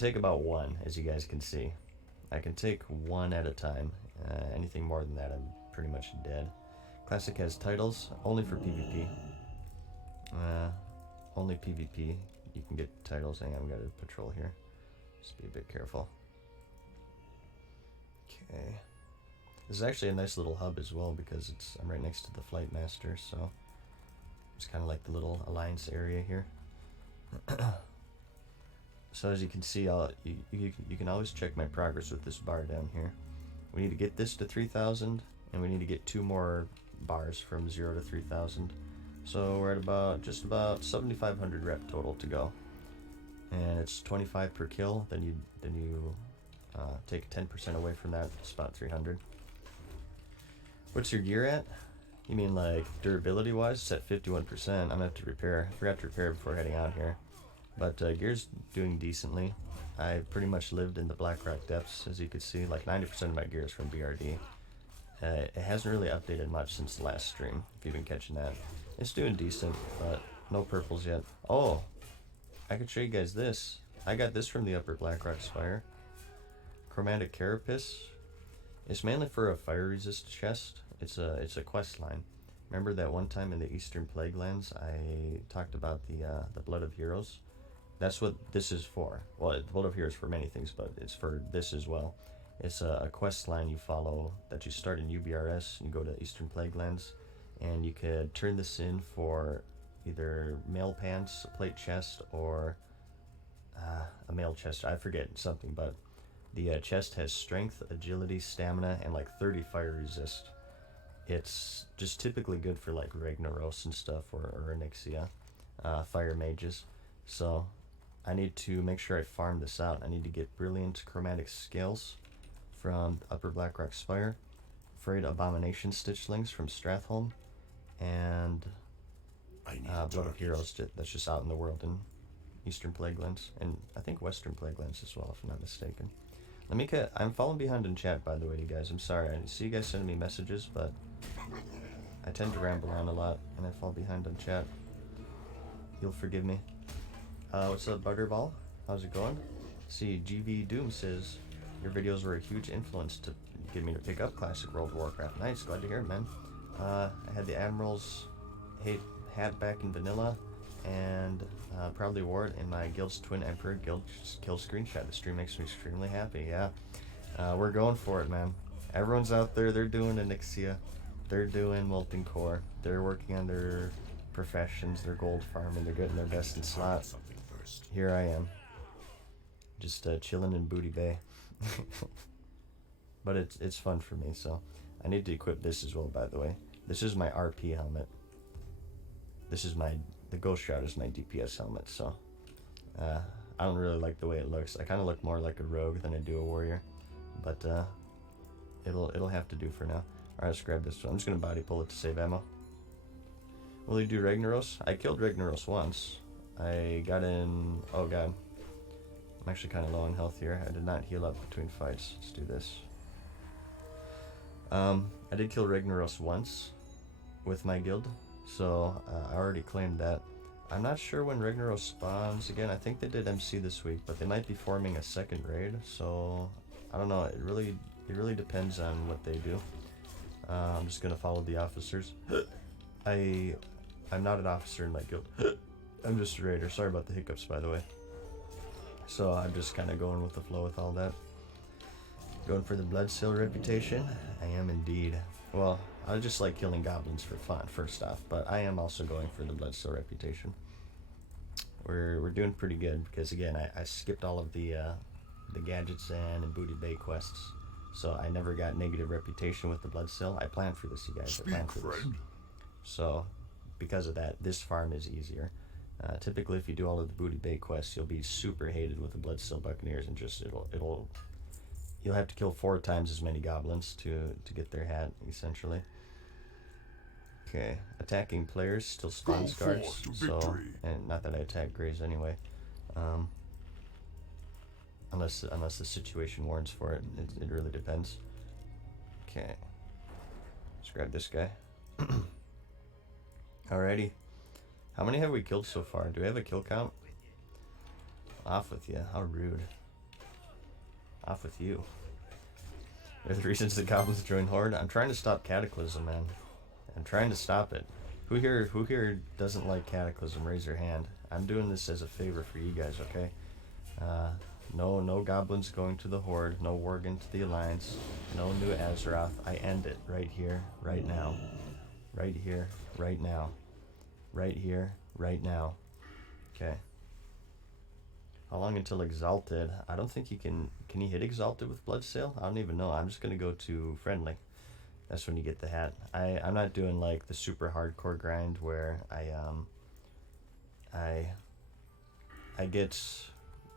take about one, as you guys can see. I can take one at a time. Anything more than that, I'm pretty much dead. Classic has titles, only for PvP. Only PvP. You can get titles. Hang on, we got a patrol here. Just be a bit careful. Okay. This is actually a nice little hub as well because I'm right next to the Flight Master, so it's kind of like the little Alliance area here. So as you can see, you can always check my progress with this bar down here. We need to get this to 3,000, and we need to get 2 more bars from 0 to 3,000. So we're at just about 7,500 rep total to go, and it's 25 per kill. Then you take 10% away from that, it's about 300. What's your gear at? You mean like durability wise? It's at 51%. I'm gonna have to repair. I forgot to repair before heading out here, but gear's doing decently. I pretty much lived in the Blackrock depths, as you can see. Like 90% of my gear is from BRD. It hasn't really updated much since the last stream, if you've been catching that. It's doing decent, but no purples yet. Oh, I could show you guys this. I got this from the Upper Blackrock Spire. Chromatic Carapace. It's mainly for a fire resist chest. It's a quest line. Remember that one time in the Eastern Plague Lands I talked about the Blood of Heroes? That's what this is for. Well, the Blood of Heroes for many things, but it's for this as well. It's a quest line you follow that you start in UBRS and you go to Eastern Plague Lands, and you could turn this in for either mail pants, a plate chest, or a mail chest. I forget something, but the chest has strength, agility, stamina, and like 30 fire resist. It's just typically good for like Ragnaros and stuff, or Onyxia, fire mages. So I need to make sure I farm this out. I need to get brilliant chromatic scales from Upper Blackrock Spire, frayed abomination stitchlings from Stratholme, and Blood of Heroes that's just out in the world in Eastern Plaguelands, and I think Western Plaguelands as well, if I'm not mistaken. I'm falling behind in chat, by the way, you guys. I'm sorry. I see you guys sending me messages, but I tend to ramble on a lot, and I fall behind on chat. You'll forgive me. What's up, Butterball? How's it going? See, GV Doom says, your videos were a huge influence to get me to pick up Classic World of Warcraft. Nice, glad to hear it, man. I had the Admiral's hat back in vanilla, and proudly wore it in my Guild's Twin Emperor Guild kill screenshot. The stream makes me extremely happy, yeah. We're going for it, man. Everyone's out there, they're doing Onyxia, they're doing Molten Core, they're working on their professions, their gold farming, they're getting their best in slot. Here I am, just chilling in Booty Bay. But it's fun for me, so I need to equip this as well, by the way. This is my RP helmet. This is the Ghost Shroud is my DPS helmet, so I don't really like the way it looks. I kind of look more like a rogue than I do a warrior, but it'll have to do for now. Alright, let's grab this one. I'm just gonna body pull it to save ammo. Will you do Ragnaros? I killed Ragnaros once. I got in... oh god. I'm actually kind of low on health here. I did not heal up between fights. Let's do this. I did kill Ragnaros once with my guild, so I already claimed that. I'm not sure when Ragnaros spawns again. I think they did MC this week, but they might be forming a second raid, so I don't know. It really depends on what they do. I'm just gonna follow the officers. I'm not an officer in my guild. I'm just a raider. Sorry about the hiccups, by the way. So I'm just kind of going with the flow with all that. Going for the Bloodseal reputation? I am indeed. Well, I just like killing goblins for fun, first off, but I am also going for the Bloodseal reputation. We're doing pretty good because, again, I skipped all of the Gadgets and Booty Bay quests, so I never got negative reputation with the Bloodseal. I planned for this, you guys. I planned for this. So because of that, this farm is easier. Typically, if you do all of the Booty Bay quests, you'll be super hated with the Bloodseal Buccaneers, and just you'll have to kill 4 times as many goblins to get their hat, essentially. Okay, attacking players still spawn scars, so, and not that I attack Greys anyway, unless the situation warrants for it. It really depends. Okay, let's grab this guy. Alrighty. How many have we killed so far? Do we have a kill count? Off with you. How rude. Off with you. Are the reasons the goblins join Horde? I'm trying to stop Cataclysm, man. I'm trying to stop it. Who here doesn't like Cataclysm? Raise your hand. I'm doing this as a favor for you guys, okay? No goblins going to the Horde. No Worgen to the Alliance. No new Azeroth. I end it right here, right now. Right here, right now. Right here, right now. Okay. How long until Exalted? I don't think you can. Can you hit Exalted with Bloodsail? I don't even know. I'm just gonna go to Friendly. That's when you get the hat. I'm not doing like the super hardcore grind where I get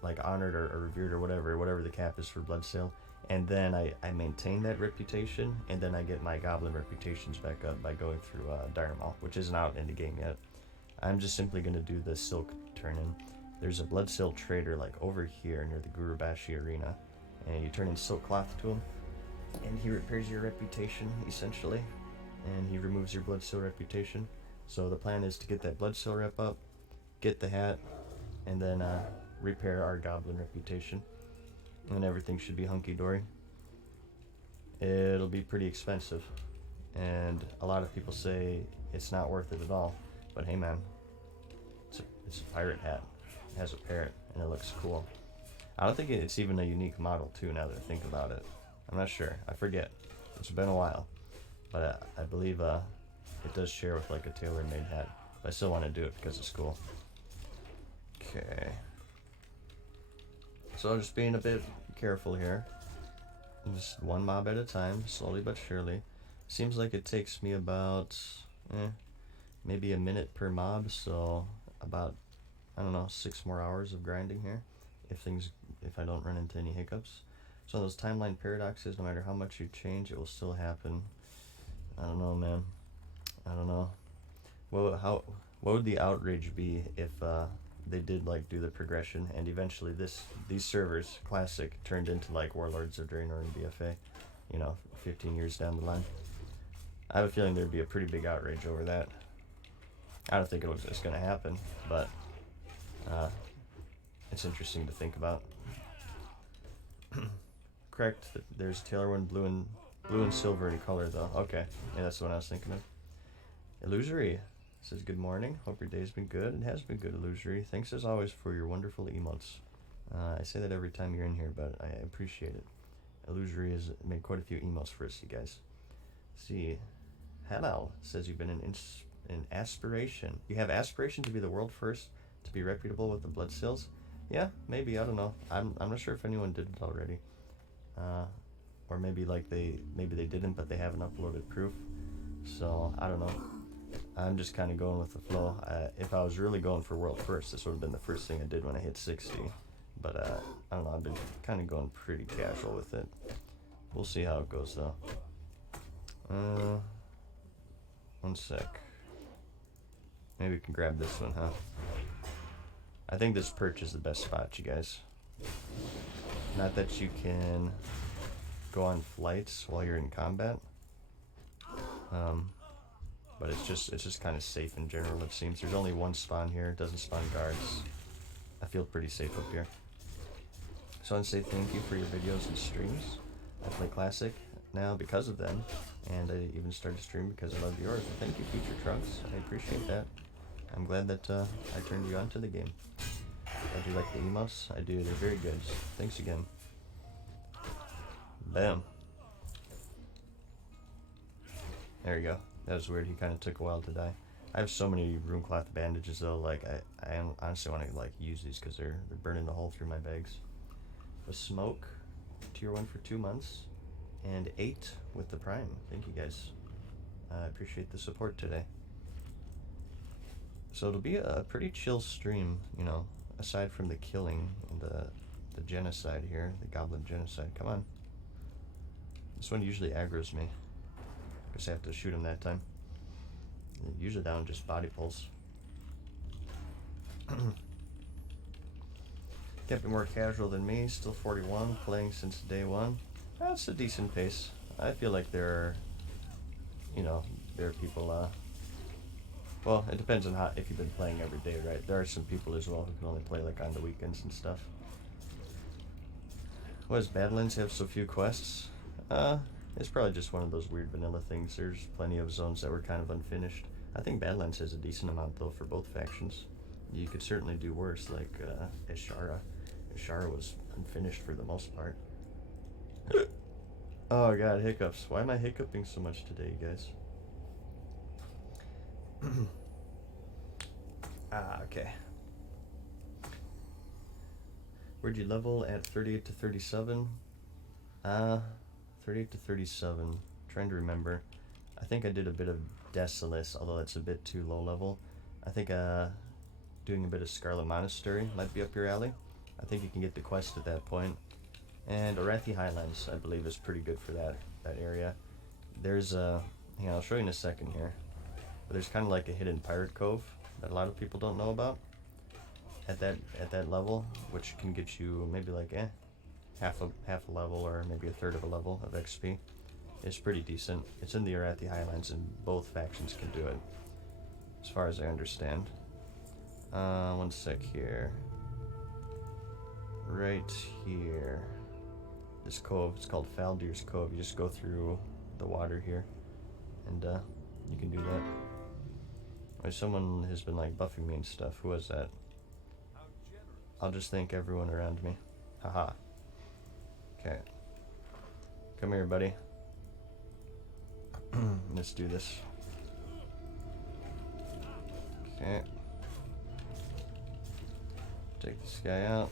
like honored or revered or whatever the cap is for Bloodsail, and then I maintain that reputation, and then I get my goblin reputations back up by going through Dire Maul, which isn't out in the game yet. I'm just simply gonna do the Silk turn-in. There's a Bloodsail trader like over here near the Gurubashi Arena, and you turn in Silk Cloth to him, and he repairs your reputation essentially, and he removes your Bloodsail reputation. So the plan is to get that Bloodsail rep up, get the hat, and then repair our goblin reputation, and everything should be hunky-dory. It'll be pretty expensive, and a lot of people say it's not worth it at all, but hey man, it's a pirate hat. It has a parrot, and it looks cool. I don't think it's even a unique model too, now that I think about it. I'm not sure, I forget, it's been a while, but I believe it does share with like a tailor-made hat, but I still want to do it because it's cool. Okay. So just being a bit careful here. Just one mob at a time, slowly but surely. Seems like it takes me about, maybe a minute per mob, so about, I don't know, 6 more hours of grinding here, if I don't run into any hiccups. So those timeline paradoxes, no matter how much you change, it will still happen. I don't know, man. I don't know. What would the outrage be if they did like do the progression and eventually these servers, Classic, turned into like Warlords of Draenor and BFA, 15 years down the line? I have a feeling there'd be a pretty big outrage over that. I don't think it's going to happen, but it's interesting to think about. Correct. There's Tailorwind blue and silver in color though. Okay, yeah, that's the one I was thinking of. Illusory says good morning. Hope your day's been good. It has been good, Illusory. Thanks as always for your wonderful emotes. I say that every time you're in here, but I appreciate it. Illusory has made quite a few emotes for us, you guys. Let's see, Halal says you've been in aspiration. You have aspiration to be the world first to be reputable with the Bloodsails. Yeah, maybe, I don't know. I'm not sure if anyone did it already. Or maybe like they didn't, but they haven't uploaded proof. So I don't know. I'm just kind of going with the flow. If I was really going for world first, this would have been the first thing I did when I hit 60. But I don't know. I've been kind of going pretty casual with it. We'll see how it goes though. One sec. Maybe we can grab this one, huh? I think this perch is the best spot, you guys. Not that you can go on flights while you're in combat, but it's just kind of safe in general. It seems there's only one spawn here. It doesn't spawn guards. I feel pretty safe up here. So I want to say thank you for your videos and streams. I play Classic now because of them, and I even started to stream because I love yours. So thank you, Future Trunks. I appreciate that. I'm glad that I turned you on to the game. I do like the emotes. I do. They're very good. Thanks again. Bam. There you go. That was weird. He kind of took a while to die. I have so many Runecloth bandages though. Like I honestly want to like use these because they're burning the hole through my bags. The smoke, tier 1 for 2 months, and 8 with the Prime. Thank you guys. I appreciate the support today. So it'll be a pretty chill stream, aside from the killing and the genocide here, the goblin genocide. Come on. This one usually aggroes me. Guess I have to shoot him that time. Usually down just body pulls. Kept it more casual than me, still 41, playing since day 1. That's a decent pace. I feel like there are people, well, it depends on if you've been playing every day, right? There are some people as well who can only play like on the weekends and stuff. Why does Badlands have so few quests? It's probably just one of those weird vanilla things. There's plenty of zones that were kind of unfinished. I think Badlands has a decent amount though for both factions. You could certainly do worse, like Ishara. Ishara was unfinished for the most part. Oh god, hiccups. Why am I hiccuping so much today, you guys? Okay. Where'd you level at 38 to 37? 38 to 37. Trying to remember. I think I did a bit of Decilis, although that's a bit too low level. I think doing a bit of Scarlet Monastery might be up your alley. I think you can get the quest at that point. And Arathi Highlands, I believe, is pretty good for that area. There's hang on, I'll show you in a second here. But there's kind of like a hidden pirate cove that a lot of people don't know about at that level, which can get you maybe like half a level or maybe a third of a level of XP. It's pretty decent. It's in the Arathi Highlands, and both factions can do it, as far as I understand. One sec here. Right here. This cove, it's called Faldir's Cove. You just go through the water here, and you can do that. Wait, someone has been like buffing me and stuff. Who was that? I'll just thank everyone around me. Haha. Okay. Come here, buddy. Let's do this. Okay. Take this guy out.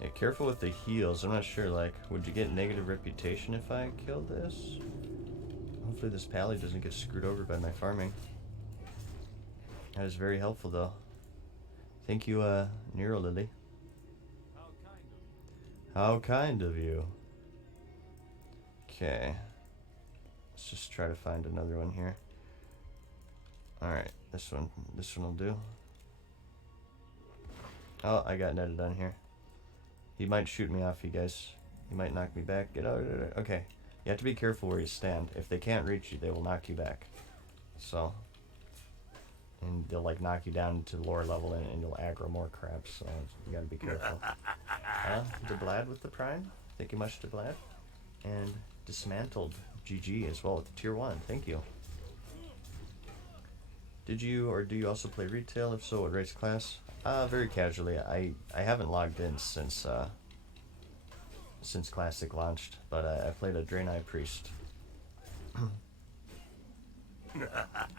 Yeah, careful with the heals. I'm not sure, like, would you get negative reputation if I killed this? Hopefully this pally doesn't get screwed over by my farming. That is very helpful, though. Thank you, Nero Lily. How kind of you. Okay. Let's just try to find another one here. Alright, this one will do. Oh, I got netted on here. He might shoot me off, you guys. He might knock me back. Get out. Okay. You have to be careful where you stand. If they can't reach you, they will knock you back. So. And they'll like knock you down to the lower level and you'll aggro more crap. So you gotta be careful. Deblad with the prime. Thank you much, Deblad. And Dismantled GG as well with tier 1. Thank you. Did you or do you also play retail? If so, what race class? Very casually. I haven't logged in since Classic launched, but I played a Draenei Priest.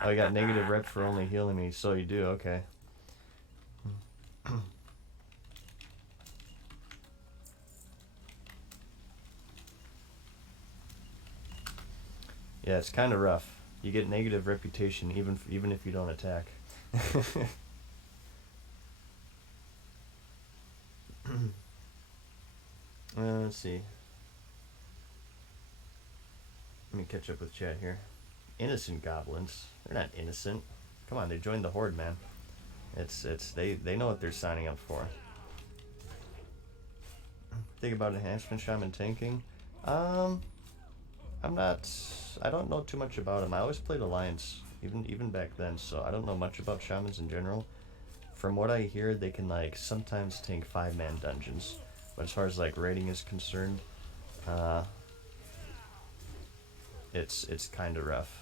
Oh, you got negative rep for only healing me, so you do, okay. Yeah, it's kind of rough. You get negative reputation even if you don't attack. Let's see. Let me catch up with chat here. Innocent goblins. They're not innocent. Come on, they joined the horde, man. They know what they're signing up for. Think about enhancement shaman tanking. I don't know too much about them. I always played Alliance, even back then, so I don't know much about shamans in general. From what I hear, they can like sometimes tank 5-man dungeons, but as far as like raiding is concerned, it's kind of rough.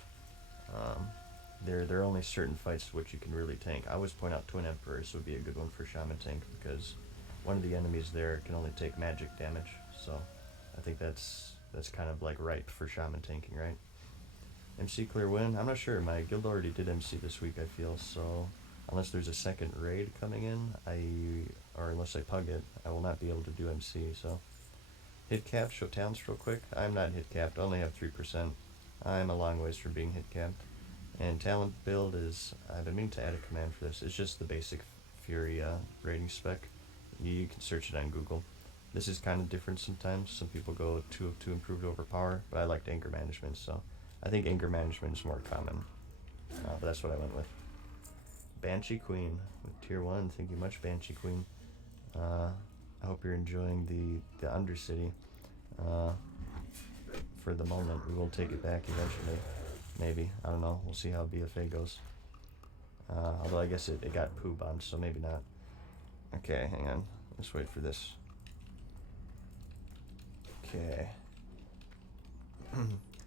There are only certain fights which you can really tank. I always point out Twin Emperors would be a good one for shaman tank because one of the enemies there can only take magic damage, so I think that's kind of like ripe for shaman tanking, right? MC clear win? I'm not sure. My guild already did MC this week, I feel, so unless there's a second raid coming in, or unless I pug it, I will not be able to do MC, so. Hit capped, show towns real quick. I'm not hit capped, I only have 3%. I'm a long ways from being hit capped. And talent build is, I've been meaning to add a command for this. It's just the basic Fury rating spec. You can search it on Google. This is kind of different sometimes. Some people go 2 of 2 improved overpower, but I liked anger management, so I think anger management is more common. But that's what I went with. Banshee Queen with tier 1. Thank you much, Banshee Queen. I hope you're enjoying the Undercity. For the moment, we will take it back eventually. Maybe. I don't know. We'll see how BFA goes. Although I guess it got poo bombed, so maybe not. Okay, hang on. Let's wait for this. Okay.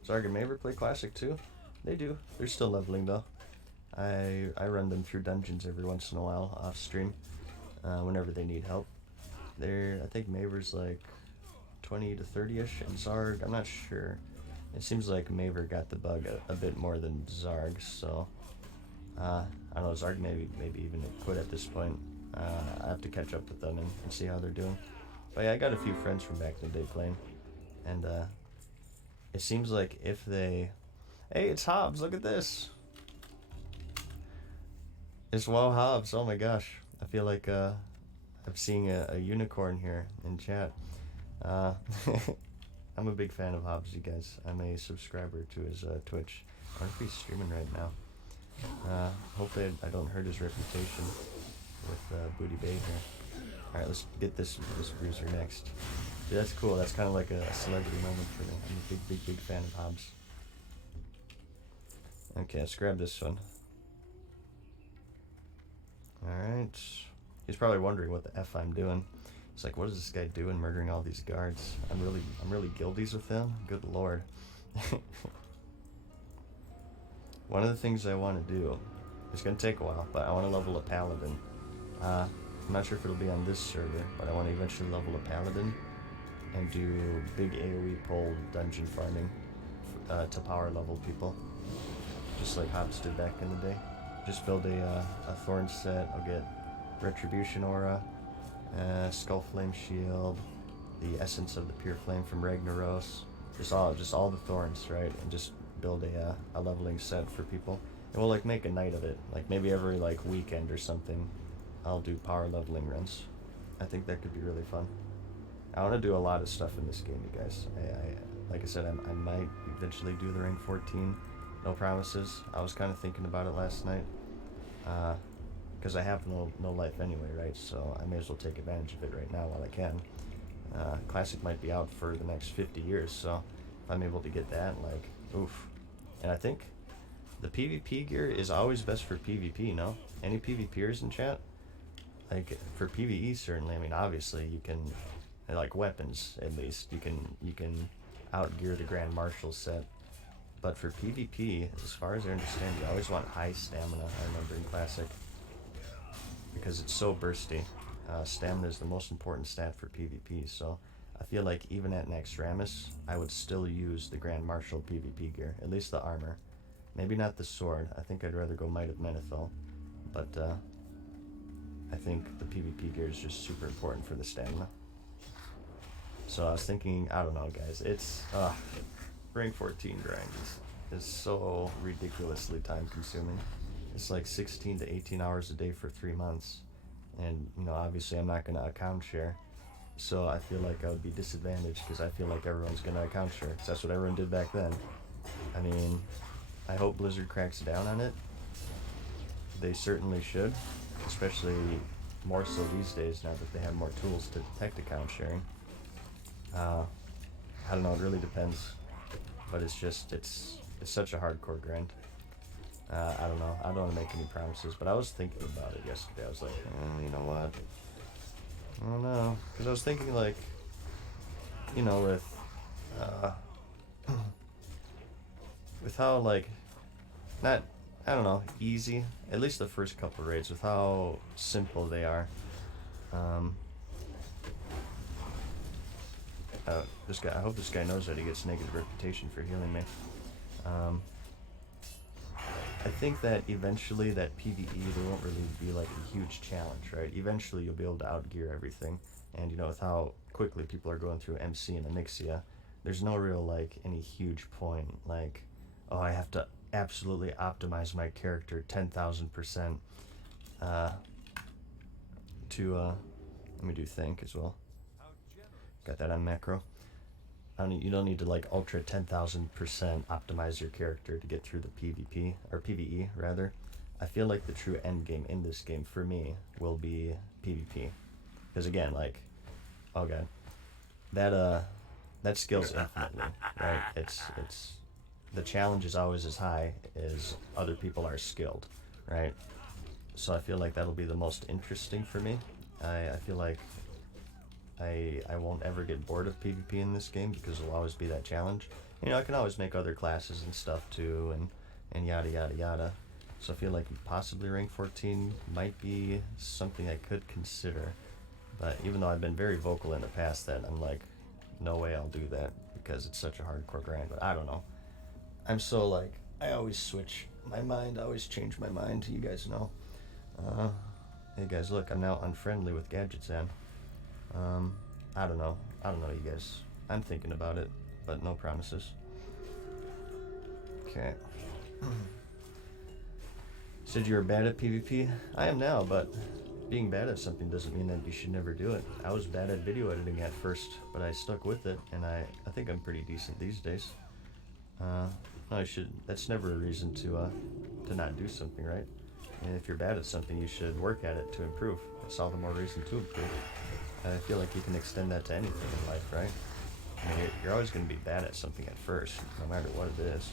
Zarg and Maver play Classic too? They do. They're still leveling though. I run them through dungeons every once in a while off stream, whenever they need help. I think Maver's like 20 to 30ish, and Zarg, I'm not sure. It seems like Maver got the bug a bit more than Zarg, so I don't know, Zarg maybe even quit at this point. I have to catch up with them and see how they're doing. But yeah, I got a few friends from back in the day playing, and it seems like if they... Hey, it's Hobbs, look at this! It's WoW Hobbs, oh my gosh. I feel like I'm seeing a unicorn here in chat. I'm a big fan of Hobbs, you guys. I'm a subscriber to his Twitch. I wonder if he's streaming right now. Hopefully I don't hurt his reputation with Booty Bay here. Alright, let's get this bruiser next. Dude, that's cool. That's kind of like a celebrity moment for me. I'm a big fan of Hobbs. Okay, let's grab this one. Alright. He's probably wondering what the F I'm doing. It's like, what is this guy doing murdering all these guards? I'm really guildies with them? Good lord. One of the things I want to do, it's going to take a while, but I want to level a paladin. I'm not sure if it'll be on this server, but I want to eventually level a paladin and do big AoE pull dungeon farming to power level people. Just like Hobbs did back in the day. Just build a thorn set. I'll get Retribution Aura, Skull Flame Shield, the Essence of the Pure Flame from Ragnaros. Just all the thorns, right? And just build a leveling set for people. And we'll like make a night of it. Like maybe every like weekend or something, I'll do power leveling runs. I think that could be really fun. I want to do a lot of stuff in this game, you guys. I like I said, I might eventually do the rank 14. No promises. I was kind of thinking about it last night. Because I have no life anyway, right? So I may as well take advantage of it right now while I can. Classic might be out for the next 50 years, so if I'm able to get that, like, oof. And I think the PvP gear is always best for PvP, no? Any PvPers in chat? Like, for PvE, certainly. I mean, obviously, you can, like, weapons, at least. You can outgear the Grand Marshal set. But for PvP, as far as I understand, you always want high stamina, I remember in Classic. Because it's so bursty. Stamina is the most important stat for PvP, so I feel like even at Naxxramas, I would still use the Grand Marshal PvP gear, at least the armor. Maybe not the sword. I think I'd rather go Might of Menethil. But I think the PvP gear is just super important for the stamina. So I was thinking, I don't know, guys, it's rank 14 grind is so ridiculously time consuming. It's like 16 to 18 hours a day for 3 months. And, you know, obviously I'm not going to account share. So I feel like I would be disadvantaged because I feel like everyone's going to account share. Because that's what everyone did back then. I mean, I hope Blizzard cracks down on it. They certainly should. Especially more so these days now that they have more tools to detect account sharing. I don't know, it really depends. But it's just, it's such a hardcore grind. I don't know. I don't want to make any promises, but I was thinking about it yesterday. I was like, you know what? I don't know. Because I was thinking, like, you know, with how, like, not, I don't know, easy, at least the first couple raids, with how simple they are. I hope this guy knows that he gets negative reputation for healing me. I think that eventually that PvE, there won't really be like a huge challenge, right? Eventually you'll be able to outgear everything. And you know, with how quickly people are going through MC and Onyxia, there's no real like any huge point like, oh, I have to absolutely optimize my character 10,000% to let me do think as well. Got that on macro. You don't need to like ultra 10,000% optimize your character to get through the PvP, or PvE rather. I feel like the true end game in this game for me will be PvP. Because again, like, oh god, that scales infinitely, right? It's the challenge is always as high as other people are skilled, right? So I feel like that'll be the most interesting for me. I feel like I won't ever get bored of PvP in this game because there'll always be that challenge. You know, I can always make other classes and stuff too, and yada yada yada. So I feel like possibly rank 14 might be something I could consider. But even though I've been very vocal in the past that I'm like, no way I'll do that because it's such a hardcore grind. But I don't know. I'm so like, I always switch my mind, I always change my mind, you guys know. Hey guys, look, I'm now unfriendly with Gadgetzan. I don't know. I don't know, you guys. I'm thinking about it, but no promises. Okay. Said you were bad at PvP? I am now, but being bad at something doesn't mean that you should never do it. I was bad at video editing at first, but I stuck with it, and I think I'm pretty decent these days. That's never a reason to not do something, right? And if you're bad at something, you should work at it to improve. That's all the more reason to improve. I feel like you can extend that to anything in life, right? I mean, you're always going to be bad at something at first, no matter what it is.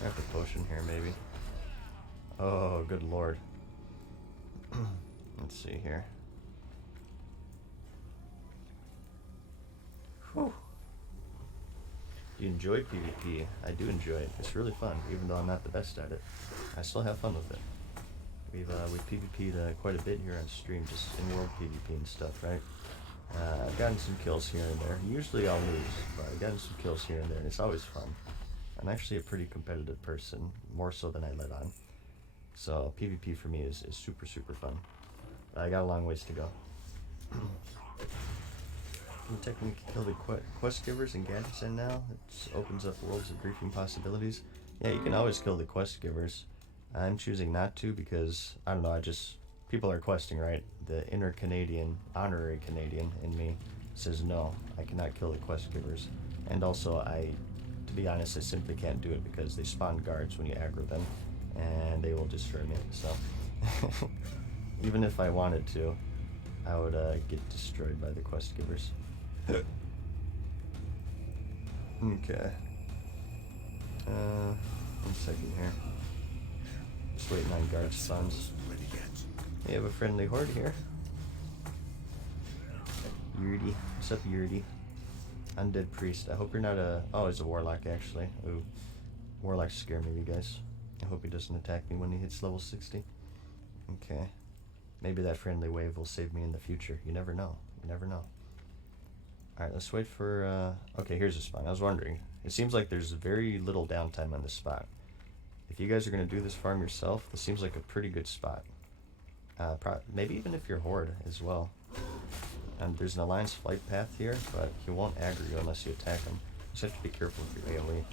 I have a potion here, maybe. Oh, good lord. Let's see here. Whew. Do you enjoy PvP? I do enjoy it. It's really fun, even though I'm not the best at it. I still have fun with it. We've PvP'd quite a bit here on stream, just in world PvP and stuff, right? I've gotten some kills here and there. Usually I'll lose, but I've gotten some kills here and there, and it's always fun. I'm actually a pretty competitive person, more so than I let on. So PvP for me is super, super fun. I got a long ways to go. Can technically kill the quest givers and gadgets in now. It opens up worlds of briefing possibilities. Yeah, you can always kill the quest givers. I'm choosing not to because, I don't know, people are questing, right? The inner Canadian, honorary Canadian in me says no, I cannot kill the quest givers. And also, to be honest, I simply can't do it because they spawn guards when you aggro them, and they will destroy me, so. Even if I wanted to, I would get destroyed by the quest givers. Okay. 1 second here. Just waiting on guard spawns. We have a friendly horde here. Yurdi. What's up, Yurdi? Undead priest. I hope you're not oh, he's a warlock, actually. Ooh. Warlocks scare me, you guys. I hope he doesn't attack me when he hits level 60. Okay. Maybe that friendly wave will save me in the future. You never know. You never know. Alright, let's wait for, okay, here's a spawn. I was wondering. It seems like there's very little downtime on this spot. If you guys are going to do this farm yourself, this seems like a pretty good spot. Maybe even if you're horde as well. And there's an alliance flight path here, but he won't aggro you unless you attack him. You just have to be careful with your AoE.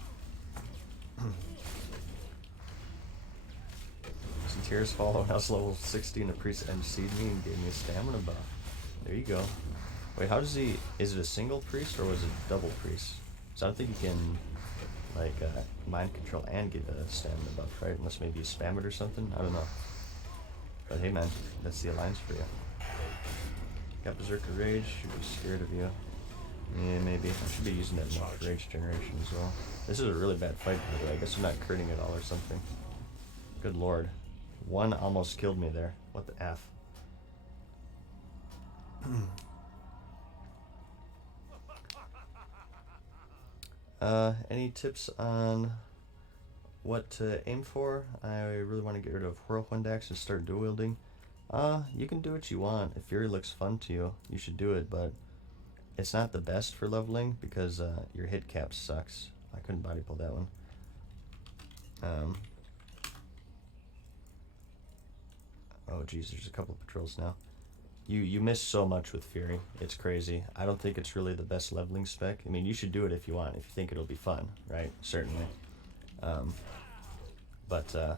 Some tears follow when I was level 60 and the priest MC'd me and gave me a stamina buff. There you go. Wait, how does he... Is it a single priest or was it double priest? So I don't think you can, like, mind control and get a stamina buff, right? Unless maybe you spam it or something? I don't know. But hey man, that's the alliance for you. Got Berserker Rage, should be scared of you. Yeah, maybe. I should be using that more for Rage Generation as well. This is a really bad fight, by the way. I guess I'm not critting at all or something. Good lord. One almost killed me there. What the F? Any tips on what to aim for? I really want to get rid of Whirlwind Axe and start dual wielding. You can do what you want. If Fury looks fun to you, you should do it, but it's not the best for leveling because your hit cap sucks. I couldn't body pull that one. Oh geez, there's a couple of patrols now. You miss so much with Fury. It's crazy. I don't think it's really the best leveling spec. I mean, you should do it if you want, if you think it'll be fun, right? Certainly. But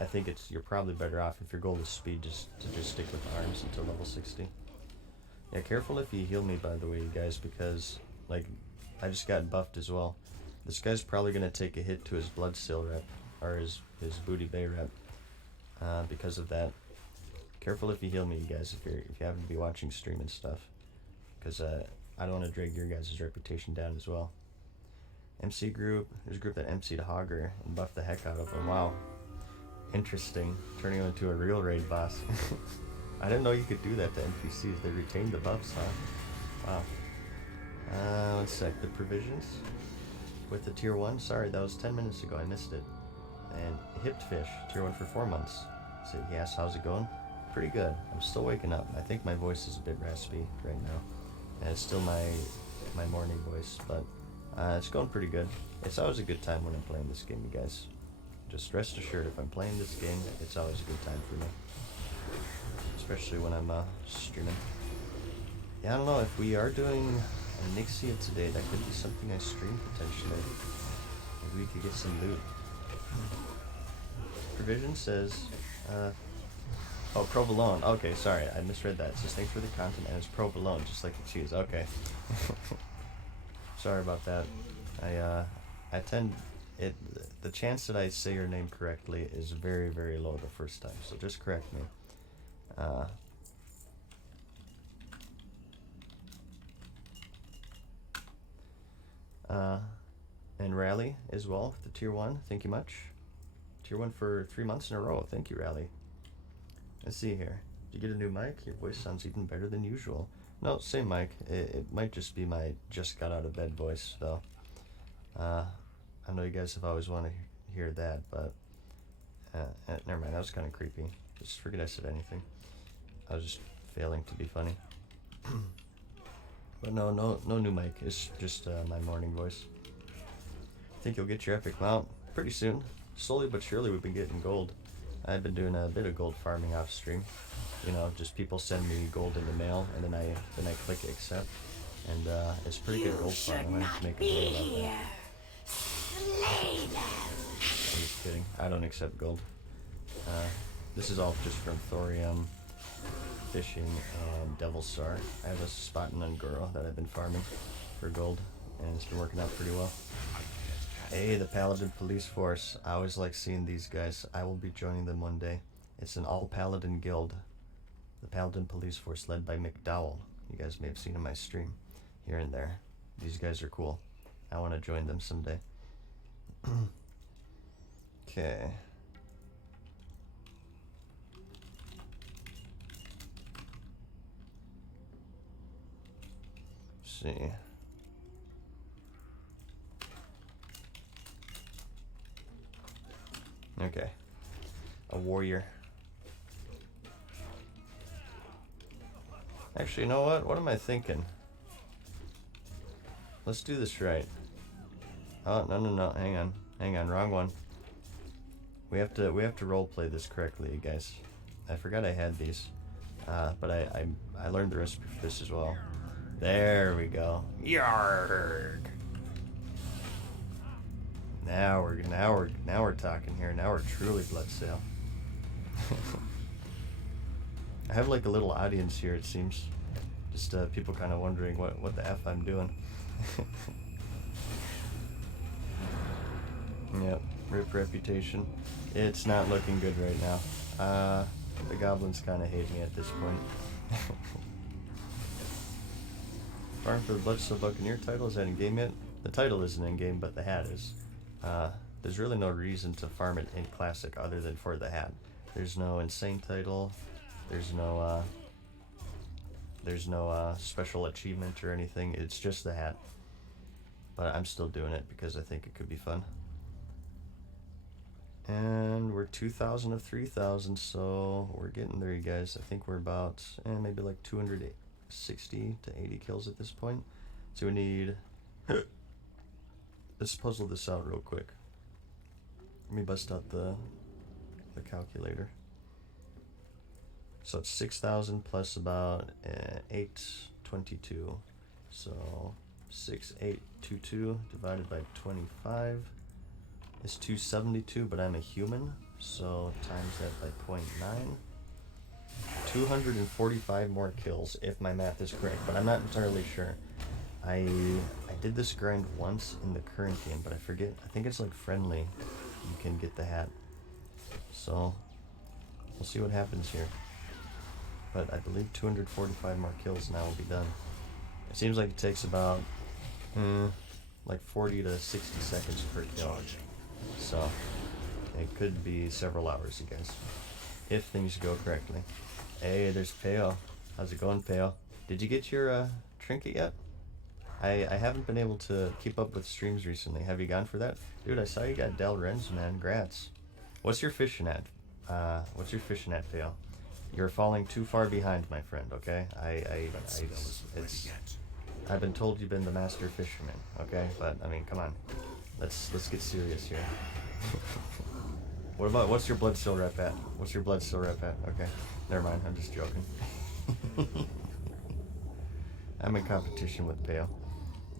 I think you're probably better off if your goal is speed, just stick with arms until level 60. Yeah, careful if you heal me, by the way, you guys, because like I just got buffed as well. This guy's probably gonna take a hit to his Bloodseal rep or his Booty Bay rep because of that. Careful if you heal me, you guys, if you happen to be watching stream and stuff, because I don't want to drag your guys' reputation down as well. MC group, there's a group that MC'd Hogger and buffed the heck out of him. Wow. Interesting. Turning him into a real raid boss. I didn't know you could do that to NPCs. They retained the buffs, huh? Wow. One sec. The provisions with the tier 1. Sorry, that was 10 minutes ago. I missed it. And hipped fish, tier 1 for 4 months. So yes, how's it going? Pretty good. I'm still waking up. I think my voice is a bit raspy right now. And it's still my morning voice, but it's going pretty good. It's always a good time when I'm playing this game, you guys. Just rest assured, if I'm playing this game, it's always a good time for me. Especially when I'm streaming. Yeah, I don't know, if we are doing a Nixia today, that could be something I stream potentially. Maybe we could get some loot. Provision says, oh, provolone. Okay, sorry, I misread that. It says thanks for the content, and it's provolone, just like the cheese. Okay. Sorry about that. I tend... the chance that I say your name correctly is very, very low the first time, so just correct me. And Rally as well, the tier 1, thank you much. Tier 1 for 3 months in a row, thank you, Rally. Let's see here. Did you get a new mic? Your voice sounds even better than usual. No, same mic. It might just be my just got out of bed voice, though. I know you guys have always wanted to hear that, but never mind. That was kind of creepy. Just forget I said anything. I was just failing to be funny. But no new mic. It's just my morning voice. Think you'll get your epic mount pretty soon. Slowly but surely, we've been getting gold. I've been doing a bit of gold farming off stream. You know, just people send me gold in the mail, and then I click accept, and it's pretty good gold farm. I'm gonna have to make a video about that. Slay them. I'm just kidding. I don't accept gold. This is all just from thorium, fishing, and devil star. I have a spot in Ungoro that I've been farming for gold, and it's been working out pretty well. Hey, the Paladin Police Force. I always like seeing these guys. I will be joining them one day. It's an all-Paladin guild. The Paladin Police Force led by McDowell. You guys may have seen in my stream here and there. These guys are cool. I want to join them someday. Okay. See. Okay. A warrior. Actually, you know what? What am I thinking? Let's do this right. Oh, no. Hang on. Wrong one. We have to roleplay this correctly, you guys. I forgot I had these. But I learned the recipe for this as well. There we go. Yarg. Now we're talking here. Now we're truly Bloodsail. I have like a little audience here, it seems. Just people kind of wondering what the F I'm doing. Yep, rip reputation. It's not looking good right now. The goblins kind of hate me at this point. Farm for the Bloodstone Buccaneer title, is that in game yet? The title isn't in game, but the hat is. There's really no reason to farm it in Classic other than for the hat. There's no insane title. There's no special achievement or anything. It's just the hat. But I'm still doing it because I think it could be fun. And we're 2,000 of 3,000, so we're getting there, you guys. I think we're about maybe like 260 to 80 kills at this point. So we need... Let's puzzle this out real quick. Let me bust out the calculator. So it's 6,000 plus about 822. So 6822 divided by 25 is 272, but I'm a human, so times that by 0.9. 245 more kills if my math is correct, but I'm not entirely sure. I did this grind once in the current game, but I forget. I think it's like friendly. You can get the hat. So we'll see what happens here. But I believe 245 more kills and I will be done. It seems like it takes about like 40 to 60 seconds per kill. So It could be several hours, you guys, if things go correctly. Hey, there's Peo. How's it going, Peo? Did you get your trinket yet? I haven't been able to keep up with streams recently. Have you gone for that? Dude, I saw you got Del Renz, man. Grats. What's your fishing at? What's your fishing at, Peo? You're falling too far behind, my friend, okay? I've been told you've been the master fisherman, okay? But, I mean, come on. Let's get serious here. What's your blood still rep at? What's your blood still rep at? Okay. Never mind, I'm just joking. I'm in competition with Peo,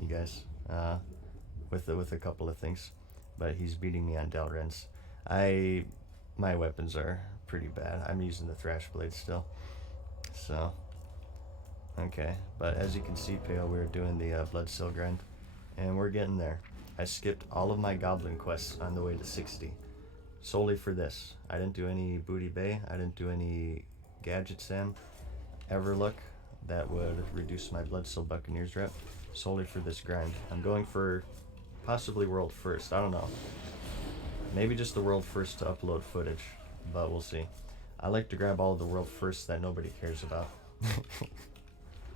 you guys, with a couple of things, but he's beating me on Delren's. My weapons are pretty bad. I'm using the thrash blade still, so okay. But as you can see, Peo, we're doing the blood still grind, and we're getting there. I skipped all of my goblin quests on the way to 60, solely for this. I didn't do any booty bay. I didn't do any gadget sam, Everlook. That would reduce my Bloodsteel Buccaneers rep, solely for this grind. I'm going for possibly world first. I don't know. Maybe just the world first to upload footage, but we'll see. I like to grab all of the world firsts that nobody cares about,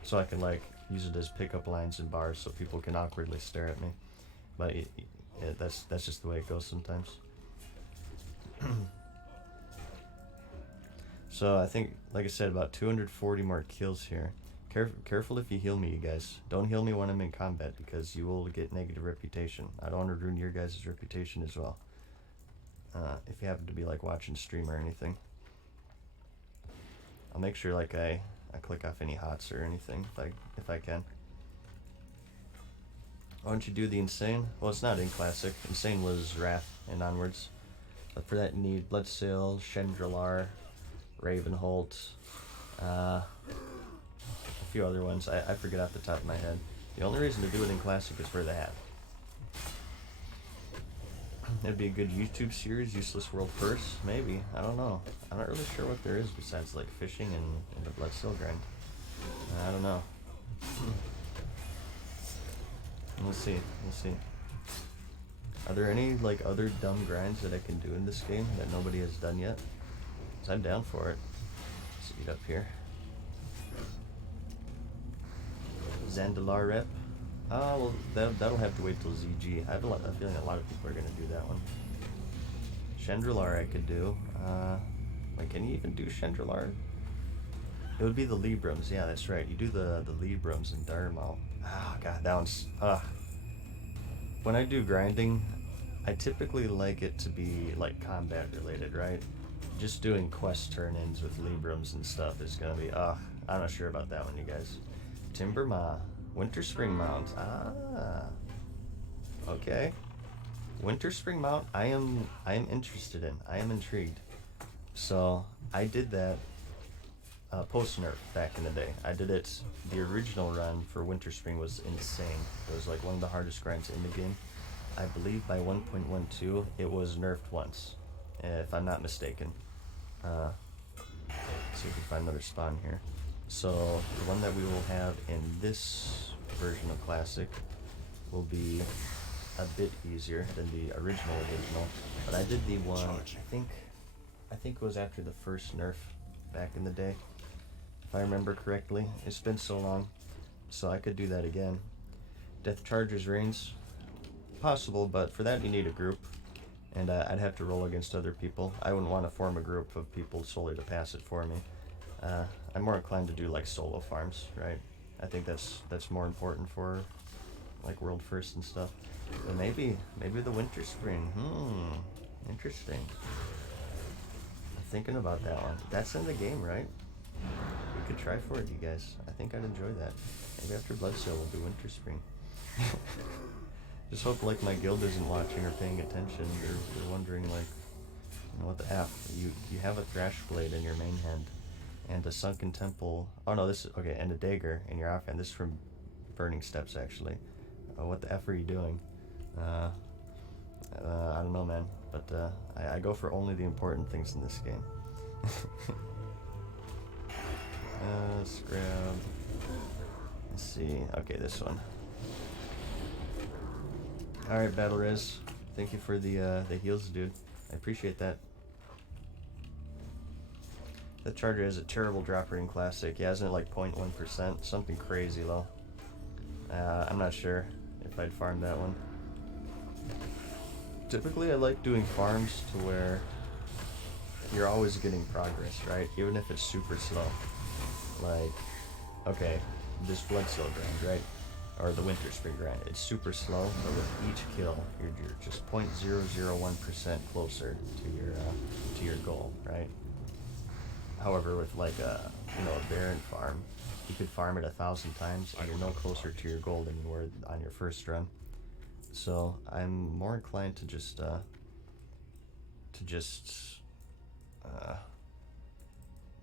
so I can like use it as pickup lines and bars so people can awkwardly stare at me. But that's just the way it goes sometimes. So I think, like I said, about 240 more kills here. Careful if you heal me, you guys. Don't heal me when I'm in combat, because you will get negative reputation. I don't want to ruin your guys' reputation as well. If you happen to be like watching stream or anything, I'll make sure like I click off any hots or anything if I can. Why don't you do the insane? Well, it's not in classic. Insane was Wrath and onwards. But for that you need Bloodsail, Chandrilar, Ravenholt, a few other ones. I forget off the top of my head. The only reason to do it in classic is for the hat. It'd be a good YouTube series, Useless World First, maybe. I don't know. I'm not really sure what there is besides like fishing and the Bloodsteel grind. I don't know. We'll see. We'll see. Are there any like other dumb grinds that I can do in this game that nobody has done yet? 'Cause I'm down for it. Speed up here. Zandalar rep. Oh, well, that'll have to wait till ZG. I have a feeling a lot of people are going to do that one. Chandrilar I could do. Like, can you even do Chandrilar? It would be the Librams. Yeah, that's right. You do the Librams and Darmal. Ah, God, that one's... When I do grinding, I typically like it to be, like, combat related, right? Just doing quest turn-ins with Librams and stuff is going to be... I'm not sure about that one, you guys. Timbermaw. Winter Spring Mount. Okay. Winter Spring Mount, I am interested in. I am intrigued. So, I did that post-nerf back in the day. I did it, the original run for Winter Spring was insane. It was like one of the hardest grinds in the game. I believe by 1.12 it was nerfed once, if I'm not mistaken. See if we can find another spawn here. So the one that we will have in this version of Classic will be a bit easier than the original. But I did the one, I think it was after the first nerf back in the day, if I remember correctly. It's been so long, so I could do that again. Death Charger's Reigns, possible, but for that you need a group, and I'd have to roll against other people. I wouldn't want to form a group of people solely to pass it for me. I'm more inclined to do like solo farms, right? I think that's more important for like world first and stuff. But maybe the Winter Spring. Interesting. I'm thinking about that one. That's in the game, right? We could try for it, you guys. I think I'd enjoy that. Maybe after Bloodsteel we'll do Winter Spring. Just hope like my guild isn't watching or paying attention. They're wondering like, you know, what the F? You have a Thrash Blade in your main hand. And a Sunken Temple. Oh no, this is okay. And a dagger in your offhand. This is from Burning Steps, actually. What the F are you doing? I don't know, man. But I go for only the important things in this game. Let's grab. Let's see. Okay, this one. All right, Battle Riz. Thank you for the heals, dude. I appreciate that. That charger has a terrible drop rate in Classic. Yeah, isn't it like 0.1%? Something crazy low. I'm not sure if I'd farm that one. Typically, I like doing farms to where you're always getting progress, right? Even if it's super slow. Like, okay, this Bloodseal grind, right? Or the Winter Spring grind. It's super slow, but with each kill, you're just 0.001% closer to your goal, right? However, with like a Baron farm, you could farm it 1,000 times, and you're no closer to your goal than you were on your first run. So I'm more inclined to just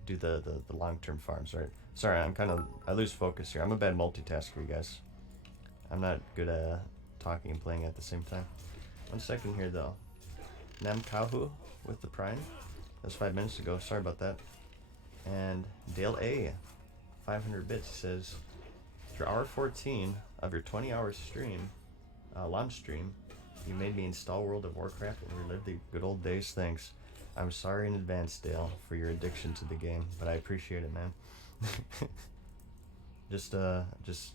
do the long-term farms, right? Sorry, I lose focus here. I'm a bad multitasker, you guys. I'm not good at talking and playing at the same time. 1 second here, though. Namkahu with the Prime. That was 5 minutes ago. Sorry about that. And Dale A, 500 bits, says, for hour 14 of your 20-hour stream, launch stream, you made me install World of Warcraft and relive the good old days. Thanks. I'm sorry in advance, Dale, for your addiction to the game, but I appreciate it, man.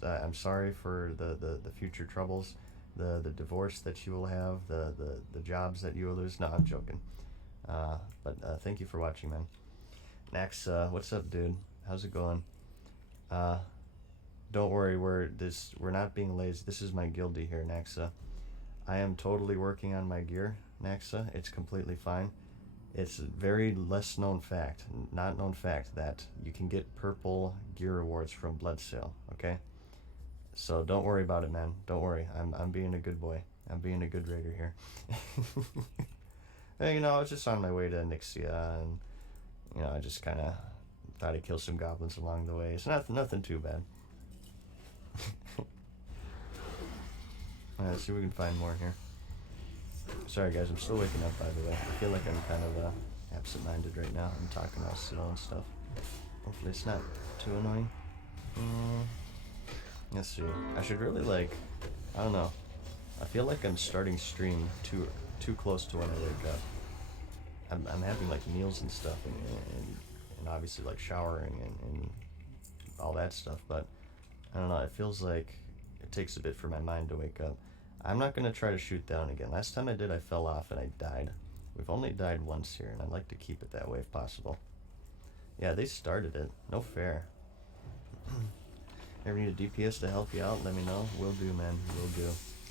I'm sorry for the future troubles, the divorce that you will have, the jobs that you will lose. No, I'm joking. But thank you for watching, man. Nax, what's up, dude? How's it going? Don't worry, we're not being lazy. This is my guildie here, Naxa. I am totally working on my gear, Naxa. It's completely fine. It's a very less known fact, not known fact, that you can get purple gear rewards from Bloodseal, okay? So don't worry about it, man. Don't worry. I'm being a good boy. I'm being a good raider here. Hey, I was just on my way to Nixia, and I just kind of thought I'd kill some goblins along the way. It's nothing too bad. Alright, let's see if we can find more here. Sorry guys, I'm still waking up, by the way. I feel like I'm kind of absent-minded right now. I'm talking all slow and stuff. Hopefully it's not too annoying. Let's see. I should really I don't know. I feel like I'm starting stream too close to when I wake up. I'm having like meals and stuff, and obviously like showering and all that stuff, but I don't know, it feels like it takes a bit for my mind to wake up. I'm not going to try to shoot down again. Last time I did, I fell off and I died. We've only died once here, and I'd like to keep it that way if possible. Yeah, they started it. No fair. Ever need a DPS to help you out? Let me know. Will do, man. Will do.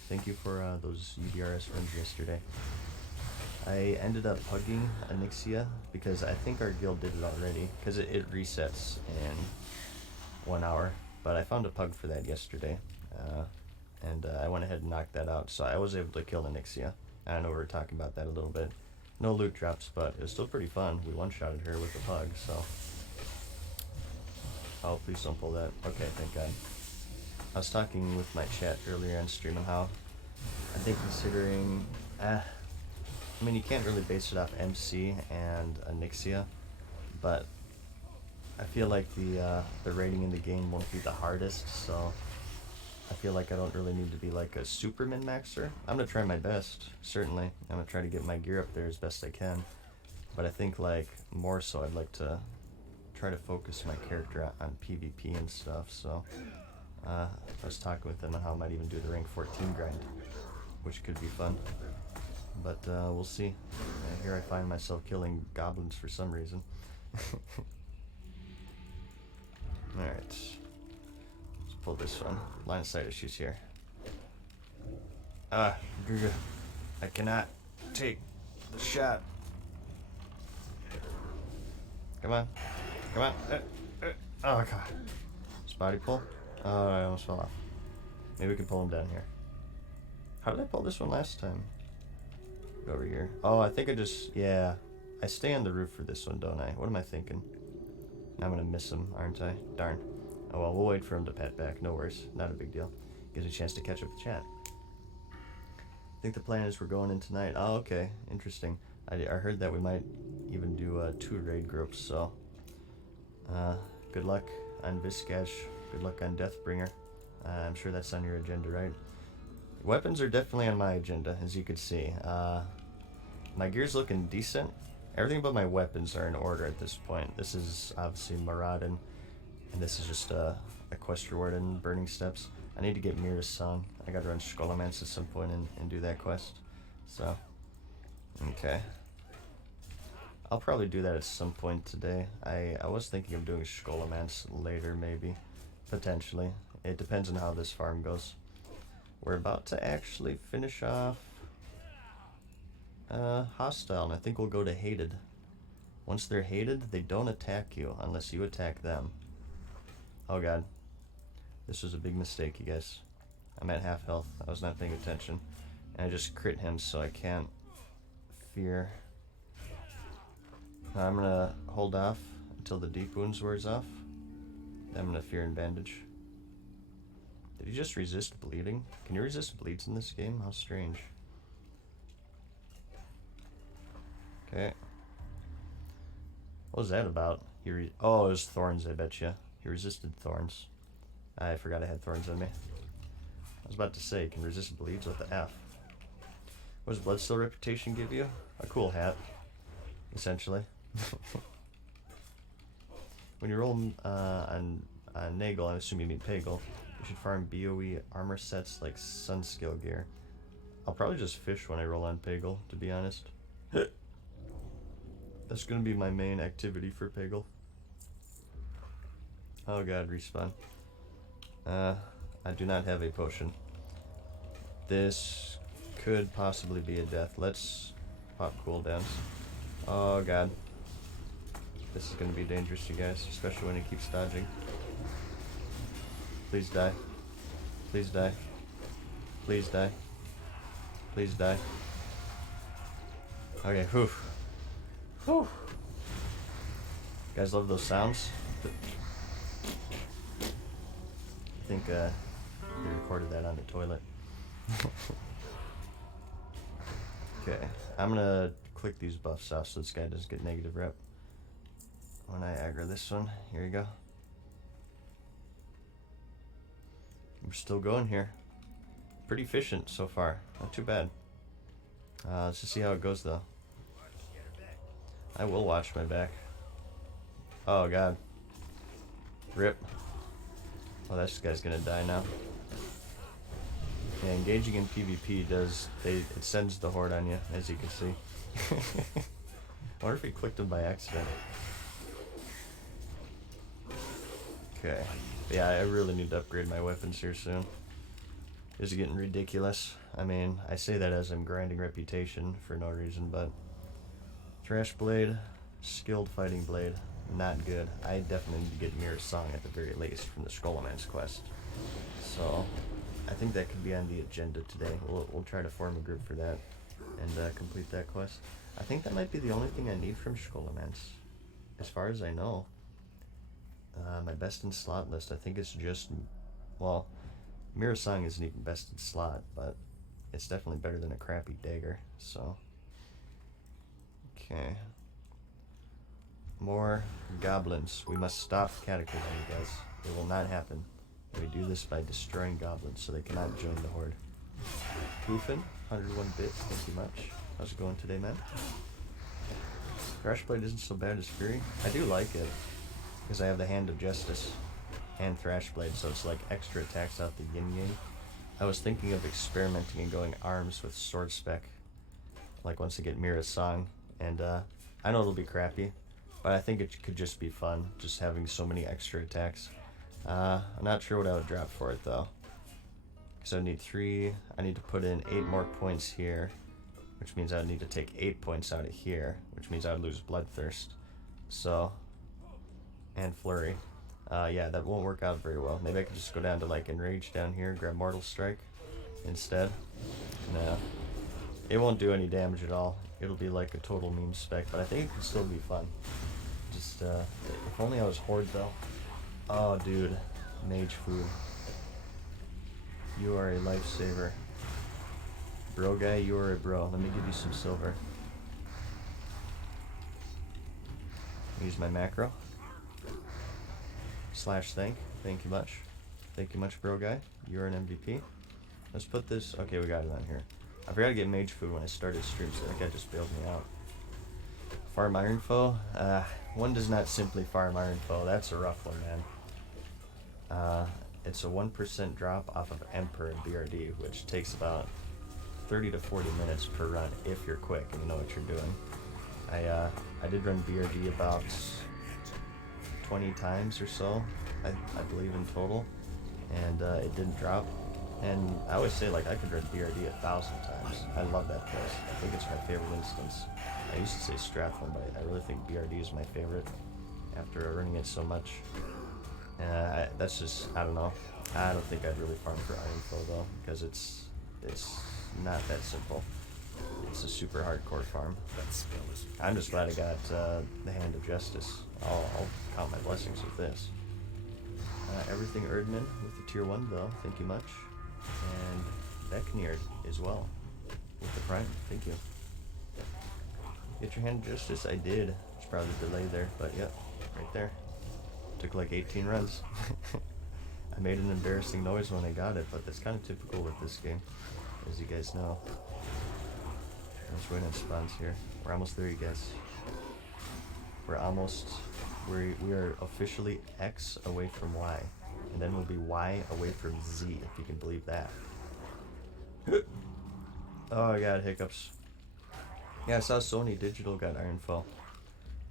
Thank you for those UDRS runs yesterday. I ended up hugging Anixia because I think our guild did it already, because it resets in 1 hour. But I found a pug for that yesterday, and I went ahead and knocked that out, so I was able to kill Anixia. I know we were talking about that a little bit. No loot drops, but it was still pretty fun. We one-shotted her with a pug, so... Oh, please don't pull that. Okay, thank God. I was talking with my chat earlier on stream on how I think considering... I mean, you can't really base it off MC and Anixia, but I feel like the rating in the game won't be the hardest, so I feel like I don't really need to be like a super min-maxer. I'm going to try my best, certainly. I'm going to try to get my gear up there as best I can, but I think like more so I'd like to try to focus my character on PvP and stuff, so I was talking with them on how I might even do the rank 14 grind, which could be fun. But we'll see. Here I find myself killing goblins for some reason. Alright. Let's pull this one. Line of sight issues here. I cannot take the shot. Come on. Come on. Oh, God. Just body pull. Oh, I almost fell off. Maybe we can pull him down here. How did I pull this one last time? Go over here. Oh, I think yeah. I stay on the roof for this one, don't I? What am I thinking? Now I'm gonna miss him, aren't I? Darn. Oh well, we'll wait for him to pet back. No worries. Not a big deal. Gives me a chance to catch up with chat. I think the plan is we're going in tonight. Oh, okay. Interesting. I heard that we might even do 2 raid groups, so... good luck on Viscash. Good luck on Deathbringer. I'm sure that's on your agenda, right? Weapons are definitely on my agenda, as you could see. My gear's looking decent. Everything but my weapons are in order at this point. This is obviously Maradin, and this is just a quest reward in Burning Steps. I need to get Mira's Song. I gotta run Scholomance at some point and do that quest. So, okay. I'll probably do that at some point today. I was thinking of doing Scholomance later, maybe. Potentially. It depends on how this farm goes. We're about to actually finish off Hostile, and I think we'll go to Hated. Once they're hated, they don't attack you unless you attack them. Oh god. This was a big mistake, you guys. I'm at half health. I was not paying attention. And I just crit him, so I can't fear. Now I'm gonna hold off until the deep wounds wears off. Then I'm gonna fear and bandage. Did he just resist bleeding? Can you resist bleeds in this game? How strange. Okay. What was that about? Oh, it was thorns, I bet you. He resisted thorns. I forgot I had thorns on me. I was about to say, can resist bleeds with the F. What does Bloodstill Reputation give you? A cool hat, essentially. When you roll on Nagel, I assume you mean Pagel, you should farm BOE armor sets like Sunscale gear. I'll probably just fish when I roll on Pagel, to be honest. That's gonna be my main activity for Pagel. Oh god, respawn. I do not have a potion. This could possibly be a death. Let's pop cooldowns. Oh god. This is gonna be dangerous, you guys, especially when he keeps dodging. Please die. Please die. Please die. Please die. Okay, whew. Whew. You guys love those sounds? I think they recorded that on the toilet. Okay, I'm gonna click these buffs off so this guy doesn't get negative rep. When I aggro this one, here you go. We're still going here. Pretty efficient so far, not too bad. Let's just see how it goes though. I will watch my back. Oh god. Rip. Oh, this guy's gonna die now. Yeah, engaging in PvP it sends the horde on you, as you can see. I wonder if he clicked him by accident. Okay. Yeah, I really need to upgrade my weapons here soon. This is getting ridiculous. I mean, I say that as I'm grinding reputation for no reason, but Thrash Blade, Skilled Fighting Blade, not good. I definitely need to get Mira's Song at the very least from the Scholomance quest. So, I think that could be on the agenda today. We'll try to form a group for that and complete that quest. I think that might be the only thing I need from Scholomance, as far as I know. My best in slot list, I think it's just, well, Mira's Song isn't even best in slot, but it's definitely better than a crappy dagger, so. Okay. More goblins. We must stop Cataclysm, you guys. It will not happen. We do this by destroying goblins so they cannot join the horde. Poofin, 101 bits, thank you much. How's it going today, man? Thrash Blade isn't so bad as Fury. I do like it, because I have the Hand of Justice and Thrash Blade, so it's like extra attacks out the yin-yang. I was thinking of experimenting and going arms with Sword Spec, like once I get Mira's Song, and I know it'll be crappy, but I think it could just be fun, just having so many extra attacks. I'm not sure what I would drop for it though, because I need to put in 8 more points here, which means I would need to take 8 points out of here, which means I would lose Bloodthirst, so, and Flurry. Yeah, that won't work out very well. Maybe I could just go down to like Enrage down here, grab Mortal Strike instead. No, it won't do any damage at all. It'll be like a total meme spec, but I think it could still be fun. Just, if only I was Horde though. Oh, dude. Mage Food. You are a lifesaver. Bro guy, you are a bro. Let me give you some silver. Use my macro. Slash thank. Thank you much. Thank you much, bro guy. You're an MVP. Let's put this... Okay, we got it on here. I forgot to get mage food when I started stream, so that guy just bailed me out. Farm iron foe? One does not simply farm iron foe. That's a rough one, man. It's a 1% drop off of Emperor and BRD, which takes about 30 to 40 minutes per run if you're quick and you know what you're doing. I did run BRD about 20 times or so, I believe in total, and it didn't drop. And I always say, like, I could run BRD 1,000 times. I love that place. I think it's my favorite instance. I used to say Strathland, but I really think BRD is my favorite after running it so much. That's just, I don't know. I don't think I'd really farm for Iron Foe though, because it's not that simple. It's a super hardcore farm. I'm just glad I got the Hand of Justice. I'll count my blessings with this. Everything Erdman with the tier 1 though, thank you much. And Beckneard as well with the Prime, thank you. Get your Hand of Justice? I did. There's probably a delay there, but yep, right there. Took like 18 runs. I made an embarrassing noise when I got it, but that's kind of typical with this game, as you guys know. Let's win in spawns here. We're almost there, you guys. We are officially X away from Y, and then we'll be Y away from Z, if you can believe that. Oh, I got hiccups. Yeah, I saw Sony Digital got Iron Foe.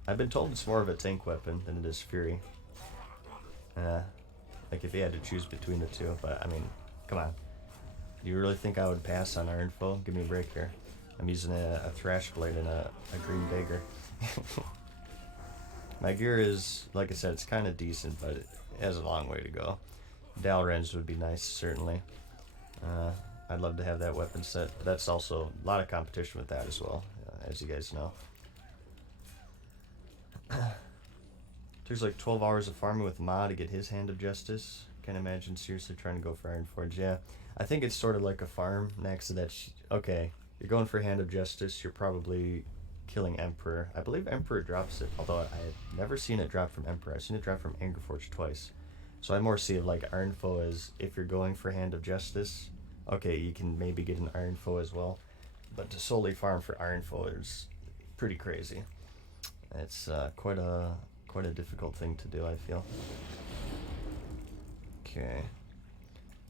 I've been told it's more of a tank weapon than it is Fury. Like if you had to choose between the two, but I mean, come on. Do you really think I would pass on Iron Foe? Give me a break here. I'm using a Thrash Blade and a Green Dagger. My gear is, like I said, it's kind of decent, but it has a long way to go. Dalrens would be nice, certainly. I'd love to have that weapon set, but that's also a lot of competition with that as well, as you guys know. There's like 12 hours of farming with Ma to get his Hand of Justice. Can't imagine seriously trying to go for Iron Forge. Yeah, I think it's sort of like a farm next to that. Okay, you're going for Hand of Justice. You're probably killing Emperor. I believe Emperor drops it, although I had never seen it drop from Emperor. I've seen it drop from Angerforge twice. So I more see it like Iron Foe as if you're going for Hand of Justice. Okay, you can maybe get an Iron Foe as well. But to solely farm for Iron Foe is pretty crazy. It's quite a difficult thing to do, I feel. Okay.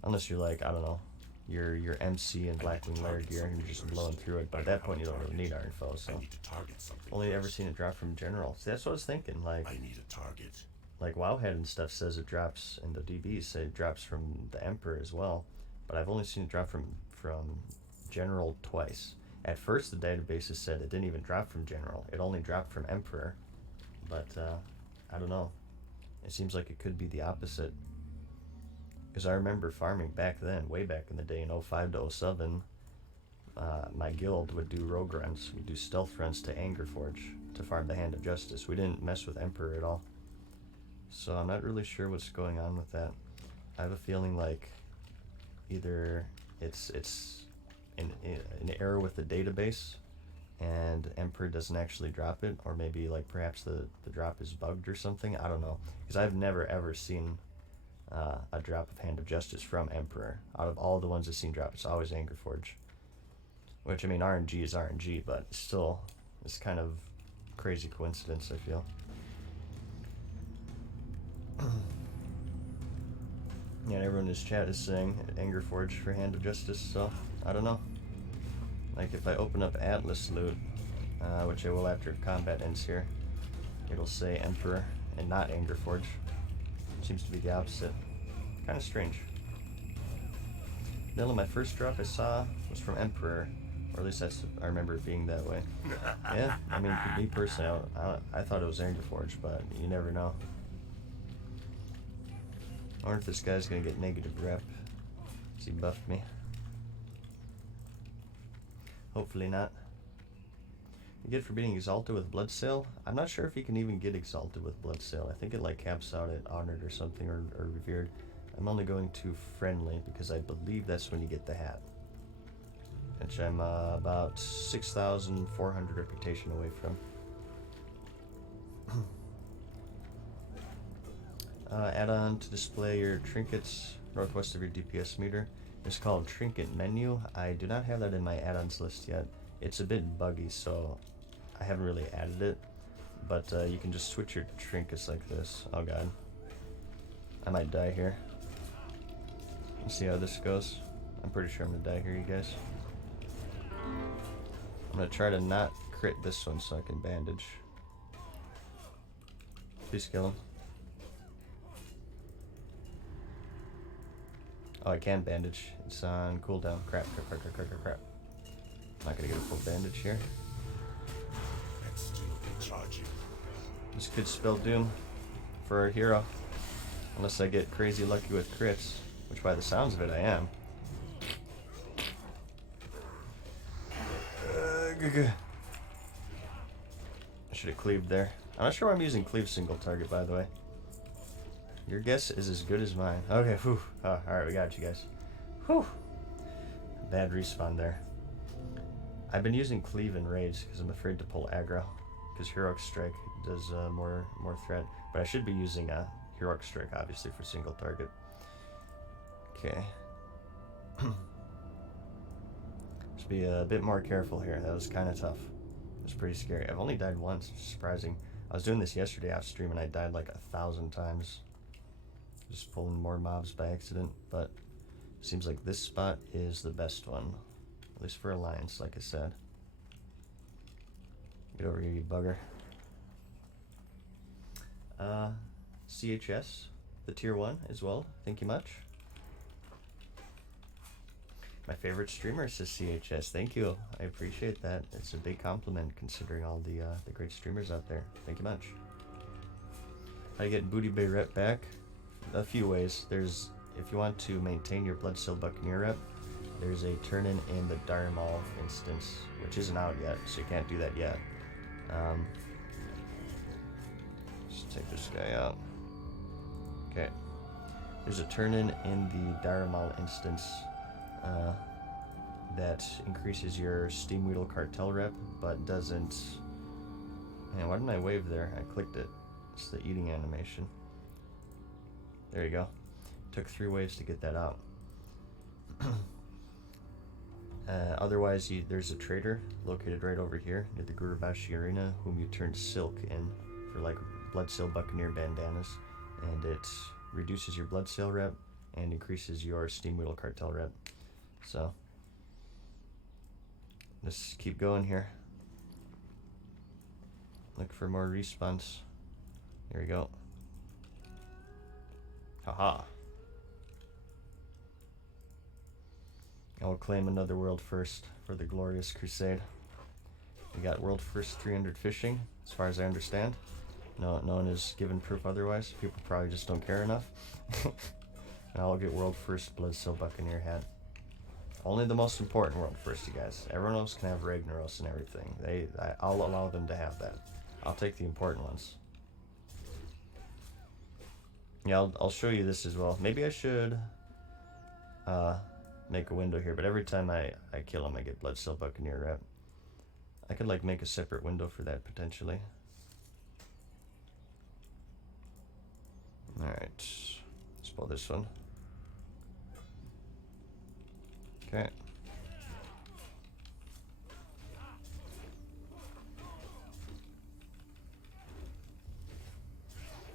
Unless you're like, I don't know, you're MC and Blackwing Lair gear and you're just blowing through it, but at that point you don't really need Iron Foe, so. Only ever seen it drop from General. See, that's what I was thinking, like, I need a target. Like Wowhead and stuff says it drops, and the DBs say it drops from the Emperor as well, but I've only seen it drop from General twice. At first the databases said it didn't even drop from General, it only dropped from Emperor, but I don't know. It seems like it could be the opposite. Because I remember farming back then, way back in the day in 05 to 07, my guild would do rogue runs. We'd do stealth runs to Angerforge to farm the Hand of Justice. We didn't mess with Emperor at all. So I'm not really sure what's going on with that. I have a feeling like either it's an error with the database and Emperor doesn't actually drop it, or maybe like perhaps the drop is bugged or something. I don't know, because I've never ever seen a drop of Hand of Justice from Emperor. Out of all the ones I've seen drop, it's always Angerforge. Which, I mean, RNG is RNG, but still, it's kind of crazy coincidence, I feel. Yeah, and everyone in this chat is saying Angerforge for Hand of Justice, so I don't know. Like if I open up Atlas loot, which I will after combat ends here, it'll say Emperor and not Angerforge. Seems to be the opposite. Kind of strange. Vanilla, my first drop I saw was from Emperor, or at least I remember it being that way. Yeah, I mean, me personally, I thought it was Angerforge, but you never know. I wonder if this guy's gonna get negative rep. He buffed me. Hopefully not. You get for being Exalted with Bloodsail? I'm not sure if you can even get Exalted with Bloodsail. I think it like caps out at Honored or something, or Revered. I'm only going to Friendly because I believe that's when you get the hat. Which I'm about 6,400 reputation away from. Add on to display your trinkets northwest of your DPS meter. is called Trinket Menu. I do not have that in my add-ons list yet. It's a bit buggy, so I haven't really added it. But you can just switch your trinkets like this. Oh god. I might die here. Let's see how this goes. I'm pretty sure I'm gonna die here, you guys. I'm gonna try to not crit this one so I can bandage. Please kill him. Oh, I can bandage. It's on cooldown. Crap. I'm not gonna get a full bandage here. This could spell doom for our hero. Unless I get crazy lucky with crits. Which by the sounds of it, I am. I should have cleaved there. I'm not sure why I'm using cleave single target, by the way. Your guess is as good as mine. Okay, whew. Oh, alright, we got you guys. Whew. Bad respawn there. I've been using cleave and rage because I'm afraid to pull aggro. Because heroic strike does more threat. But I should be using heroic strike, obviously, for single target. Okay. Just be a bit more careful here. That was kind of tough. It was pretty scary. I've only died once, which is surprising. I was doing this yesterday off stream and I died like 1,000 times. Just pulling more mobs by accident, but it seems like this spot is the best one. At least for Alliance, like I said. Get over here, you bugger. CHS, the tier 1 as well. Thank you much. My favorite streamer says CHS. Thank you. I appreciate that. It's a big compliment considering all the great streamers out there. Thank you much. How to get Booty Bay rep back? A few ways. There's, if you want to maintain your Bloodseal Buccaneer rep, there's a turn-in the Darmal instance, which isn't out yet, so you can't do that yet. Let's take this guy out. Okay. There's a turn-in the Darmal instance that increases your Steamweedle Cartel rep, but doesn't... Man, why didn't I wave there? I clicked it. It's the eating animation. There you go. Took 3 waves to get that out. Otherwise, there's a trader located right over here near the Gurubashi Arena, whom you turn silk in for like Bloodseal Buccaneer bandanas, and it reduces your Bloodseal rep and increases your Steamweedle Cartel rep. So let's keep going here. Look for more respawns. There we go. Haha. I will claim another world first for the glorious crusade. We got world first 300 fishing, as far as I understand. No one has given proof otherwise. People probably just don't care enough. And I'll get world first Bloodseal Buccaneer hat. Only the most important world first, you guys. Everyone else can have Ragnaros and everything. I'll allow them to have that. I'll take the important ones. Yeah, I'll show you this as well. Maybe I should make a window here, but every time I kill him, I get Bloodseal Buccaneer rep. I could like make a separate window for that potentially. Alright, let's pull this one. Okay.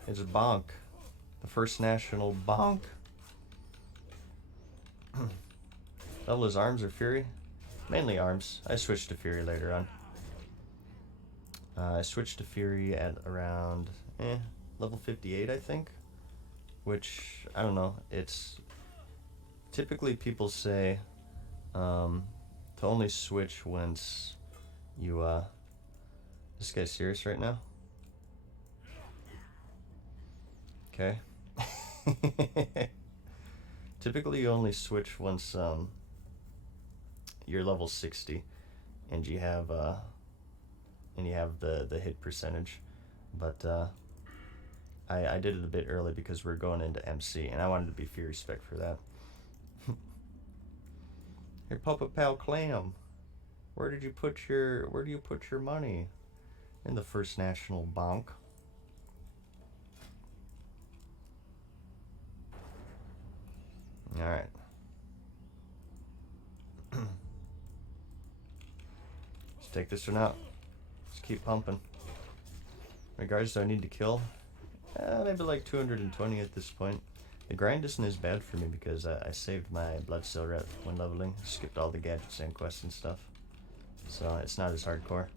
It's a bonk. The first national bonk. Level his arms or fury? Mainly arms. I switched to fury later on. I switched to fury at around level 58, I think. Which, I don't know. It's typically people say to only switch once you this guy's serious right now? Okay. Typically you only switch once you're level 60 and you have the hit percentage, but I did it a bit early because we're going into MC and I wanted to be Fury spec for that. Here, Puppet Pal Clam, where do you put your money? In the first national bonk. Alright. take this one out. Just keep pumping. How many guards do I need to kill? Maybe like 220 at this point. The grind isn't as bad for me because I saved my blood seal rep when leveling. Skipped all the gadgets and quests and stuff. So it's not as hardcore.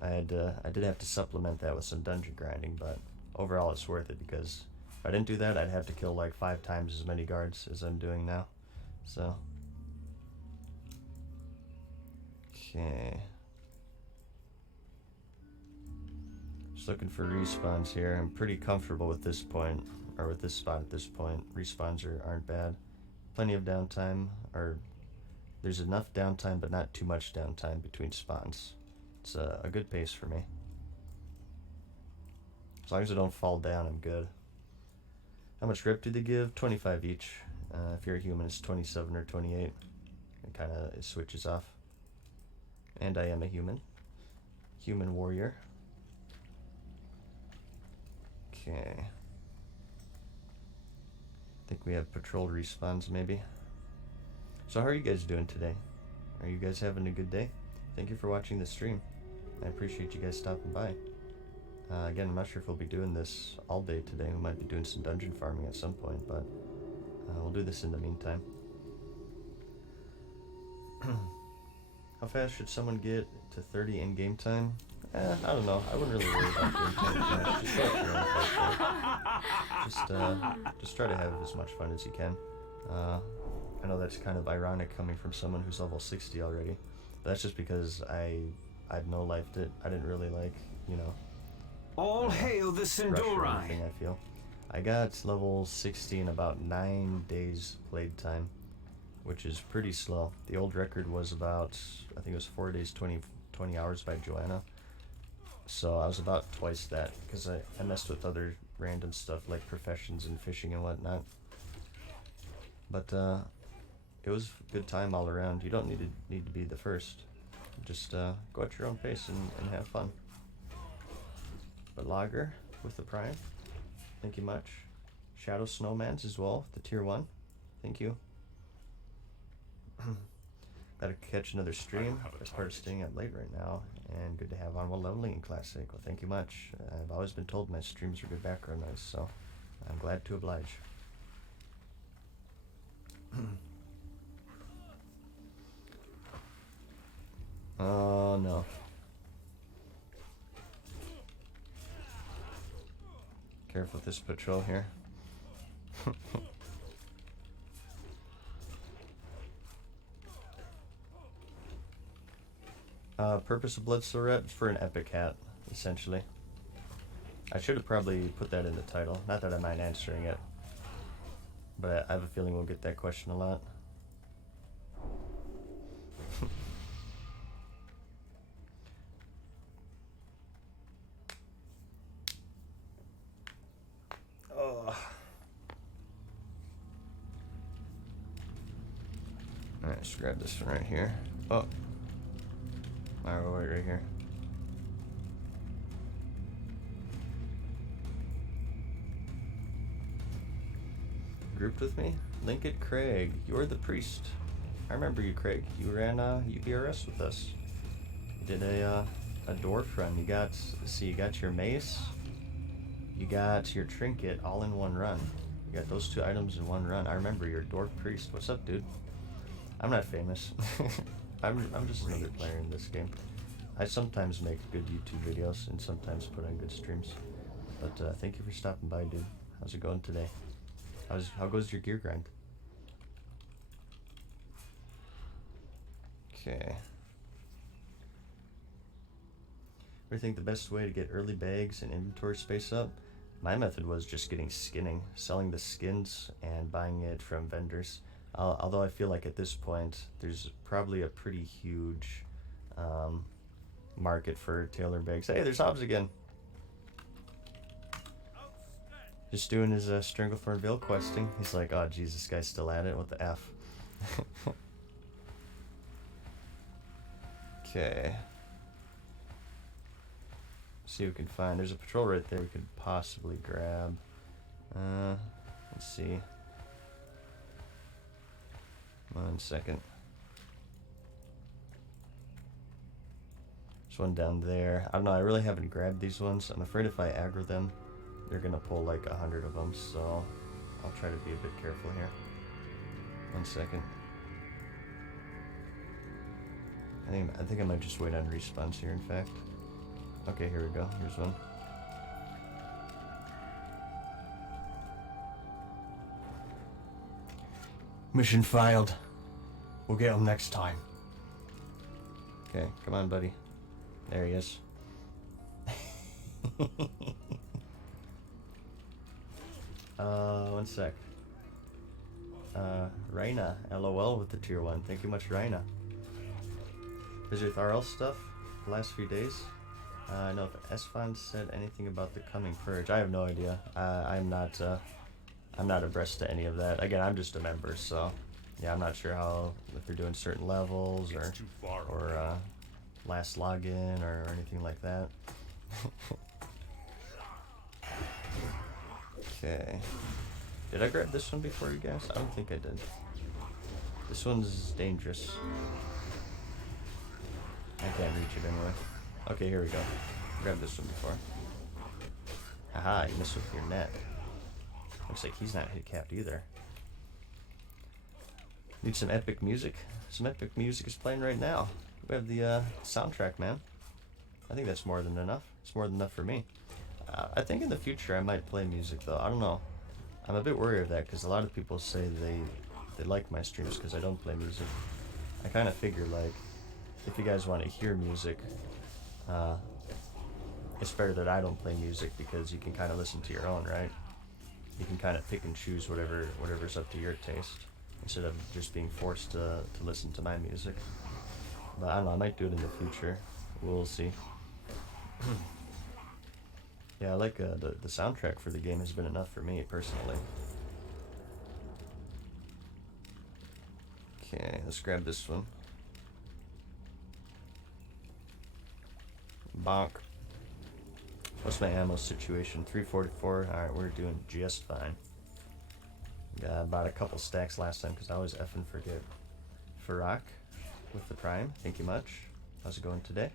I did have to supplement that with some dungeon grinding, but overall it's worth it because if I didn't do that, I'd have to kill like 5 times as many guards as I'm doing now. So. Okay. Just looking for respawns here. I'm pretty comfortable with this point, or with this spot at this point. Respawns aren't bad. Plenty of downtime, or there's enough downtime but not too much downtime between spawns. It's a good pace for me. As long as I don't fall down, I'm good. How much rep do they give? 25 each. If you're a human, it's 27 or 28. It kind of switches off. And I am a human. Human warrior. Okay. I think we have patrol respawns maybe. So how are you guys doing today? Are you guys having a good day? Thank you for watching the stream. I appreciate you guys stopping by. Again, I'm not sure if we'll be doing this all day today. We might be doing some dungeon farming at some point, but we'll do this in the meantime. How fast should someone get to 30 in game time? I don't know. I wouldn't really worry about game time. Just go at your own pace. Just try to have as much fun as you can. I know that's kind of ironic coming from someone who's level 60 already. But that's just because I've no-lifed it. I didn't really like, you know. All hail the Sindorai! I feel. I got level 60 in about 9 days played time, which is pretty slow. The old record was about, I think it was 4 days, 20 hours by Joanna. So I was about twice that, because I messed with other random stuff like professions and fishing and whatnot. But it was a good time all around. You don't need to be the first. Just go at your own pace and have fun. But Lager with the Prime, thank you much. Shadow Snowmans as well, the tier 1, thank you. Gotta catch another stream. That's part of staying up late right now, and good to have on while leveling in Classic. Well, thank you much. I've always been told my streams are good background noise, so I'm glad to oblige. Oh no. Careful with this patrol here. Purpose of Blood Soret for an epic hat, essentially. I should have probably put that in the title. Not that I mind answering it, but I have a feeling we'll get that question a lot. Oh. Alright, let's grab this one right here. Oh. Alright, right here. Grouped with me? Linkit Craig, you're the priest. I remember you, Craig. You ran UBRS with us. You did a dwarf run. You got, let's see, you got your mace, you got your trinket all in one run. You got those 2 items in one run. I remember you're a dwarf priest. What's up, dude? I'm not famous. I'm just another player in this game. I sometimes make good YouTube videos and sometimes put on good streams. But thank you for stopping by, dude. How's it going today? How goes your gear grind? Okay. What do you think the best way to get early bags and inventory space up? My method was just getting skinning, selling the skins and buying it from vendors. Although I feel like at this point there's probably a pretty huge market for tailor bags. Hey, there's Hobbs again. Just doing his Stranglethorn Veil questing. He's like, oh jeez, this guy's still at it. What the F? Okay. See what we can find. There's a patrol right there we could possibly grab. Let's see. 1 second. There's one down there. I don't know, I really haven't grabbed these ones. I'm afraid if I aggro them, they're gonna pull like 100 of them, so I'll try to be a bit careful here. 1 second. I think I might just wait on respawns here, in fact. Okay, here we go. Here's one. Mission failed. We'll get him next time. Okay, come on, buddy. There he is. 1 sec. Raina, LOL with the tier 1. Thank you much, Raina. Is your Tharl stuff the last few days? I know if Esfand said anything about the coming purge. I have no idea. I'm not abreast to any of that. Again, I'm just a member, so yeah, I'm not sure how, if they're doing certain levels or last login or anything like that. Okay. Did I grab this one before, you guys? I don't think I did. This one's dangerous. I can't reach it anyway. Okay, here we go. Grab this one before. Haha, you missed with your net. Looks like he's not hit capped either. Need some epic music? Some epic music is playing right now. We have the soundtrack, man. I think that's more than enough. It's more than enough for me. I think in the future I might play music though. I don't know. I'm a bit worried of that because a lot of people say they like my streams because I don't play music. I kind of figure like if you guys want to hear music, it's better that I don't play music because you can kind of listen to your own, right? You can kind of pick and choose whatever's up to your taste instead of just being forced to listen to my music. But I don't know, I might do it in the future. We'll see. Yeah, I like the soundtrack for the game has been enough for me personally. Okay, let's grab this one. Bonk. What's my ammo situation? 344. Alright, we're doing just fine. Bought a couple stacks last time because I always effing forget. Farak with the Prime. Thank you much. How's it going today?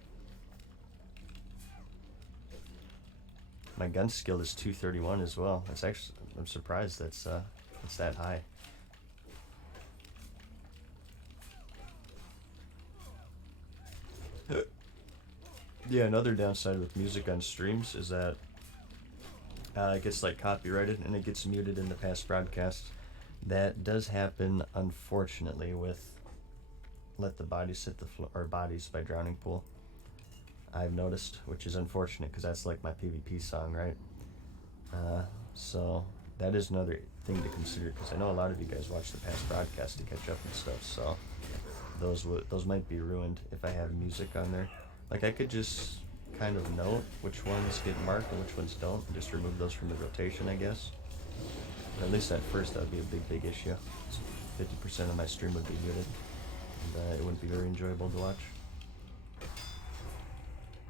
My gun skill is 231 as well. That's actually, I'm surprised it's that high. Yeah, another downside with music on streams is that it gets like copyrighted and it gets muted in the past broadcasts. That does happen, unfortunately, with Let the Bodies Hit the Floor, or Bodies by Drowning Pool. I've noticed, which is unfortunate because that's like my PvP song, right? So that is another thing to consider because I know a lot of you guys watch the past broadcasts to catch up and stuff. So those might be ruined if I have music on there. Like I could just kind of note which ones get marked and which ones don't, and just remove those from the rotation, I guess. But at least at first that would be a big issue. 50% of my stream would be muted, and it wouldn't be very enjoyable to watch.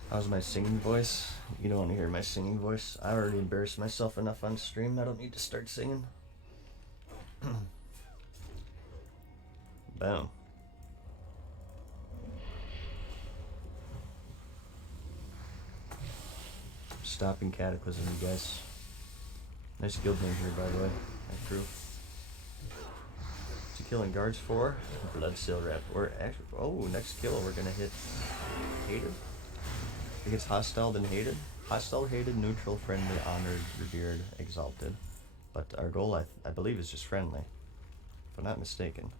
How's my singing voice? You don't want to hear my singing voice. I already embarrassed myself enough on stream. I don't need to start singing. Boom. Stopping Cataclysm, you guys. Nice guild name here, by the way. My crew. 2 killing guards 4. Blood Seal Rep. We're actually. Oh, next kill we're gonna hit Hated. I think it's hostile then hated. Hostile, hated, neutral, friendly, honored, revered, exalted. But our goal, I believe, is just friendly, if I'm not mistaken.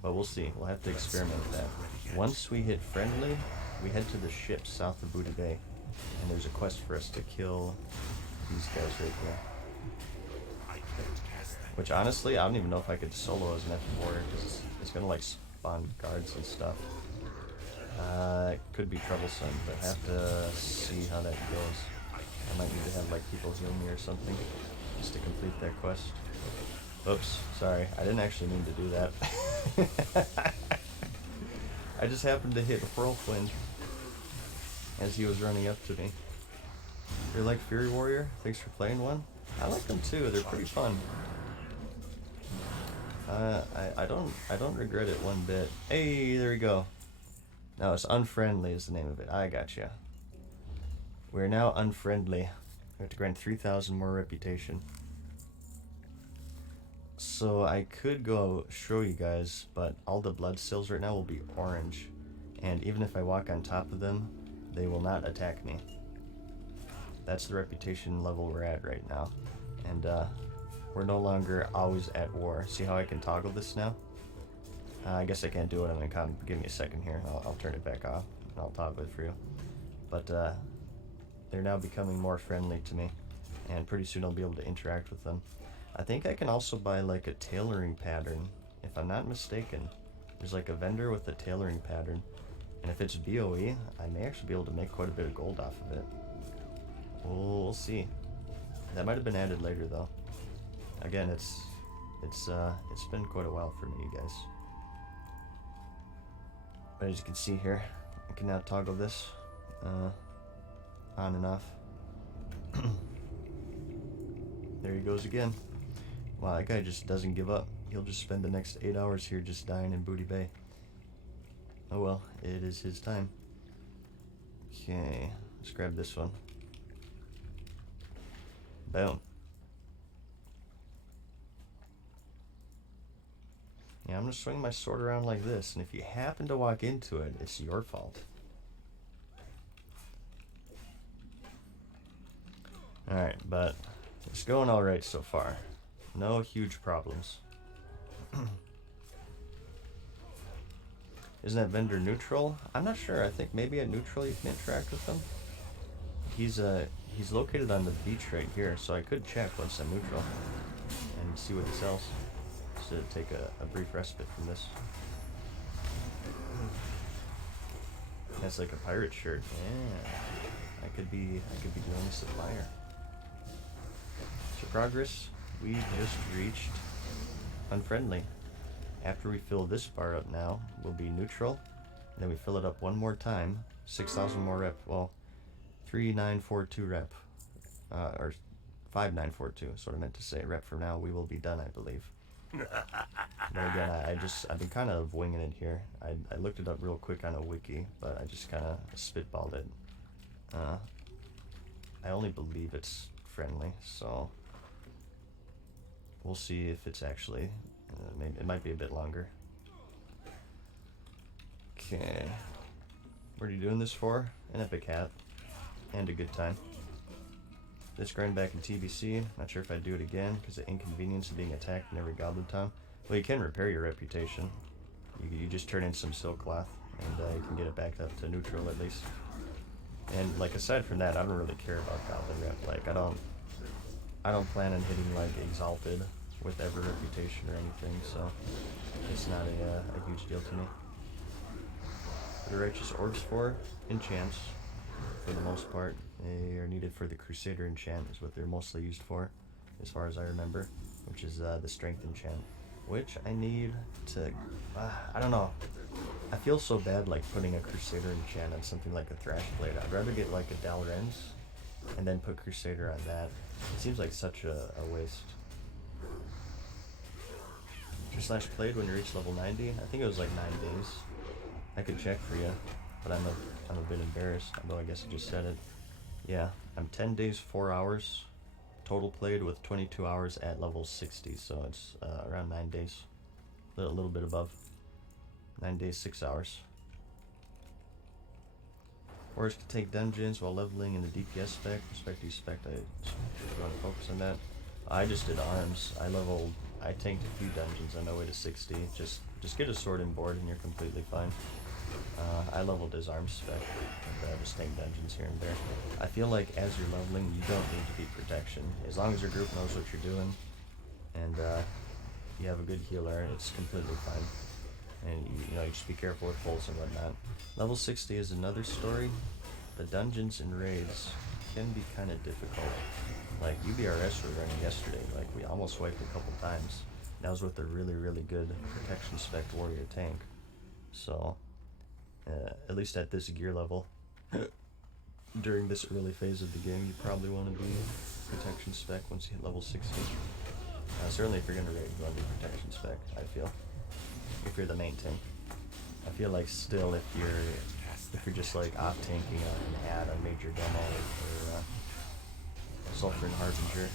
But we'll see. We'll have to experiment with that. Once we hit friendly, we head to the ship south of Booty Bay, and there's a quest for us to kill these guys right here. Which honestly, I don't even know if I could solo as an F warrior because it's gonna like spawn guards and stuff. It could be troublesome, but I have to see how that goes. I might need to have like people heal me or something just to complete that quest. Oops, sorry, I didn't actually mean to do that. I just happened to hit a whirlwind as he was running up to me. You're like Fury Warrior? Thanks for playing one. I like them too, they're pretty fun. I don't regret it one bit. Hey, there we go. No, it's unfriendly is the name of it. I gotcha. We're now unfriendly. We have to grant 3,000 more reputation. So I could go show you guys, but all the blood cells right now will be orange. And even if I walk on top of them, they will not attack me. That's the reputation level we're at right now. And we're no longer always at war. See how I can toggle this now? I guess I can't do it. I'm gonna come. Give me a second here. I'll turn it back off and I'll toggle it for you. But they're now becoming more friendly to me, and pretty soon I'll be able to interact with them. I think I can also buy like a tailoring pattern, if I'm not mistaken. There's like a vendor with a tailoring pattern, and if it's BOE, I may actually be able to make quite a bit of gold off of it. We'll see. That might have been added later though. Again, it's been quite a while for me, you guys. But as you can see here, I can now toggle this on and off. There he goes again. Wow, that guy just doesn't give up. He'll just spend the next 8 hours here just dying in Booty Bay. Oh well, it is his time. Okay, let's grab this one. Boom. Yeah, I'm gonna swing my sword around like this, and if you happen to walk into it, it's your fault. Alright, but it's going alright so far. No huge problems. Isn't that vendor neutral? I'm not sure. I think maybe at neutral you can interact with him. He's located on the beach right here, so I could check once I'm neutral and see what he sells. Just to take a brief respite from this. That's like a pirate shirt. Yeah, I could be the only supplier. So progress, we just reached unfriendly. After we fill this bar up now, we'll be neutral. And then we fill it up one more time, 6,000 more rep. Well, 3,942 rep, or 5,942 is what I meant to say. Rep from now, we will be done, I believe. But again, I've been kind of winging it here. I looked it up real quick on a wiki, but I just kind of spitballed it. I only believe it's friendly, so we'll see if it's actually, maybe it might be a bit longer. Okay, what are you doing this for? An epic hat and a good time. This grind back in TBC. Not sure if I'd do it again because the inconvenience of being attacked in every goblin town. Well, you can repair your reputation. You just turn in some silk cloth and you can get it back up to neutral at least. And like aside from that, I don't really care about goblin rep. Like I don't plan on hitting like exalted with every reputation or anything, so it's not a huge deal to me. What are righteous orbs for? Enchants, for the most part. They are needed for the Crusader enchant, is what they're mostly used for, as far as I remember, which is the strength enchant, which I need to, I don't know. I feel so bad like putting a Crusader enchant on something like a Thrash Blade. I'd rather get like a Dalrens and then put Crusader on that. It seems like such a waste. Slash played when you reach level 90? I think it was like 9 days. I could check for you, but I'm a bit embarrassed, although I guess I just said it. Yeah, I'm 10 days, 4 hours total played with 22 hours at level 60, so it's around 9 days. A little bit above. 9 days, 6 hours. Warriors can take dungeons while leveling in the DPS spec. Respect spec, I want to focus on that. I just did arms. I tanked a few dungeons on my way to 60. Just get a sword and board and you're completely fine. I leveled his arms spec, and just tank dungeons here and there. I feel like as you're leveling, you don't need to be protection. As long as your group knows what you're doing, and you have a good healer, it's completely fine. And you just be careful with pulls and whatnot. Level 60 is another story. The dungeons and raids can be kind of difficult. Like UBRS we were running yesterday, like we almost wiped a couple times. That was with a really, really good protection spec warrior tank. So, at least at this gear level, during this early phase of the game, you probably want to be protection spec once you hit level 60. Certainly if you're going to raid, you want to be protection spec, I feel. If you're the main tank. I feel like still if you're just like off tanking an ad on Major Domo or Sulfur and Harbinger,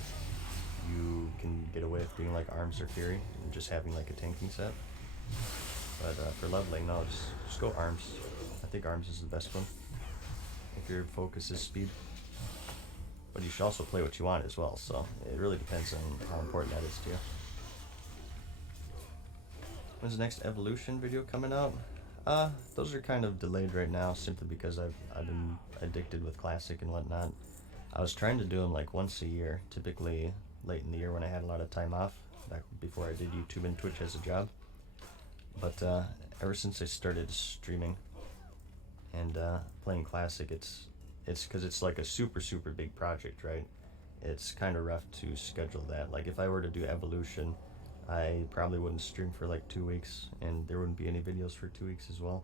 you can get away with doing like Arms or Fury and just having like a tanking set. But for leveling, no, just go Arms. I think Arms is the best one if your focus is speed. But you should also play what you want as well, so it really depends on how important that is to you. When's the next Evolution video coming out? Those are kind of delayed right now simply because I've been addicted with Classic and whatnot. I was trying to do them like once a year, typically late in the year when I had a lot of time off, back before I did YouTube and Twitch as a job. But ever since I started streaming and playing Classic, it's because it's like a super big project, right? It's kind of rough to schedule that. Like if I were to do Evolution, I probably wouldn't stream for like 2 weeks, and there wouldn't be any videos for 2 weeks as well.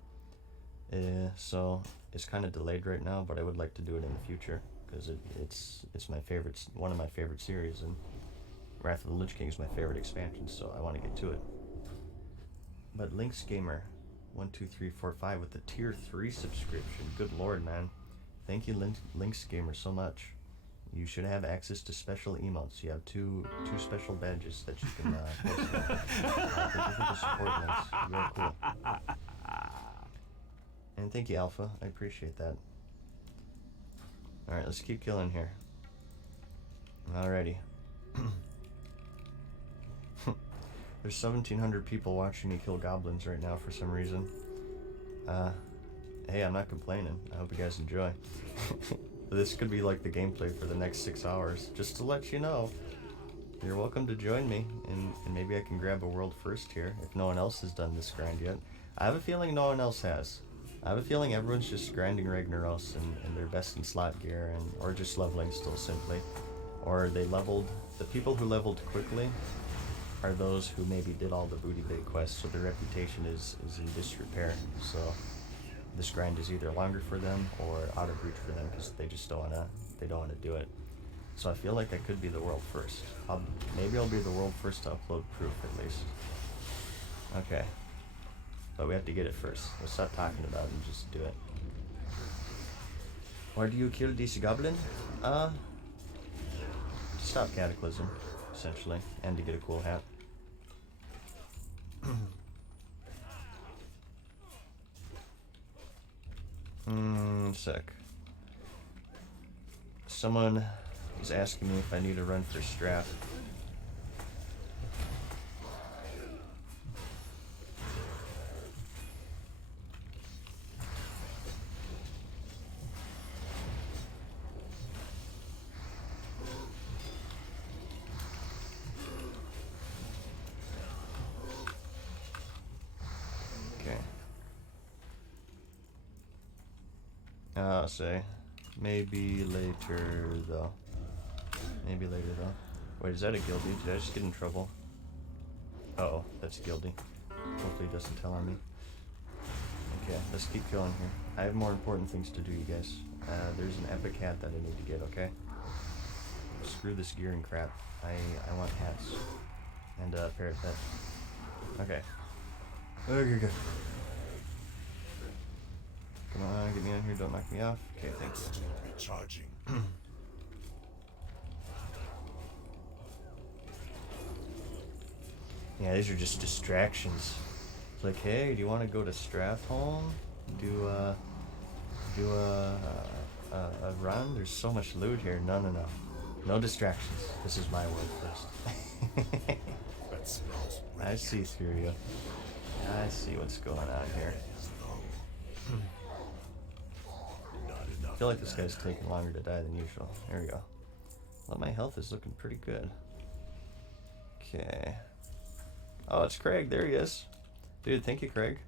So it's kind of delayed right now, but I would like to do it in the future because it's my favorite, one of my favorite series, and Wrath of the Lich King is my favorite expansion, so I want to get to it. But Lynx Gamer 12345 with the tier 3 subscription. Good lord, man. Thank you, Lynx Gamer, so much. You should have access to special emotes. You have two special badges that you can post on. Thank you for the support, Lynx. You're cool. And thank you, Alpha. I appreciate that. Alright, let's keep killing here. Alrighty. There's 1,700 people watching me kill goblins right now for some reason. Hey, I'm not complaining. I hope you guys enjoy. This could be like the gameplay for the next 6 hours, just to let you know. You're welcome to join me, and maybe I can grab a world first here, if no one else has done this grind yet. I have a feeling no one else has. I have a feeling everyone's just grinding Ragnaros and their best in slot gear, or just leveling still simply. Or they leveled, the people who leveled quickly are those who maybe did all the booty bait quests, so their reputation is in disrepair. So this grind is either longer for them or out of reach for them because they just don't wanna do it. So I feel like I could be the world first. Maybe I'll be the world first to upload proof at least. Okay, but we have to get it first. Let's stop talking about it and just do it. Why do you kill this goblin? To stop Cataclysm, essentially, and to get a cool hat. Sec. Someone is asking me if I need to run for Strath. I'll say maybe later though. Maybe later though. Wait, is that a guilty? Did I just get in trouble? Uh-oh, that's guilty. Hopefully it doesn't tell on me. Okay, let's keep going here. I have more important things to do, you guys. There's an epic hat that I need to get, okay? Screw this gearing crap. I want hats. And parrot pet. Okay. Okay, good. Come on, get me on here, don't knock me off. Okay, thank you. Recharging. Yeah, these are just distractions. It's like, hey, do you want to go to Strathholm? Do a run? There's so much loot here. No. No distractions. This is my word first. I see through you. I see what's going on here. I feel like this guy's taking longer to die than usual. There we go. Well, my health is looking pretty good. Okay. Oh, it's Craig. There he is. Dude, thank you, Craig.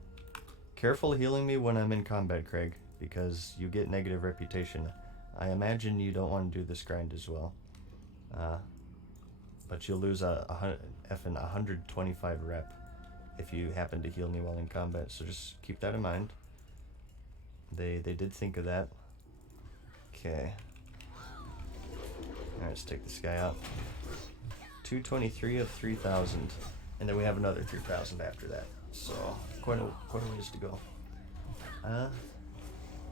Careful healing me when I'm in combat, Craig, because you get negative reputation. I imagine you don't want to do this grind as well. But you'll lose a 125 rep if you happen to heal me while in combat, so just keep that in mind. They did think of that. Okay. Alright, let's take this guy out. 223 of 3,000. And then we have another 3,000 after that. So, quite a ways to go.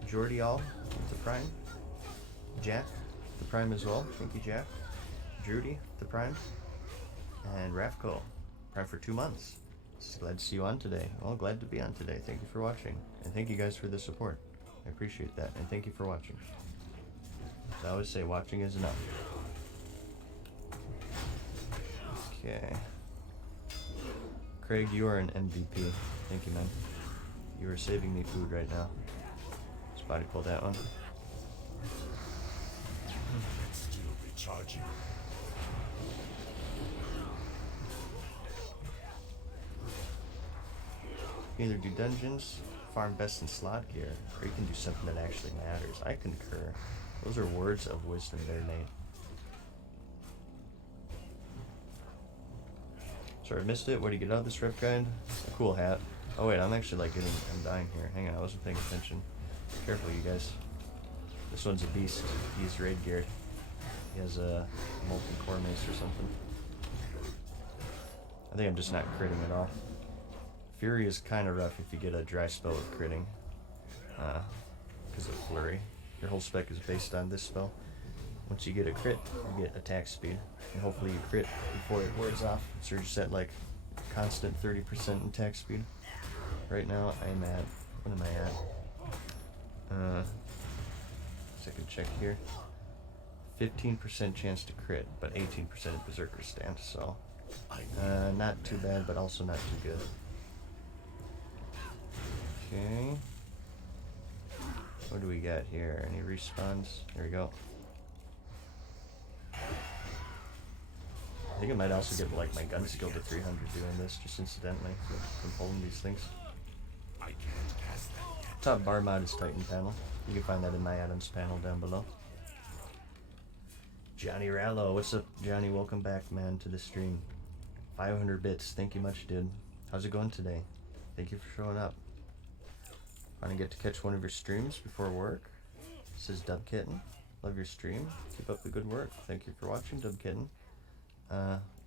Jordy All with the Prime. Jack, the Prime as well. Thank you, Jack. Judy, the Prime. And Rafco, Prime for 2 months. Glad to see you on today. Well, glad to be on today. Thank you for watching. And thank you guys for the support. I appreciate that. And thank you for watching. As I always say, watching is enough. Okay. Craig, you are an MVP. Thank you, man. You are saving me food right now. Let's body pull that one. Still recharging. Either do dungeons, farm best in slot gear, or you can do something that actually matters. I concur. Those are words of wisdom there, Nate. Sorry, I missed it. What do you get out of this rep guide? A cool hat. Oh wait, I'm actually like I'm dying here. Hang on, I wasn't paying attention. Careful, you guys. This one's a beast. He's raid geared. He has a molten core mace or something. I think I'm just not critting at all. Fury is kind of rough if you get a dry spell with critting. Because of flurry. Your whole spec is based on this spell. Once you get a crit, you get attack speed. And hopefully you crit before it wears off. So you're just at like constant 30% attack speed. Right now I'm at, what am I at? Second check here. 15% chance to crit, but 18% of Berserker stance, so not too bad, but also not too good. Okay. What do we got here? Any respawns? There we go. I think I might also get like my gun skill to 300 doing this, just incidentally, from holding these things. Top bar mod is Titan panel. You can find that in my add-ons panel down below. Johnny Rallo, what's up, Johnny? Welcome back, man, to the stream. 500 bits, thank you much, dude. How's it going today? Thank you for showing up. Finally get to catch one of your streams before work. This is Dub Kitten. Love your stream. Keep up the good work. Thank you for watching, Dub Kitten.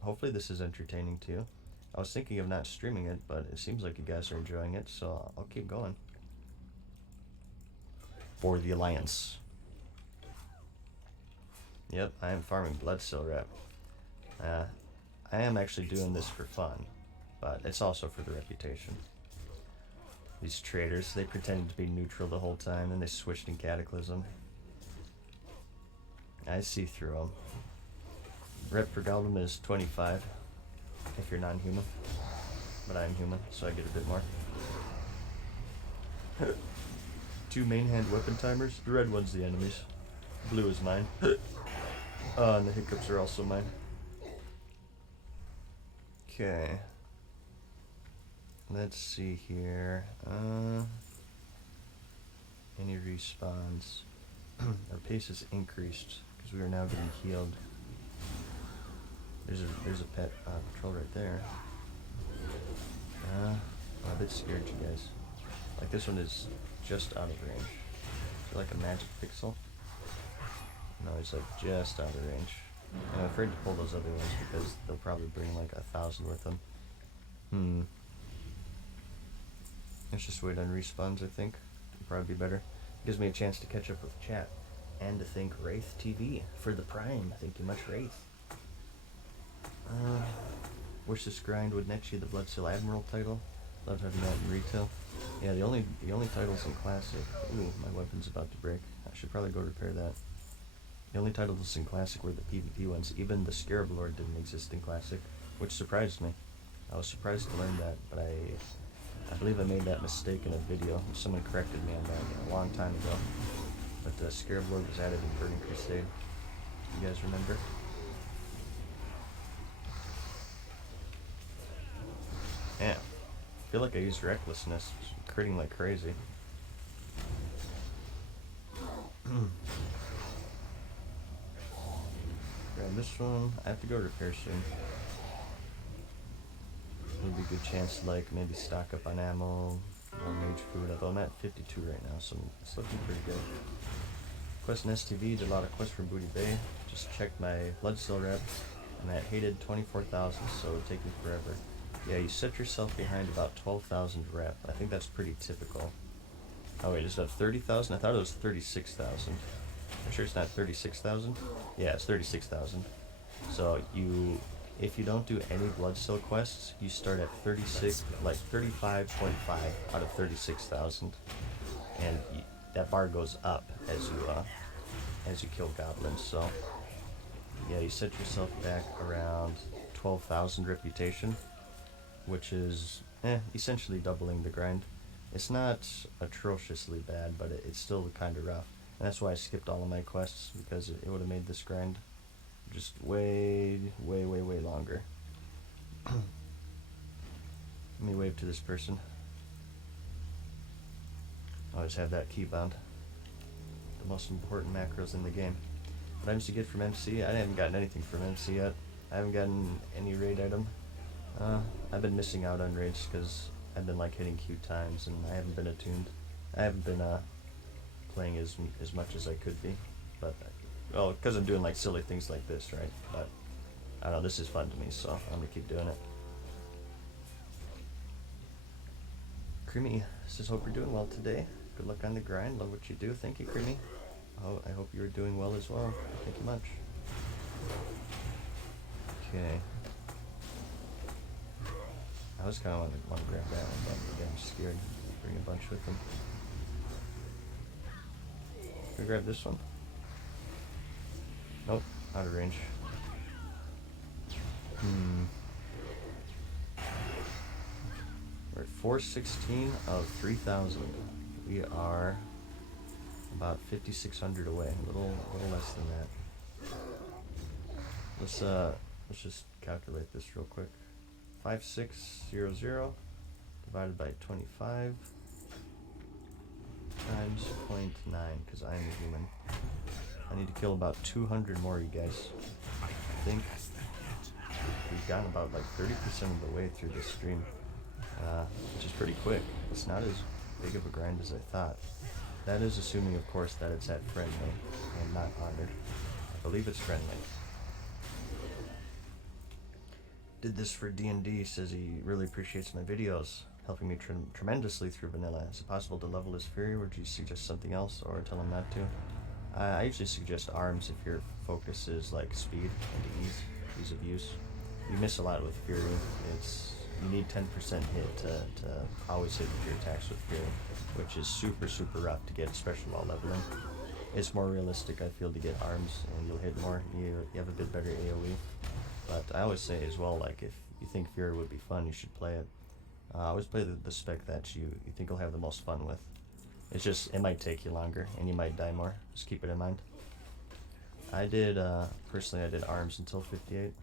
Hopefully this is entertaining to you. I was thinking of not streaming it, but it seems like you guys are enjoying it, so I'll keep going. For the Alliance. Yep, I am farming Bloodsill rep. I am actually doing this for fun, but it's also for the reputation. These traders, they pretended to be neutral the whole time, and they switched in Cataclysm. I see through them. Rep for Galdom is 25, if you're non-human. But I'm human, so I get a bit more. 2 main hand weapon timers. The red one's the enemies. Blue is mine. And the hiccups are also mine. Okay. Let's see here. Any respawns? Our pace is increased because we are now getting healed. There's a pet patrol right there. I'm a bit scared, you guys. Like this one is just out of range. Is it like a magic pixel? No, it's like just out of range. And I'm afraid to pull those other ones because they'll probably bring like 1,000 with them. Let's just wait on respawns, I think. It'll probably be better. Gives me a chance to catch up with chat. And to thank Wraith TV for the Prime. Thank you much, Wraith. Wish this grind would net you the Bloodsill Admiral title. Love having that in retail. Yeah, the only titles in Classic. Ooh, my weapon's about to break. I should probably go repair that. The only titles in Classic were the PvP ones. Even the Scarab Lord didn't exist in Classic, which surprised me. I was surprised to learn that, but I believe I made that mistake in a video. Someone corrected me on that a long time ago. But the Scarab Lord was added in Burning Crusade. You guys remember? Yeah. I feel like I used Recklessness, critting like crazy. Grab this one. I have to go repair soon. It'll be a good chance to like maybe stock up on ammo or mage food, although I'm at 52 right now, so it's looking pretty good. Quest in STV, did a lot of quests for Booty Bay. Just checked my Bloodsill rep. I'm at hated 24,000, so it'll take me forever. Yeah, you set yourself behind about 12,000 rep. I think that's pretty typical. Oh wait, is that 30,000? I thought it was 36,000. I'm sure it's not 36,000. Yeah, it's 36,000. So if you don't do any Bloodsteel quests, you start at 35.5 out of 36,000, and that bar goes up as you kill goblins. So yeah, you set yourself back around 12,000 reputation, which is essentially doubling the grind. It's not atrociously bad, but it's still kind of rough. And that's why I skipped all of my quests, because it would have made this grind just way longer. Let me wave to this person. I'll just have that keybound. The most important macros in the game. What items you get from MC? I haven't gotten anything from MC yet. I haven't gotten any raid item. I've been missing out on raids because I've been like hitting queue times and I haven't been attuned. I haven't been playing as much as I could be, but well, because I'm doing like silly things like this, right? But I don't know, this is fun to me, so I'm gonna keep doing it. Creamy says, hope you're doing well today. Good luck on the grind. Love what you do. Thank you, Creamy. Oh, I hope you're doing well as well. Thank you much. Okay. I was kind of want to grab that one, but again, I'm scared. Bring a bunch with them. Can we grab this one? Nope, out of range. We're at 416 of 3,000. We are about 5,600 away. A little less than that. Let's just calculate this real quick. 5600 divided by 25 times 0.9, because I'm a human. I need to kill about 200 more, you guys. I think we've gotten about like 30% of the way through this stream, which is pretty quick. It's not as big of a grind as I thought. That is assuming, of course, that it's at friendly and not honored. I believe it's friendly. Did this for D&D, says he really appreciates my videos, helping me tremendously through vanilla. Is it possible to level his fury, or would you suggest something else, or tell him not to? I usually suggest arms if your focus is like speed and ease of use. You miss a lot with fury. You need 10% hit to always hit with your attacks with fury, which is super rough to get, especially while leveling. It's more realistic, I feel, to get arms, and you'll hit more. You have a bit better AoE. But I always say as well, like, if you think fury would be fun, you should play it. Always play the spec that you think you'll have the most fun with. It's just, it might take you longer, and you might die more. Just keep it in mind. Personally, I did arms until 58.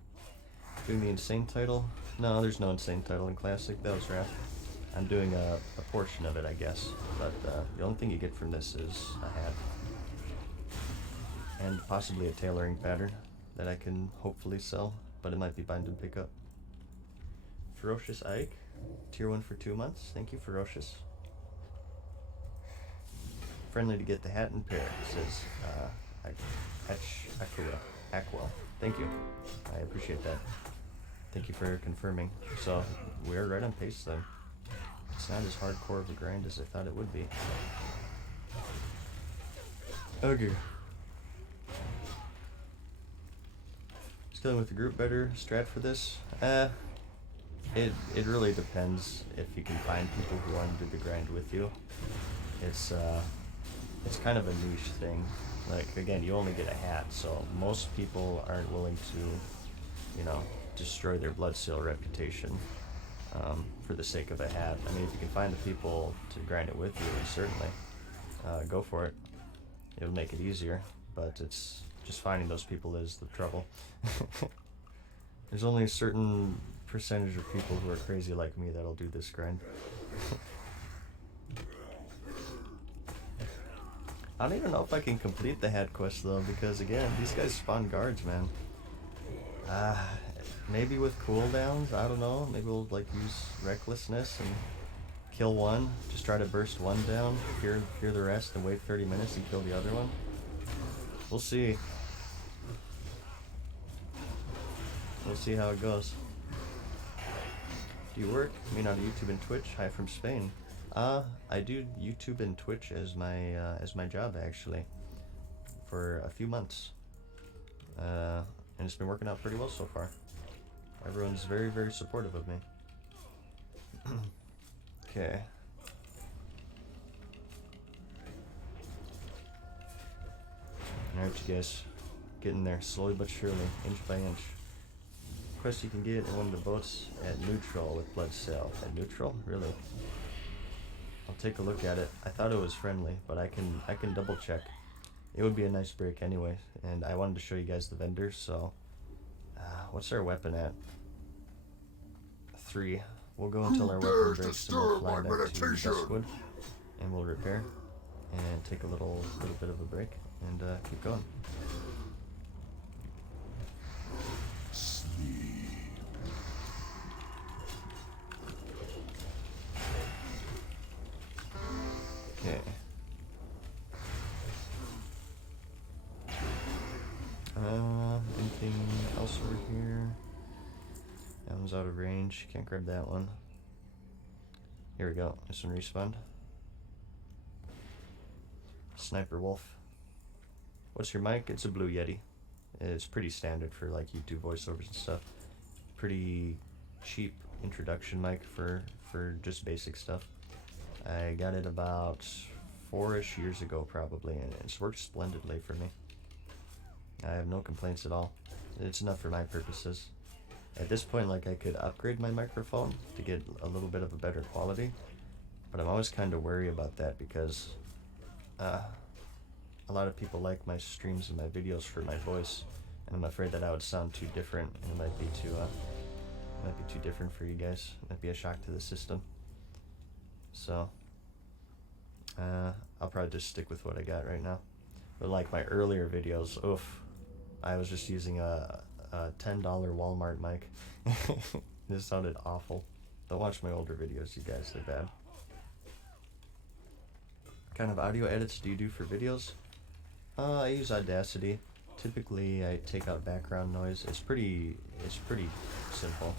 Doing the insane title? No, there's no insane title in Classic. That was Wrath. I'm doing a portion of it, I guess. But the only thing you get from this is a hat. And possibly a tailoring pattern that I can hopefully sell, but it might be bind and pick up. Ferocious Ike, tier 1 for 2 months. Thank you, Ferocious. Friendly to get the hat and pair, says Aqua. Thank you. I appreciate that. Thank you for confirming. So, we're right on pace then. It's not as hardcore of a grind as I thought it would be. Okay. Is killing with the group better strat for this? It really depends if you can find people who want to do the grind with you. It's kind of a niche thing. Like, again, you only get a hat, so most people aren't willing to, destroy their Bloodsteel reputation for the sake of a hat. I mean, if you can find the people to grind it with you, then certainly go for it. It'll make it easier, but it's just finding those people is the trouble. There's only a certain percentage of people who are crazy like me that'll do this grind. I don't even know if I can complete the hat quest though, because again, these guys spawn guards, man. Maybe with cooldowns, I don't know. Maybe we'll like use recklessness and kill one, just try to burst one down, fear the rest, and wait 30 minutes and kill the other one. We'll see. We'll see how it goes. Do you work? I mean, on YouTube and Twitch. Hi from Spain. I do YouTube and Twitch as my job actually, for a few months, and it's been working out pretty well so far. Everyone's very, very supportive of me. Okay. Alright, you guys, getting there slowly but surely, inch by inch. Quest you can get in one of the boats at neutral with blood sail. At neutral? Really? I'll take a look at it. I thought it was friendly, but I can double check. It would be a nice break anyway, and I wanted to show you guys the vendors, so what's our weapon at? 3. We'll go until our weapon breaks, and we'll fly back to Duskwood, and we'll repair and take a little bit of a break and keep going. Okay. Anything else over here? That one's out of range. Can't grab that one. Here we go. This one respawned. Sniper Wolf. What's your mic? It's a Blue Yeti. It's pretty standard for like YouTube voiceovers and stuff. Pretty cheap introduction mic for just basic stuff. I got it about 4-ish years ago probably, and it's worked splendidly for me. I have no complaints at all. It's enough for my purposes. At this point, like, I could upgrade my microphone to get a little bit of a better quality, but I'm always kind of wary about that because a lot of people like my streams and my videos for my voice, and I'm afraid that I would sound too different, and it might be too different for you guys. It might be a shock to the system. So I'll probably just stick with what I got right now. But like my earlier videos, oof, I was just using a $10 Walmart mic. This sounded awful. Don't watch my older videos, you guys, they're bad. What kind of audio edits do you do for videos? I use Audacity. Typically I take out background noise. It's pretty simple.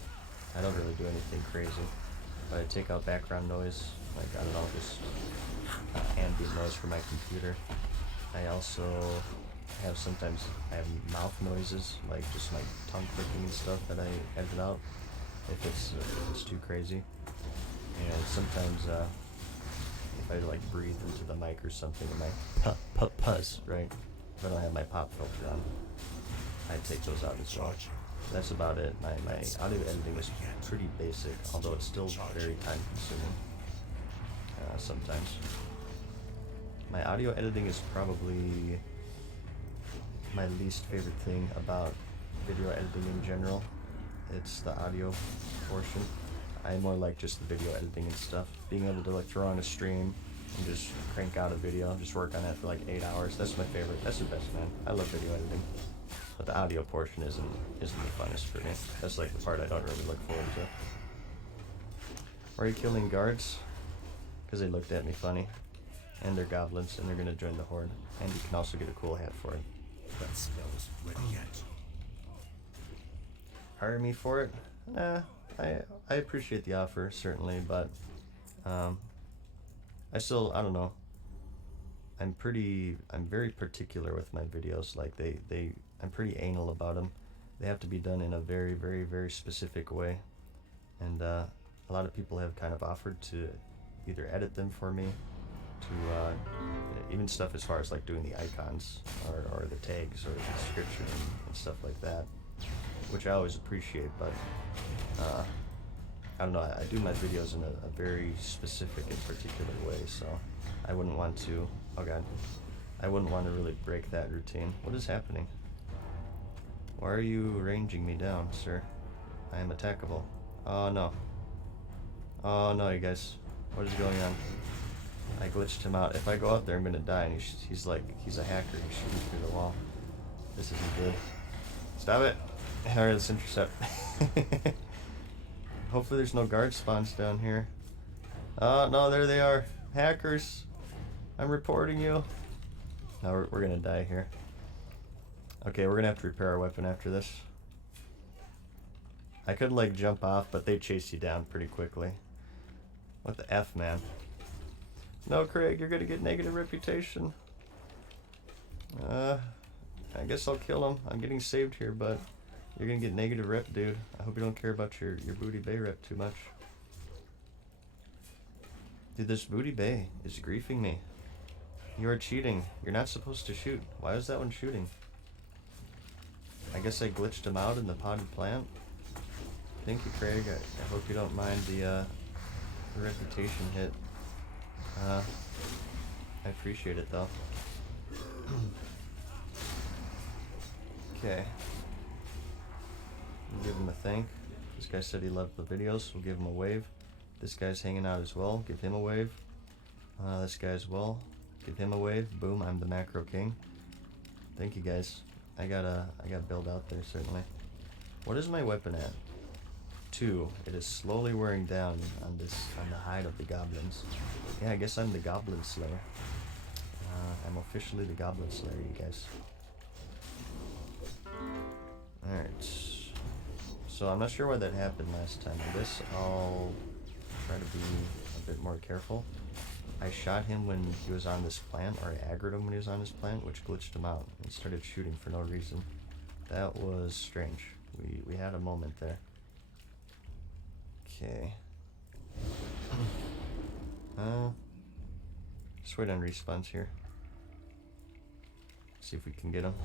I don't really do anything crazy. But I take out background noise, like, I don't know, just ambient noise from my computer. I also have mouth noises, like just my tongue clicking and stuff that I edit out if it's too crazy. And sometimes if I like breathe into the mic or something, and my puzz, right? If I don't have my pop filter on, I take those out as well. That's about it. My audio editing is pretty basic, although it's still very time consuming sometimes. My audio editing is probably my least favorite thing about video editing in general. It's the audio portion. I more like just the video editing and stuff. Being able to like throw on a stream and just crank out a video, just work on that for like 8 hours. That's my favorite. That's the best, man. I love video editing. But the audio portion isn't the funnest for me. That's like the part I don't really look forward to. Are you killing guards? Because they looked at me funny. And they're goblins, and they're gonna join the horde. And you can also get a cool hat for it. That spell's ready yet. Hire me for it? Nah, I appreciate the offer, certainly, but I don't know. I'm very particular with my videos. Like I'm pretty anal about them. They have to be done in a very, very, very specific way. And a lot of people have kind of offered to either edit them for me, to even stuff as far as like doing the icons or the tags or the description and stuff like that, which I always appreciate, but I don't know, I do my videos in a very specific and particular way, so I wouldn't want to, I wouldn't want to really break that routine. What is happening? Why are you ranging me down, sir? I am attackable. Oh no. Oh no, you guys. What is going on? I glitched him out. If I go out there, I'm gonna die, and he's a hacker. He's shooting through the wall. This isn't good. Stop it! Alright, let's intercept. Hopefully there's no guard spawns down here. Oh, no, there they are. Hackers! I'm reporting you. No, we're gonna die here. Okay, we're gonna have to repair our weapon after this. I could, like, jump off, but they chase you down pretty quickly. What the F, man? No, Craig, you're gonna get negative reputation. I guess I'll kill him. I'm getting saved here, but you're gonna get negative rep, dude. I hope you don't care about your booty bay rep too much. Dude, this booty bay is griefing me. You are cheating. You're not supposed to shoot. Why was that one shooting? I guess I glitched him out in the potted plant. Thank you, Craig. I hope you don't mind the reputation hit. I appreciate it, though. Okay. We'll give him a thank. This guy said he loved the videos. We'll give him a wave. This guy's hanging out as well. Give him a wave. This guy as well. Give him a wave. Boom, I'm the macro king. Thank you, guys. I got build out there, certainly. What is my weapon at? 2. It is slowly wearing down on the hide of the goblins. Yeah, I guess I'm the goblin slayer. I'm officially the goblin slayer, you guys. Alright. So I'm not sure why that happened last time. I guess I'll try to be a bit more careful. I shot him when he was on this plant, or I aggroed him when he was on this plant, which glitched him out and started shooting for no reason. That was strange. We had a moment there. Okay. Just wait on respawns here. See if we can get him.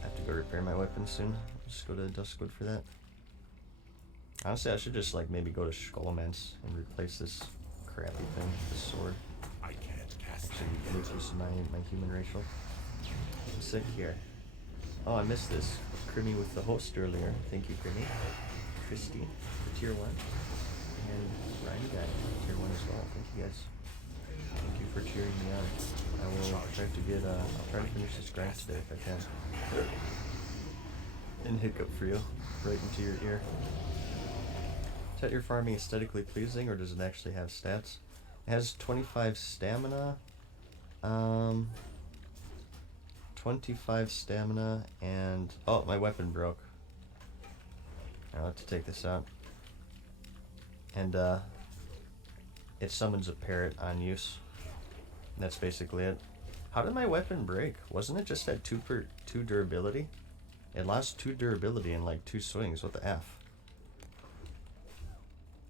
I have to go repair my weapon soon. Just go to Duskwood for that. Honestly, I should just like maybe go to Skullman's and replace this crappy thing, this sword. I can't cast Actually, make use of my human racial. I'm sick here. Oh, I missed this. Crimmy with the host earlier. Thank you, Crimmy. Christy, for tier 1. And Ryan Guy, tier 1 as well. Thank you, guys. Thank you for cheering me on. I will try to get, I'll try to finish this grind today if I can. And hiccup for you, right into your ear. Is that your farming aesthetically pleasing, or does it actually have stats? It has 25 stamina, 25 stamina, and, oh, my weapon broke. I'll have to take this out. And, it summons a parrot on use. That's basically it. How did my weapon break? Wasn't it just at 2 durability? It lost 2 durability in like 2 swings. What the F?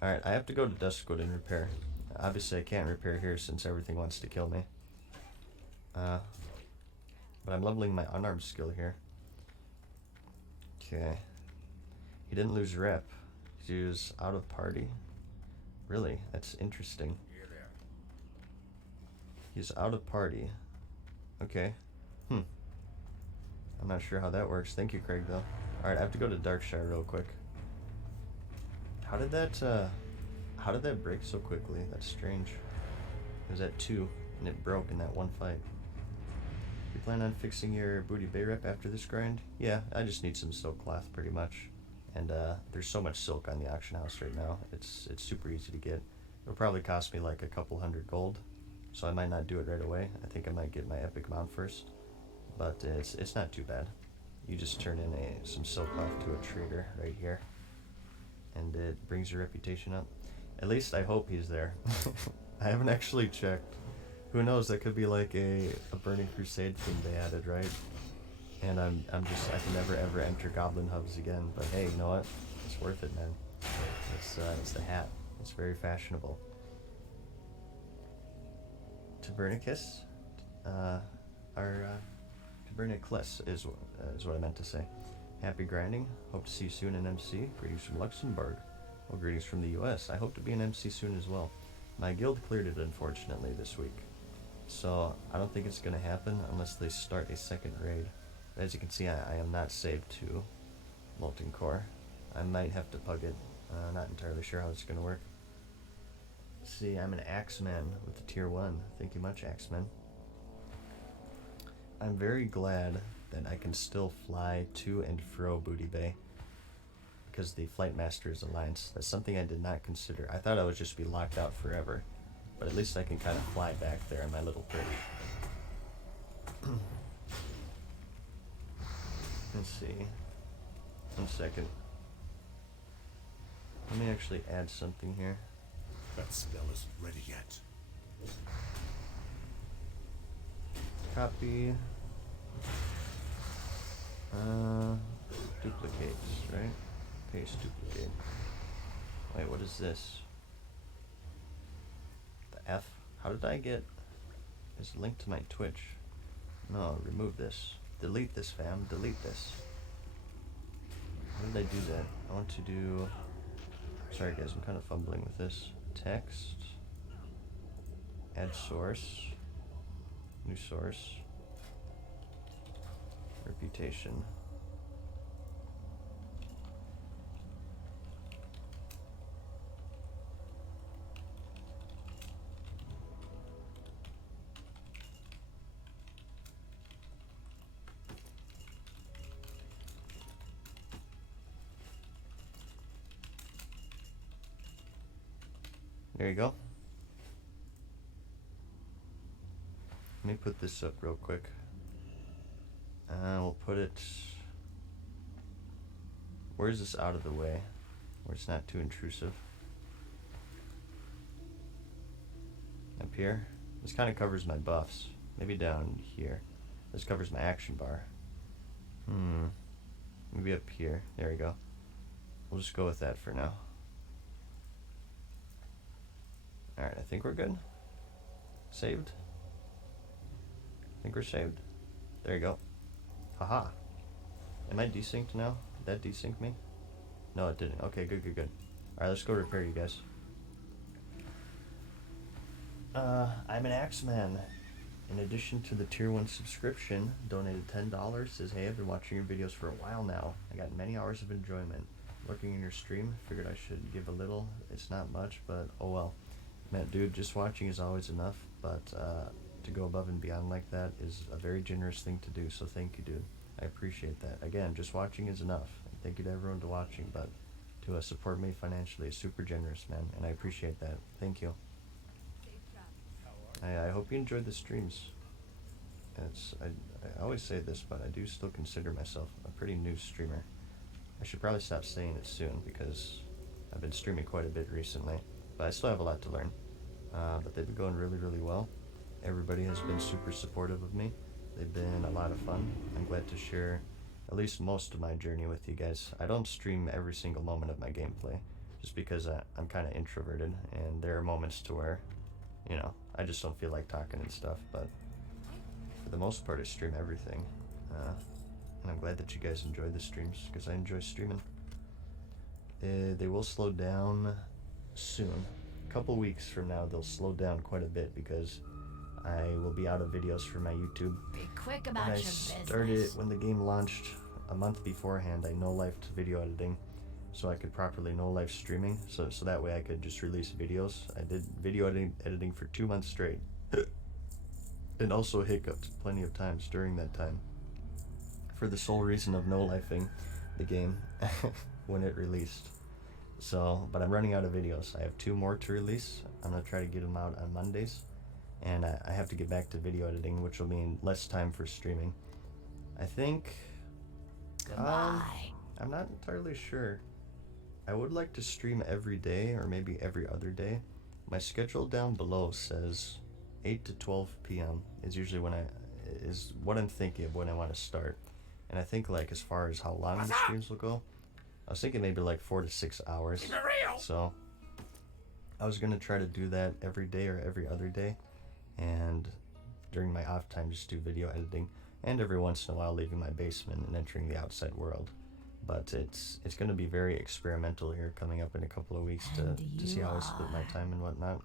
Alright, I have to go to Duskwood and repair. Obviously I can't repair here since everything wants to kill me. But I'm leveling my unarmed skill here. Okay. He didn't lose rep. He was out of party. Really? That's interesting. He's out of party. Okay. I'm not sure how that works. Thank you, Craig, though. Alright, I have to go to Darkshire real quick. How did that break so quickly? That's strange. It was at 2, and it broke in that one fight. You plan on fixing your booty bay rep after this grind? Yeah, I just need some silk cloth, pretty much. And, there's so much silk on the auction house right now. It's super easy to get. It'll probably cost me like a couple hundred gold, so I might not do it right away. I think I might get my epic mount first. But it's not too bad. You just turn in some silk cloth to a trader right here, and it brings your reputation up. At least I hope he's there. I haven't actually checked. Who knows? That could be like a Burning Crusade thing they added, right? And I can never ever enter Goblin Hubs again. But hey, you know what? It's worth it, man. It's the hat. It's very fashionable. Tabernicus, Taberniclus is what I meant to say. Happy grinding. Hope to see you soon in MC. Greetings from Luxembourg. Well, greetings from the US. I hope to be in MC soon as well. My guild cleared it, unfortunately, this week. So I don't think it's going to happen unless they start a second raid. But as you can see, I am not saved to Molten Core. I might have to pug it. Not entirely sure how it's going to work. Let's see, I'm an Axeman with the tier 1. Thank you much, Axeman. I'm very glad that I can still fly to and fro Booty Bay because the Flight Master's Alliance. That's something I did not consider. I thought I would just be locked out forever, but at least I can kind of fly back there in my little bridge. Let's see. 1 second. Let me actually add something here. That spell isn't ready yet. copy. Duplicates, right? Paste, duplicate. Wait, what is this? The F? How did I get this linked to my Twitch? No, remove this. Delete this, fam. Delete this. How did I do that? I want to do... Sorry guys, I'm kind of fumbling with this. Text. Add source. New source. Reputation. There you go. Let me put this up real quick. We'll put it... Where's this out of the way? Where it's not too intrusive. Up here. This kind of covers my buffs. Maybe down here. This covers my action bar. Maybe up here. There we go. We'll just go with that for now. Alright, I think we're good. Saved? I think we're saved. There you go. Haha. Am I desynced now? Did that desync me? No, it didn't. Okay, good, good, good. Alright, let's go repair you guys. I'm an Axeman. In addition to the tier 1 subscription, donated $10, says, hey, I've been watching your videos for a while now. I got many hours of enjoyment. Looking in your stream, figured I should give a little. It's not much, but oh well. Man, dude, just watching is always enough, but to go above and beyond like that is a very generous thing to do, so thank you, dude. I appreciate that. Again, just watching is enough. Thank you to everyone to watching, but to support me financially is super generous, man, and I appreciate that. Thank you. I hope you enjoyed the streams. I always say this, but I do still consider myself a pretty new streamer. I should probably stop saying it soon because I've been streaming quite a bit recently, but I still have a lot to learn. But they've been going really, really well. Everybody has been super supportive of me. They've been a lot of fun. I'm glad to share at least most of my journey with you guys. I don't stream every single moment of my gameplay just because I'm kind of introverted, and there are moments to where, you know, I just don't feel like talking and stuff, but for the most part I stream everything. And I'm glad that you guys enjoy the streams because I enjoy streaming. They will slow down soon. A couple weeks from now they'll slow down quite a bit because I will be out of videos for my YouTube. Be quick about When I your started, business. when the game launched a month beforehand, I no-lifed video editing so I could properly no-life streaming, so that way I could just release videos. I did video editing for 2 months straight. And also hiccuped plenty of times during that time for the sole reason of no-lifing the game when it released. So, but I'm running out of videos. I have 2 more to release. I'm going to try to get them out on Mondays. And I have to get back to video editing, which will mean less time for streaming. I think... Goodbye. I'm not entirely sure. I would like to stream every day, or maybe every other day. My schedule down below says 8 to 12 p.m. is usually is what I'm thinking of when I want to start. And I think, like, as far as how long the streams will go, I was thinking maybe like 4 to 6 hours. So I was gonna try to do that every day or every other day, and during my off time just do video editing, and every once in a while leaving my basement and entering the outside world. But it's gonna be very experimental here coming up in a couple of weeks to see how I split my time and whatnot.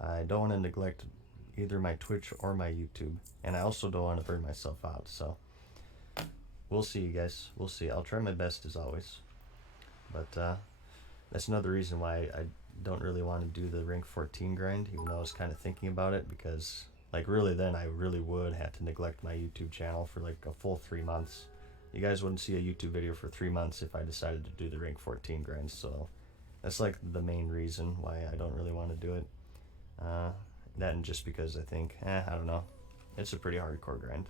I don't want to neglect either my Twitch or my YouTube, and I also don't want to burn myself out. So we'll see, you guys. We'll see. I'll try my best as always. But that's another reason why I don't really want to do the rank 14 grind, even though I was kind of thinking about it, because like really then I really would have to neglect my YouTube channel for like a full 3 months. You guys wouldn't see a YouTube video for 3 months if I decided to do the rank 14 grind, so that's like the main reason why I don't really want to do it. That and just because I think, I don't know, it's a pretty hardcore grind.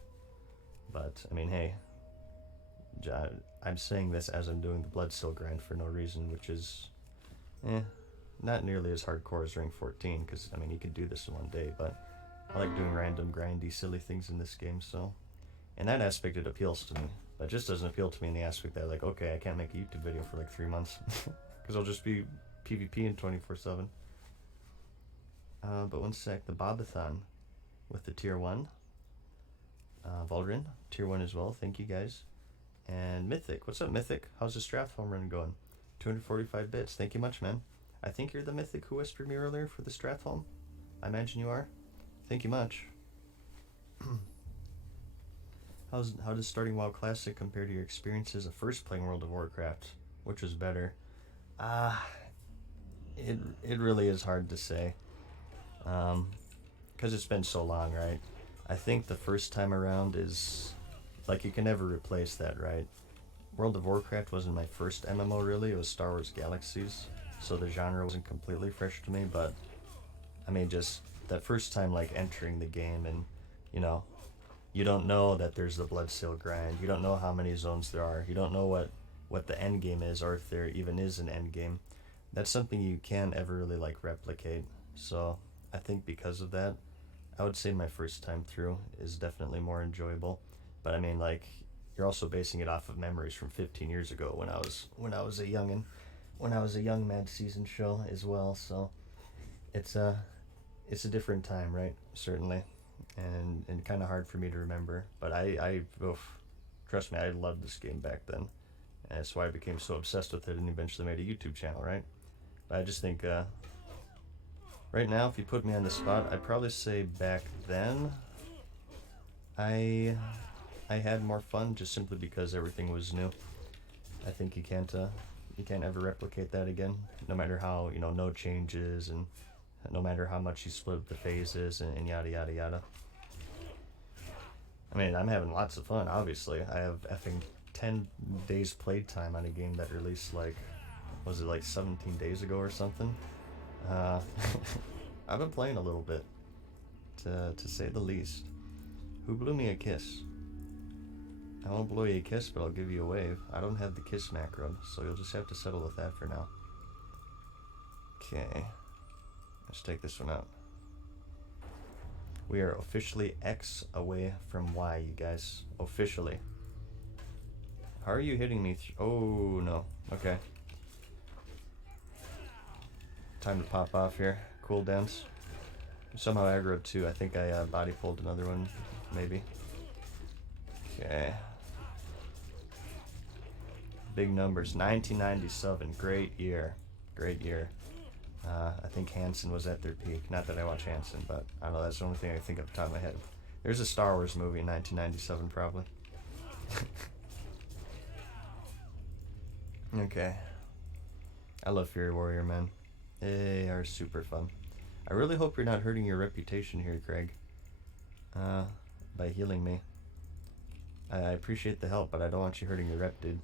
But I mean, hey, I'm saying this as I'm doing the Bloodstill grind for no reason, which is not nearly as hardcore as rank 14, because I mean you can do this in one day, but I like doing random grindy silly things in this game, so in that aspect it appeals to me. But it just doesn't appeal to me in the aspect that like, okay, I can't make a YouTube video for like 3 months because I'll just be PvP in 24/7. But one sec, the Bobathon with the tier 1. Valdrin, tier 1 as well, thank you guys. And Mythic, what's up Mythic? How's the Strath home run going? 245 bits, thank you much, man. I think you're the Mythic who whispered me earlier for the Stratholme. I imagine you are. Thank you much. How does starting WoW Classic compare to your experiences of first playing World of Warcraft? Which was better? It really is hard to say. Because it's been so long, right? I think the first time around is... like, you can never replace that, right? World of Warcraft wasn't my first MMO, really. It was Star Wars Galaxies. So the genre wasn't completely fresh to me, but... I mean, just that first time, like, entering the game and, you know... you don't know that there's the Bloodseal grind. You don't know how many zones there are. You don't know what the end game is, or if there even is an end game. That's something you can't ever really, like, replicate. So, I think because of that, I would say my first time through is definitely more enjoyable. But I mean, like, you're also basing it off of memories from 15 years ago when I was a youngin', when I was a young Mad Season show as well. So it's a different time, right? Certainly, and kind of hard for me to remember. But trust me, I loved this game back then, and that's why I became so obsessed with it and eventually made a YouTube channel, right? But I just think right now, if you put me on the spot, I'd probably say back then I had more fun just simply because everything was new. I think you can't ever replicate that again, no matter how, you know, no changes and no matter how much you split up the phases and yada yada yada. I mean, I'm having lots of fun, obviously. I have effing 10 days playtime on a game that released, like, was it like 17 days ago or something? I've been playing a little bit, to say the least. Who blew me a kiss? I won't blow you a kiss, but I'll give you a wave. I don't have the kiss macro, so you'll just have to settle with that for now. Okay. Let's take this one out. We are officially X away from Y, you guys. Officially. How are you hitting me? Oh, no. Okay. Time to pop off here. Cool dance. Somehow aggroed too. I think I body pulled another one, maybe. Okay. Big numbers. 1997. Great year. Great year. I think Hanson was at their peak. Not that I watch Hanson, but I don't know. That's the only thing I think off the top of my head. There's a Star Wars movie in 1997, probably. Okay. I love Fury Warrior, man. They are super fun. I really hope you're not hurting your reputation here, Craig. By healing me. I appreciate the help, but I don't want you hurting your rep, dude.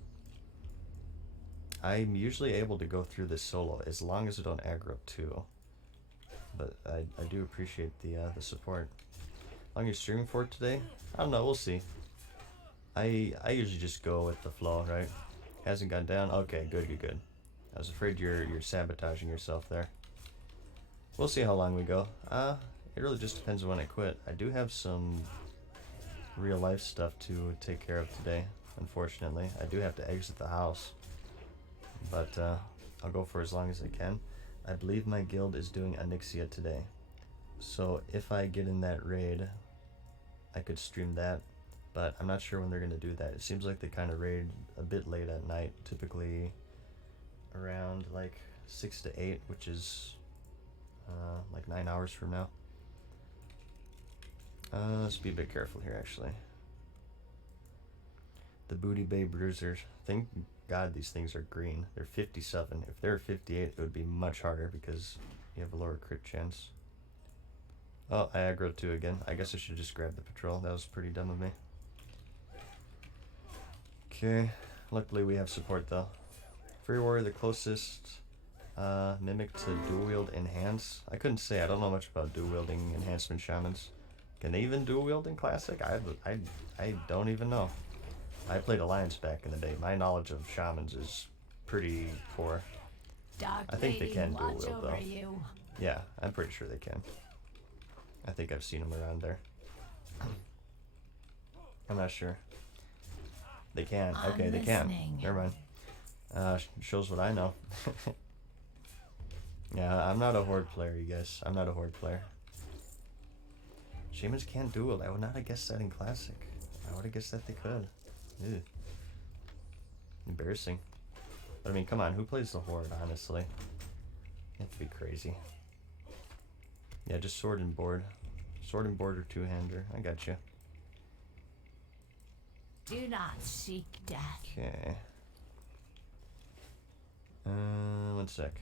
I'm usually able to go through this solo as long as I don't aggro too. But I do appreciate the support. How long you're streaming for today? I don't know, we'll see. I usually just go with the flow, right? Hasn't gone down? Okay, good. I was afraid you're sabotaging yourself there. We'll see how long we go. It really just depends on when I quit. I do have some real life stuff to take care of today, unfortunately. I do have to exit the house. But I'll go for as long as I can. I believe my guild is doing Onyxia today. So if I get in that raid, I could stream that. But I'm not sure when they're going to do that. It seems like they kind of raid a bit late at night. Typically around like 6 to 8, which is like 9 hours from now. Let's be a bit careful here, actually. The Booty Bay Bruisers. Thank God these things are green. They're 57. If they're 58, it would be much harder because you have a lower crit chance. Oh, I aggroed 2 again. I guess I should just grab the patrol. That was pretty dumb of me. Okay. Luckily we have support though. Free Warrior, the closest mimic to dual wield enhance. I couldn't say. I don't know much about dual wielding enhancement shamans. Can they even dual wield in Classic? I don't even know. I played Alliance back in the day. My knowledge of shamans is pretty poor. Dark I think they can dual watch wield over though. you. Yeah, I'm pretty sure they can. I think I've seen them around there. I'm not sure. They can. I'm Okay, they can. listening. Never mind. Shows what I know. Yeah, I'm not a horde player, you guys. I'm not a horde player. Shamans can't duel. I would not have guessed that in Classic. I would have guessed that they could. Ew. Embarrassing. But I mean, come on, who plays the horde, honestly? You have to be crazy. Yeah, just sword and board. Sword and board or two-hander. I got you. Do not seek death. Okay. One sec.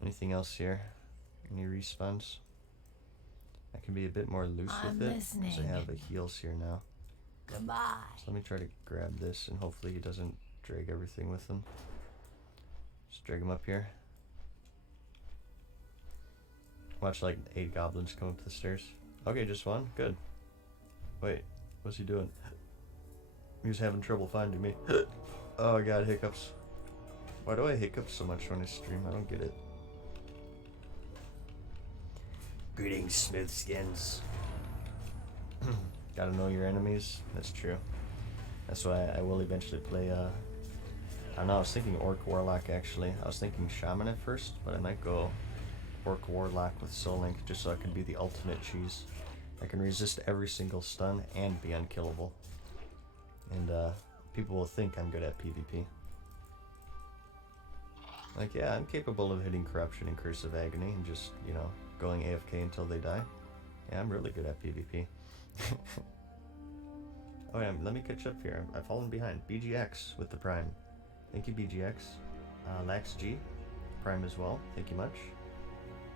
Anything else here? Any respawns? I can be a bit more loose I'm with it. listening. Because I have the heals here now. Goodbye. So let me try to grab this and hopefully he doesn't drag everything with him. Just drag him up here. Watch like 8 goblins come up the stairs. Okay, just one? Good. Wait, what's he doing? He was having trouble finding me. Oh, I got hiccups. Why do I hiccup so much when I stream? I don't get it. Greetings, smooth skins. Gotta know your enemies. That's true. That's why I will eventually play, I don't know, I was thinking Orc Warlock actually. I was thinking Shaman at first, but I might go Orc Warlock with Soul Link just so I can be the ultimate cheese. I can resist every single stun and be unkillable. And people will think I'm good at PvP. Like, yeah, I'm capable of hitting Corruption and Curse of Agony and just, you know, going AFK until they die. Yeah, I'm really good at PvP. Oh yeah, let me catch up here. I've fallen behind. BGX with the Prime. Thank you, BGX. Lax G, Prime as well. Thank you much.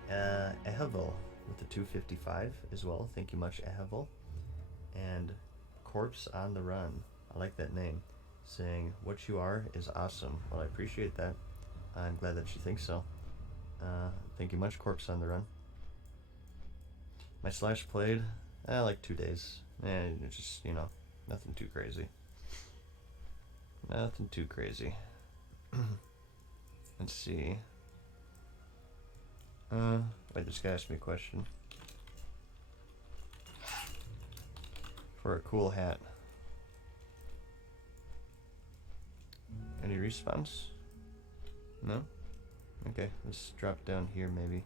Ehevel with the 255 as well. Thank you much, Ehevel. And Corpse on the Run. I like that name. Saying, what you are is awesome. Well, I appreciate that. I'm glad that you think so. Thank you much, Corpse on the Run. My slash played, like 2 days. And it's just, you know, nothing too crazy. Nothing too crazy. Let's see. Wait, this guy asked me a question. For a cool hat. Any respawns? No? Okay, let's drop down here maybe.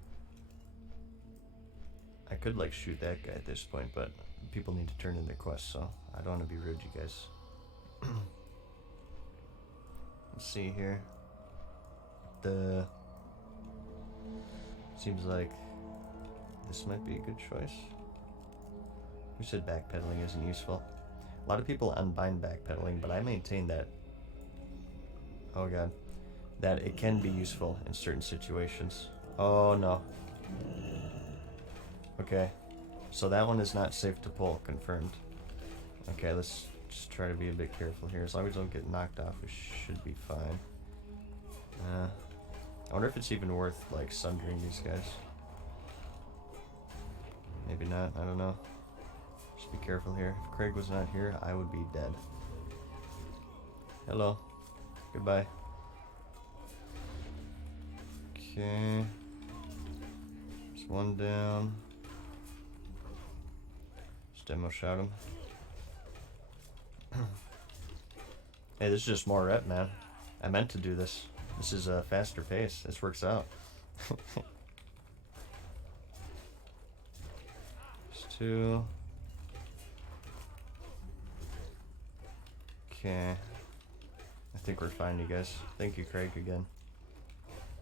I could like shoot that guy at this point, but people need to turn in their quests, so I don't want to be rude, you guys. Let's see here. Seems like this might be a good choice. Who said backpedaling isn't useful? A lot of people unbind backpedaling, but I maintain that, oh god, that it can be useful in certain situations. Oh no. Okay, so that one is not safe to pull, confirmed. Okay, let's just try to be a bit careful here. As long as we don't get knocked off, we should be fine. I wonder if it's even worth, like, sundering these guys. Maybe not, I don't know. Just be careful here. If Craig was not here, I would be dead. Hello. Goodbye. Okay. There's one down. Just demo shot him. Hey, this is just more rep, man. I meant to do this. This is a faster pace. This works out. Just 2. Okay. I think we're fine, you guys. Thank you, Craig, again.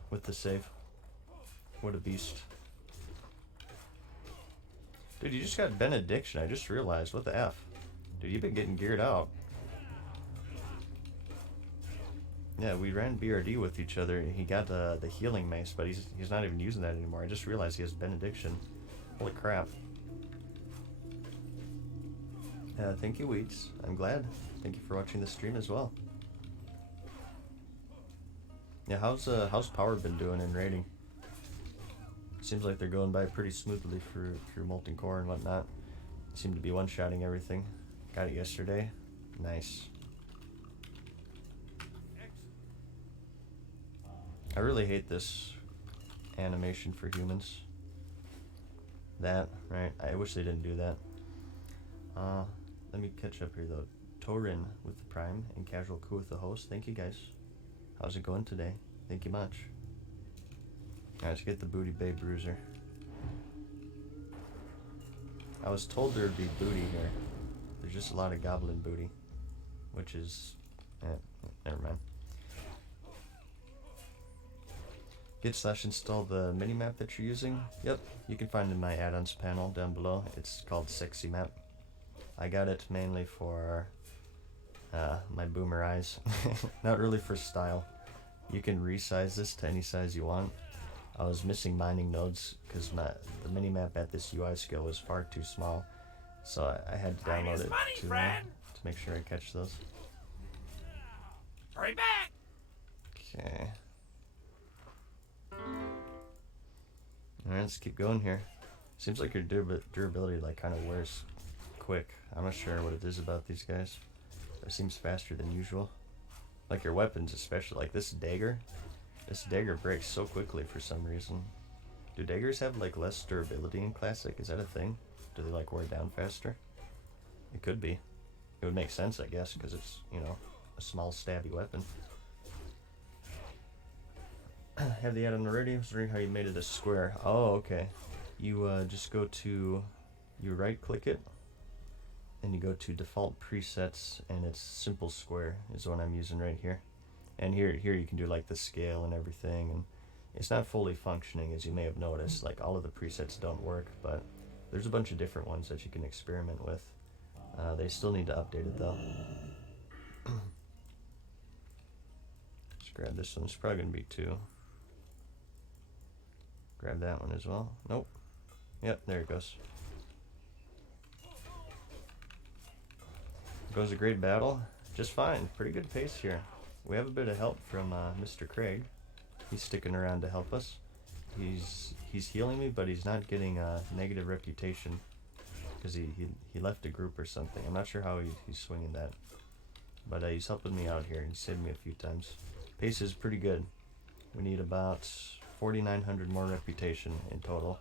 With the save. What a beast. Dude, you just got Benediction. I just realized. What the F? Dude, you've been getting geared out. Yeah, we ran BRD with each other. He got the healing mace, but he's not even using that anymore. I just realized he has Benediction. Holy crap. Thank you, Weeds. I'm glad. Thank you for watching the stream as well. Yeah, how's Power been doing in raiding? Seems like they're going by pretty smoothly through Molten Core and whatnot. Seem to be one-shotting everything. Got it yesterday. Nice. I really hate this animation for humans. that, right? I wish they didn't do that. Let me catch up here though. Torin with the Prime and Casual Coup with the host. Thank you guys. How's it going today? Thank you much. Alright, let's get the Booty Bay Bruiser. I was told there would be booty here. There's just a lot of goblin booty. Which is... never mind. Git/install the minimap that you're using. Yep, you can find it in my add-ons panel down below. It's called Sexy Map. I got it mainly for my boomer eyes. Not really for style. You can resize this to any size you want. I was missing mining nodes because the minimap at this UI skill was far too small. So I had to download it to make sure I catch those. Hurry back! Okay. Alright, let's keep going here. Seems like your durability like kind of wears quick. I'm not sure what it is about these guys. It seems faster than usual. Like your weapons especially, like this dagger. This dagger breaks so quickly for some reason. Do daggers have like less durability in Classic? Is that a thing? Do they like wear down faster? It could be. It would make sense, I guess, because it's, you know, a small stabby weapon. Have the add-on already? I was wondering how you made it a square. Oh, okay. You just go to, you right-click it, and you go to default presets, and it's simple square is the one I'm using right here. And here you can do like the scale and everything, and it's not fully functioning, as you may have noticed. Like all of the presets don't work, but there's a bunch of different ones that you can experiment with. They still need to update it though. Let's grab this one. It's probably gonna be 2. Grab that one as well. Nope. Yep, there it goes. Goes a great battle. Just fine. Pretty good pace here. We have a bit of help from Mr. Craig. He's sticking around to help us. He's healing me, but he's not getting a negative reputation because he left a group or something. I'm not sure how he's swinging that, but he's helping me out here. He saved me a few times. Pace is pretty good. We need about 4,900 more reputation in total.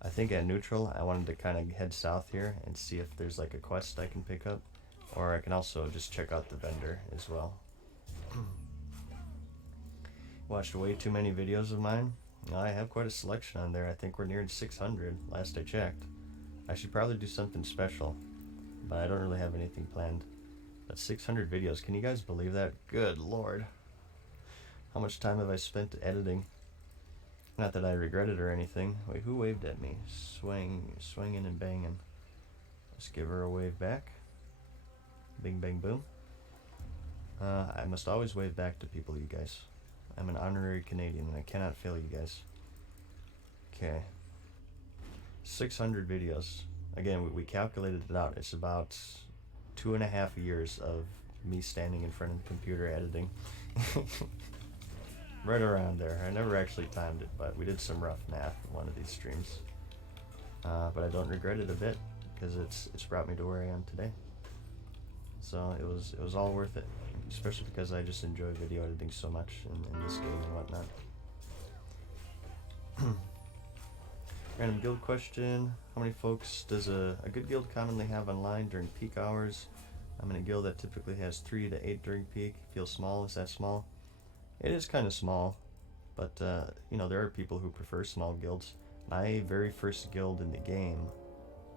I think at neutral, I wanted to kind of head south here and see if there's like a quest I can pick up, or I can also just check out the vendor as well. Watched way too many videos of mine. I have quite a selection on there. I think we're nearing 600 last I checked. I should probably do something special, but I don't really have anything planned. But 600 videos, can you guys believe that? Good lord. How much time have I spent editing? Not that I regret it or anything. Wait, who waved at me? Swinging and banging. Let's give her a wave back. Bing bang boom. I must always wave back to people, you guys. I'm an honorary Canadian and I cannot fail you guys. Okay. 600 videos. Again, we calculated it out. It's about 2.5 years of me standing in front of the computer editing. Right around there. I never actually timed it, but we did some rough math in one of these streams. But I don't regret it a bit because it's brought me to where I am today. So it was all worth it, especially because I just enjoy video editing so much in this game and whatnot. Random guild question. How many folks does a good guild commonly have online during peak hours? I'm in a guild that typically has 3 to 8 during peak. Feels small. Is that small? It is kind of small, but you know, there are people who prefer small guilds. My very first guild in the game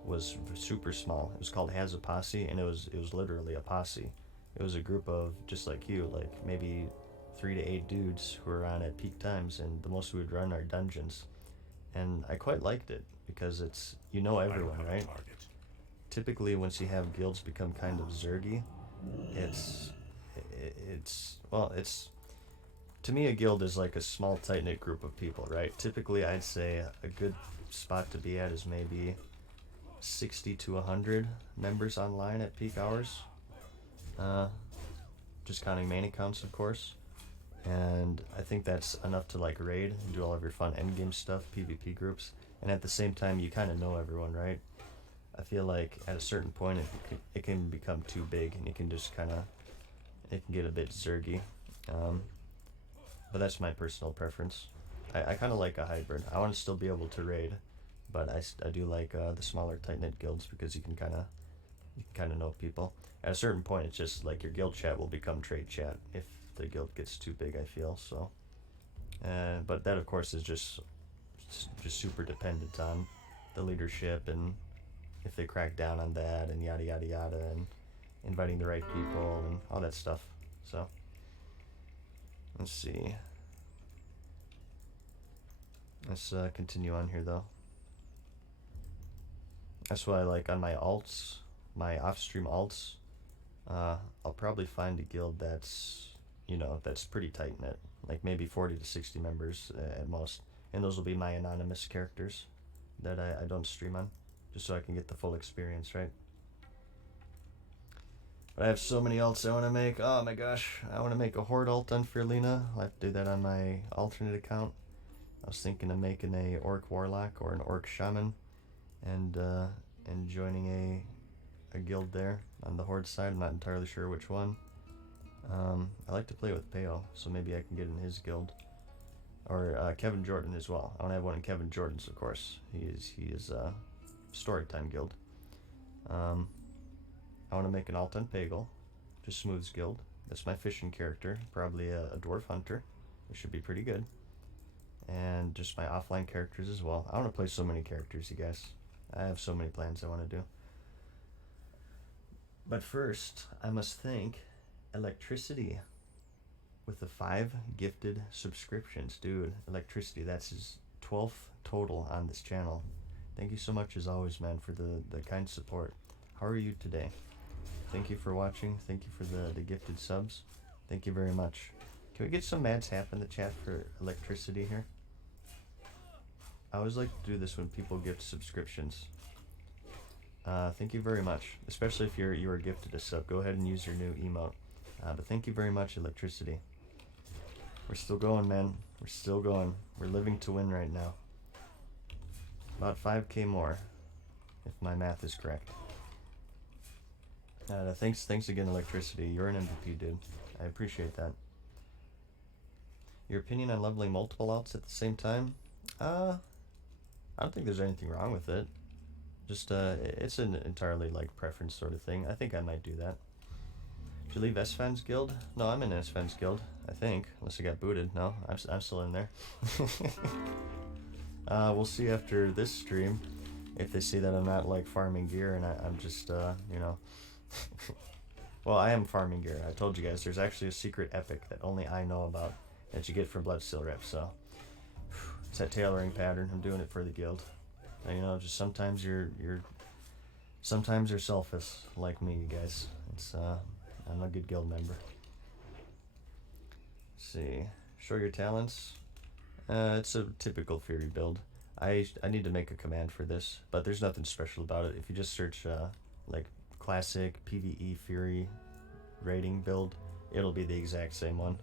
was super small. It was called Has a Posse, and it was literally a posse. It was a group of, just like you, like maybe 3 to 8 dudes who were on at peak times, and the most we would run are dungeons. And I quite liked it because it's, you know, everyone, right? Typically, once you have guilds become kind of zergy, it's to me, a guild is like a small, tight-knit group of people, right? Typically, I'd say a good spot to be at is maybe 60 to 100 members online at peak hours. Just counting main accounts, of course. And I think that's enough to like raid and do all of your fun endgame stuff, PvP groups. And at the same time, you kind of know everyone, right? I feel like at a certain point, it can become too big, and it can just it can get a bit zergy. But that's my personal preference. I kind of like a hybrid. I want to still be able to raid, but I do like the smaller tight-knit guilds because you can kind of know people. At a certain point, it's just like your guild chat will become trade chat if the guild gets too big, I feel. So, but that of course is just super dependent on the leadership and if they crack down on that and yada yada yada and inviting the right people and all that stuff. So let's see. Let's continue on here though. That's why, like, on my alts, my off-stream alts, I'll probably find a guild that's, you know, that's pretty tight-knit, like maybe 40 to 60 members at most, and those will be my anonymous characters that I don't stream on, just so I can get the full experience, right? But I have so many alts I want to make. Oh my gosh, I want to make a horde alt on Firlina. I'll have to do that on my alternate account. I was thinking of making a orc warlock or an orc shaman, and joining a guild there on the horde side. I'm not entirely sure which one. I like to play with Peo, so maybe I can get in his guild, or Kevin Jordan as well. I want to have one in Kevin Jordan's, of course. He is Storytime guild. I want to make an alt on Pagel, just Smooth's guild. That's my fishing character, probably a dwarf hunter, which should be pretty good. And just my offline characters as well. I want to play so many characters, you guys. I have so many plans I want to do. But first, I must thank Electricity with the 5 gifted subscriptions. Dude, Electricity, that's his 12th total on this channel. Thank you so much as always, man, for the kind support. How are you today? Thank you for watching. Thank you for the gifted subs. Thank you very much. Can we get some mad tap in the chat for Electricity here? I always like to do this when people gift subscriptions. Thank you very much. Especially if you are gifted a sub. Go ahead and use your new emote. But thank you very much, Electricity. We're still going, man. We're still going. We're living to win right now. About 5k more, if my math is correct. Thanks again, Electricity. You're an MVP, dude. I appreciate that. Your opinion on leveling multiple alts at the same time? I don't think there's anything wrong with it. Just, it's an entirely, like, preference sort of thing. I think I might do that. Did you leave S-Fans Guild? No, I'm in S-Fans Guild, I think. Unless I got booted. No, I'm still in there. We'll see after this stream if they see that I'm not, like, farming gear and I'm just, you know... Well, I am farming gear. I told you guys there's actually a secret epic that only I know about that you get from Bloodsteel Rip, so... It's that tailoring pattern. I'm doing it for the guild. And, you know, just sometimes sometimes you're selfish like me, you guys. It's I'm a good guild member. Let's see, show your talents. It's a typical Fury build. I need to make a command for this, but there's nothing special about it. If you just search like classic PvE Fury rating build, it'll be the exact same one.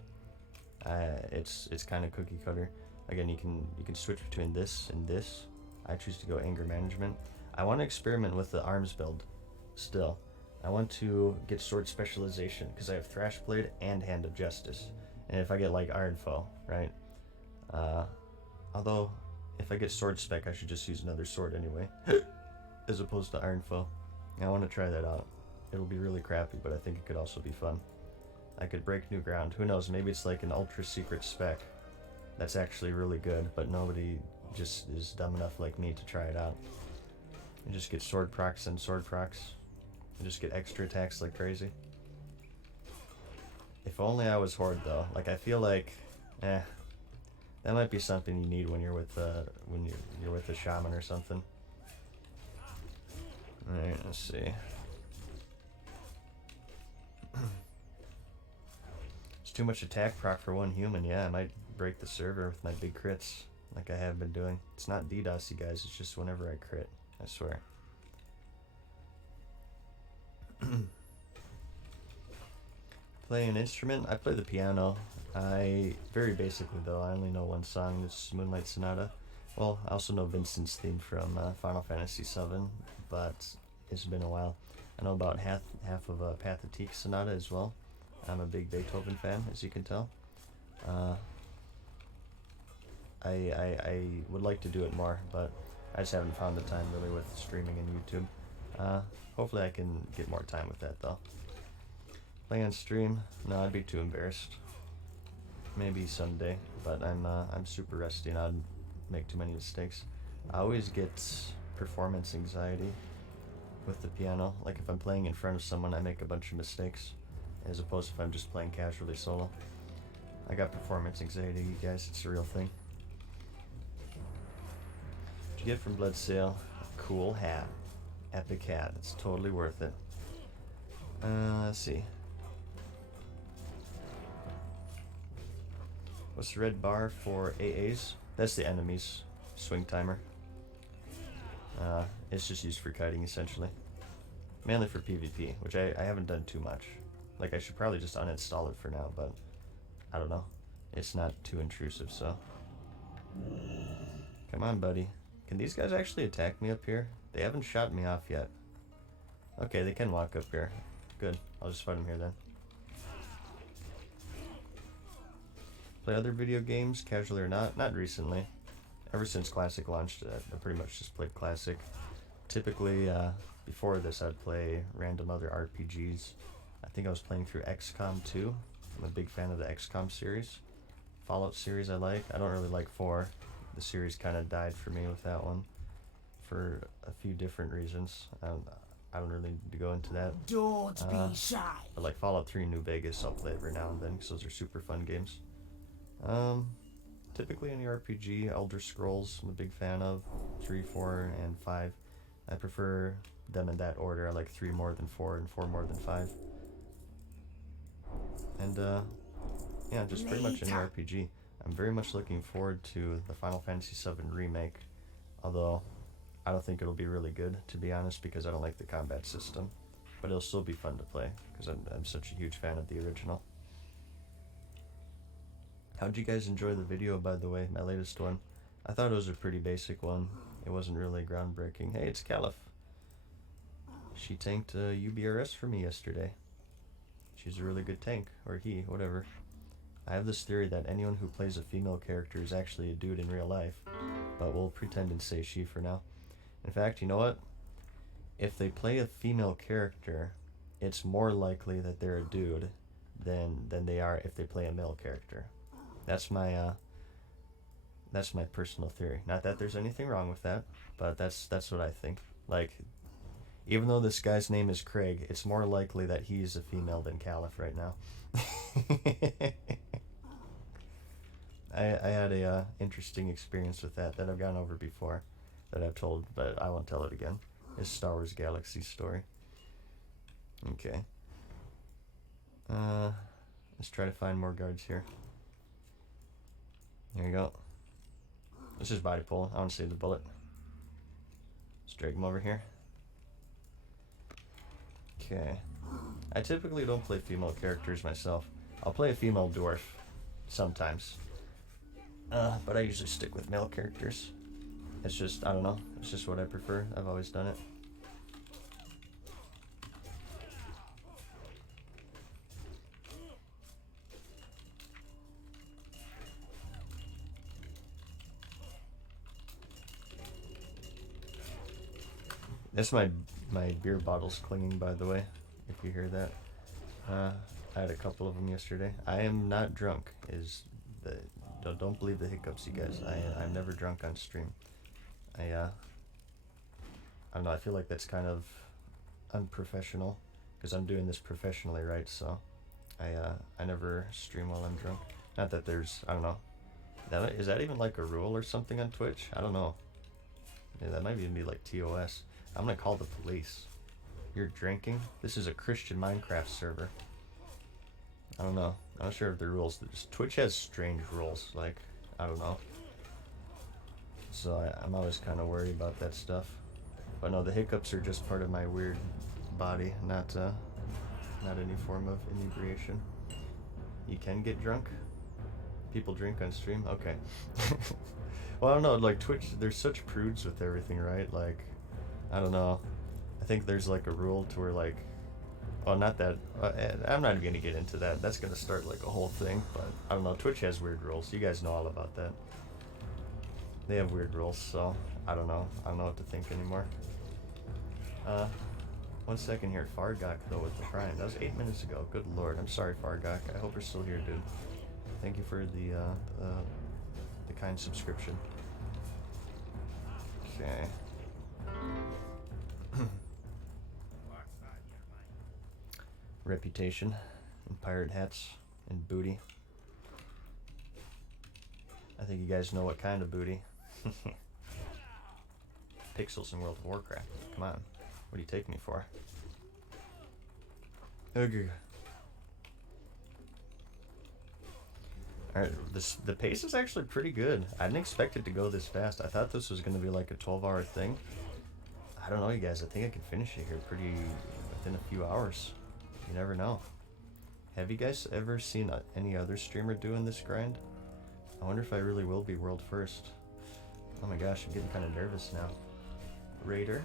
It's kind of cookie cutter. Again, you can switch between this and this. I choose to go anger management. I want to experiment with the arms build still. I want to get sword specialization because I have Thrash Blade and Hand of Justice. And if I get like Iron Foe, right? Although if I get sword spec, I should just use another sword anyway, as opposed to Iron Foe. I want to try that out. It'll be really crappy, but I think it could also be fun. I could break new ground. Who knows? Maybe it's like an ultra secret spec that's actually really good, but nobody just is dumb enough like me to try it out. And just get sword procs and sword procs. And just get extra attacks like crazy. If only I was Horde though. Like I feel like, that might be something you need when you're with you're with a shaman or something. Alright, let's see. It's too much attack proc for one human. Yeah, I might break the server with my big crits like I have been doing. It's not DDoS, you guys. It's just whenever I crit. I swear. Play an instrument? I play the piano. Very basically though, I only know one song. It's Moonlight Sonata. Well, I also know Vincent's theme from Final Fantasy VII, but it's been a while. I know about half of Pathétique Sonata as well. I'm a big Beethoven fan, as you can tell. I would like to do it more, but I just haven't found the time really with streaming and YouTube. Hopefully I can get more time with that though. Playing on stream? No, I'd be too embarrassed. Maybe someday, but I'm super rusty and I'd make too many mistakes. I always get performance anxiety with the piano. Like if I'm playing in front of someone, I make a bunch of mistakes, as opposed to if I'm just playing casually solo. I got performance anxiety, you guys. It's a real thing. What'd you get from Blood Sale? A cool hat. Epic hat. It's totally worth it. Let's see. What's the red bar for AAs? That's the enemy's swing timer. It's just used for kiting essentially. Mainly for PvP, which I haven't done too much. Like I should probably just uninstall it for now, but I don't know. It's not too intrusive, so. Come on, buddy. Can these guys actually attack me up here? They haven't shot me off yet. Okay, they can walk up here. Good. I'll just fight them here then. Play other video games, casually or not? Not recently. Ever since Classic launched, I pretty much just played Classic. Typically, before this, I'd play random other RPGs. I think I was playing through XCOM 2. I'm a big fan of the XCOM series. Fallout series I like. I don't really like 4. The series kind of died for me with that one for a few different reasons. I don't really need to go into that. Don't be shy. But like Fallout 3 New Vegas, I'll play every now and then because those are super fun games. Typically any RPG, Elder Scrolls, I'm a big fan of. 3, 4, and 5. I prefer them in that order. I like 3 more than 4 and 4 more than 5. And yeah, just pretty much any RPG. I'm very much looking forward to the Final Fantasy VII Remake, although I don't think it'll be really good, to be honest, because I don't like the combat system. But it'll still be fun to play, because I'm such a huge fan of the original. How'd you guys enjoy the video, by the way, my latest one? I thought it was a pretty basic one. It wasn't really groundbreaking. Hey, it's Caliph. She tanked UBRS for me yesterday. She's a really good tank, or he, whatever. I have this theory that anyone who plays a female character is actually a dude in real life, but we'll pretend and say she for now. In fact, you know what? If they play a female character, it's more likely that they're a dude than they are if they play a male character. That's my personal theory. Not that there's anything wrong with that, but that's what I think. Like, even though this guy's name is Craig, it's more likely that he's a female than Caliph right now. I had a interesting experience with that I've gone over before, that I've told, but I won't tell it again. It's Star Wars Galaxy story. Okay. Let's try to find more guards here. There you go. Let's just body pull. I want to save the bullet. Let's drag him over here. Okay. I typically don't play female characters myself. I'll play a female dwarf sometimes. But I usually stick with male characters. It's just, I don't know. It's just what I prefer. I've always done it. That's my beer bottles clinging, by the way, if you hear that. I had a couple of them yesterday. I am not drunk. Don't believe the hiccups, you guys. I'm never drunk on stream. I don't know. I feel like that's kind of unprofessional because I'm doing this professionally, right? So I never stream while I'm drunk. Not that there's, I don't know. Is that even like a rule or something on Twitch? I don't know. Yeah, that might even be like TOS. I'm gonna call the police. You're drinking? This is a Christian Minecraft server. I don't know. I'm not sure if the rules. Twitch has strange rules. Like, I don't know. So I'm always kind of worried about that stuff. But no, the hiccups are just part of my weird body, not any form of inebriation. You can get drunk? People drink on stream? Okay. Well, I don't know. Like Twitch, there's such prudes with everything, right? Like, I don't know. I think there's like a rule to where like, well, not that, I'm not even going to get into that. That's going to start like a whole thing, but I don't know. Twitch has weird rules. You guys know all about that. They have weird rules, so I don't know. I don't know what to think anymore. 1 second here. Fargok, though, with the Prime. That was 8 minutes ago. Good lord. I'm sorry, Fargok. I hope you're still here, dude. Thank you for the kind subscription. Okay. Reputation and pirate hats and booty. I think you guys know what kind of booty. Pixels in World of Warcraft. Come on. What do you take me for? Okay. Alright, the pace is actually pretty good. I didn't expect it to go this fast. I thought this was going to be like a 12-hour thing. I don't know, you guys. I think I can finish it here pretty within a few hours. You never know. Have you guys ever seen any other streamer doing this grind? I wonder if I really will be world first. Oh my gosh, I'm getting kind of nervous now. Raider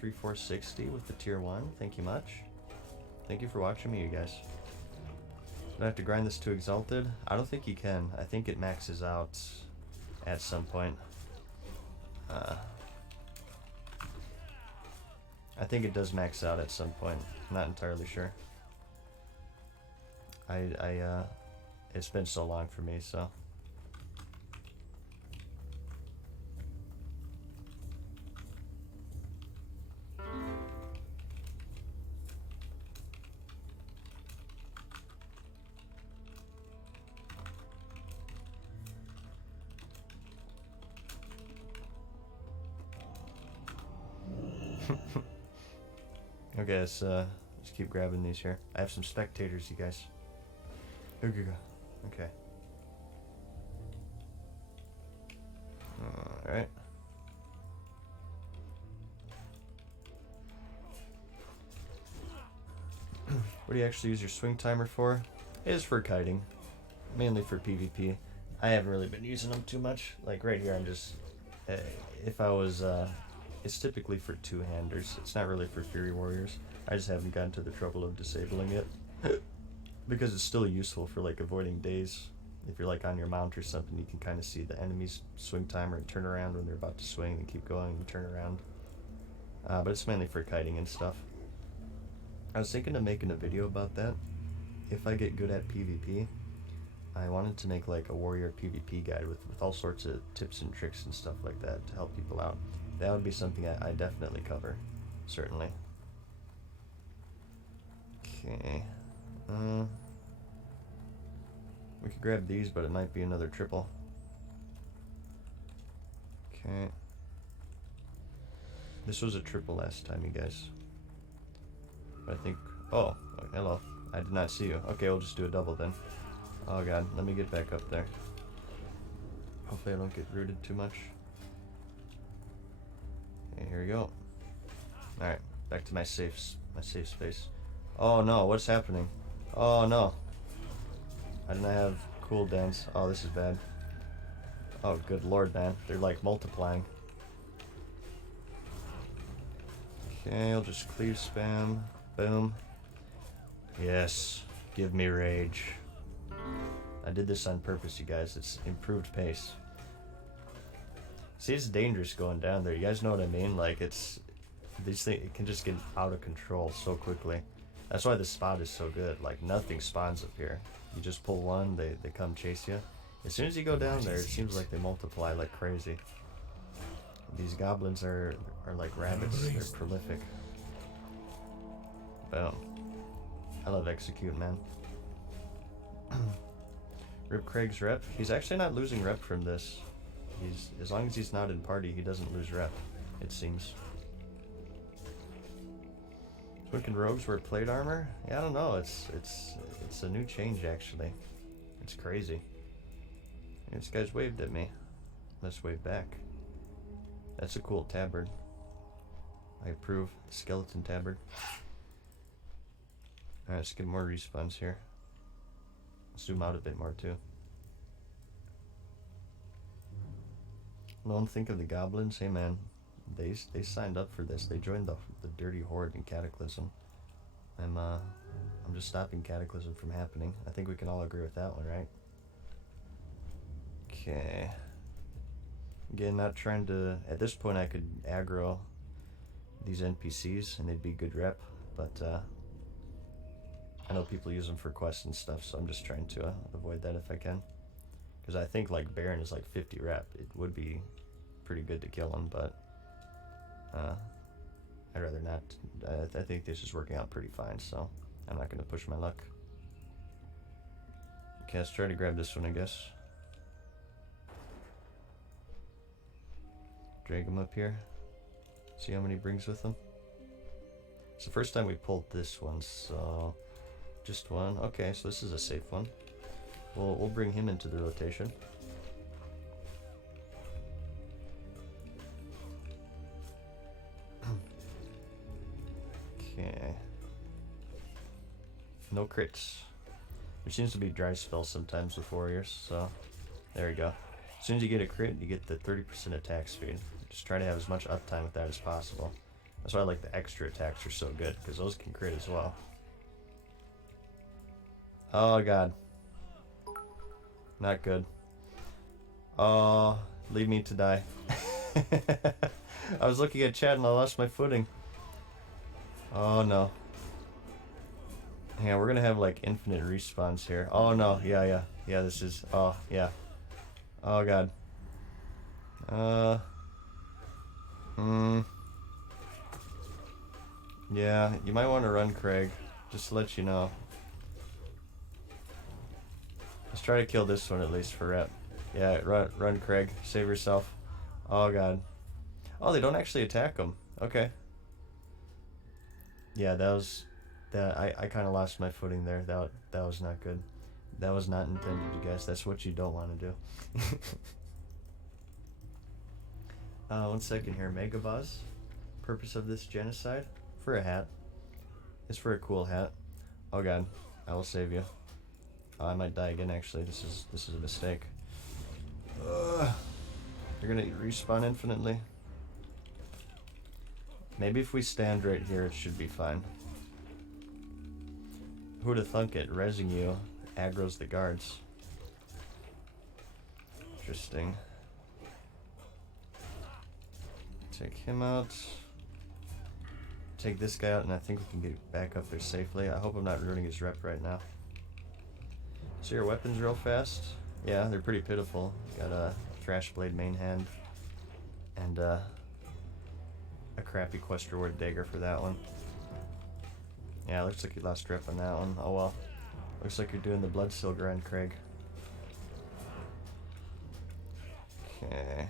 3460 with the tier 1. Thank you much. Thank you for watching me, you guys. Do I have to grind this to Exalted? I don't think you can. I think it maxes out at some point. I think it does max out at some point. I'm not entirely sure. It's been so long for me, so. Okay, let's just keep grabbing these here. I have some spectators, you guys. Okay. Alright. What do you actually use your swing timer for? It is for kiting. Mainly for PvP. I haven't really been using them too much. Like right here, I'm just... if I was... it's typically for two-handers. It's not really for Fury Warriors. I just haven't gotten to the trouble of disabling it. Because it's still useful for like avoiding days. If you're like on your mount or something, you can kind of see the enemy's swing timer and turn around when they're about to swing and keep going and turn around. But it's mainly for kiting and stuff. I was thinking of making a video about that. If I get good at PvP, I wanted to make like a warrior PvP guide with all sorts of tips and tricks and stuff like that to help people out. That would be something I definitely cover, certainly. Okay. We could grab these, but it might be another triple. Okay. This was a triple last time, you guys. But I think... Oh, hello. I did not see you. Okay, we'll just do a double then. Oh god, let me get back up there. Hopefully I don't get rooted too much. Okay, here we go. Alright, back to my safe space. Oh no, what's happening? Oh no. I did not have cooldowns. Oh, this is bad. Oh, good lord, man. They're like multiplying. Okay, I'll just cleave spam. Boom. Yes. Give me rage. I did this on purpose, you guys. It's improved pace. See, it's dangerous going down there. You guys know what I mean? Like, it's... These things, it can just get out of control so quickly. That's why the spot is so good. Like, nothing spawns up here. You just pull one, they come chase you. As soon as you go down there, it seems like they multiply like crazy. These goblins are like rabbits. They're prolific. Boom. I love execute, man. Rip Craig's rep. He's actually not losing rep from this. As long as he's not in party, he doesn't lose rep, it seems. When can rogues wear plate armor? Yeah, I don't know. It's a new change actually. It's crazy. This guy's waved at me. Let's wave back. That's a cool tabard. I approve. Skeleton tabard. Alright, let's get more respawns here. Zoom out a bit more too. Don't think of the goblins. Hey man, they signed up for this. They joined the dirty horde in Cataclysm. I'm just stopping Cataclysm from happening. I think we can all agree with that one, right? Okay. Again, not trying to... At this point, I could aggro these NPCs, and they'd be good rep, but I know people use them for quests and stuff, so I'm just trying to avoid that if I can. Because I think, like, Baron is like 50 rep. It would be pretty good to kill him, but I'd rather not. I think this is working out pretty fine, so I'm not going to push my luck. Okay, let's try to grab this one, I guess. Drag him up here. See how many he brings with him. It's the first time we pulled this one, so just one. Okay, so this is a safe one. We'll bring him into the rotation. Okay. No crits. There seems to be dry spells sometimes with warriors, so there we go. As soon as you get a crit, you get the 30% attack speed. Just try to have as much uptime with that as possible. That's why I like the extra attacks are so good, because those can crit as well. Oh god. Not good. Oh, leave me to die. I was looking at chat and I lost my footing. Oh no. Yeah, we're gonna have like infinite respawns here. Oh no, yeah, this is, oh, yeah. Oh god. Yeah, you might want to run, Craig. Just to let you know. Let's try to kill this one at least for rep. Yeah, run, Craig. Save yourself. Oh god. Oh, they don't actually attack him. Okay. Yeah, that was... I kind of lost my footing there. That was not good. That was not intended, you guys. That's what you don't want to do. 1 second here. Mega Boss. Purpose of this genocide? For a hat. It's for a cool hat. Oh god. I will save you. Oh, I might die again actually. This is a mistake. You're gonna respawn infinitely. Maybe if we stand right here, it should be fine. Who'd have thunk it? Rezzing you aggro's the guards. Interesting. Take him out. Take this guy out, and I think we can get back up there safely. I hope I'm not ruining his rep right now. So your weapons real fast. Yeah, they're pretty pitiful. Got a Thrash Blade main hand. And a crappy quest reward dagger for that one. Yeah, looks like you lost rep on that one. Oh well. Looks like you're doing the Bloodsteel grind, Craig. Okay.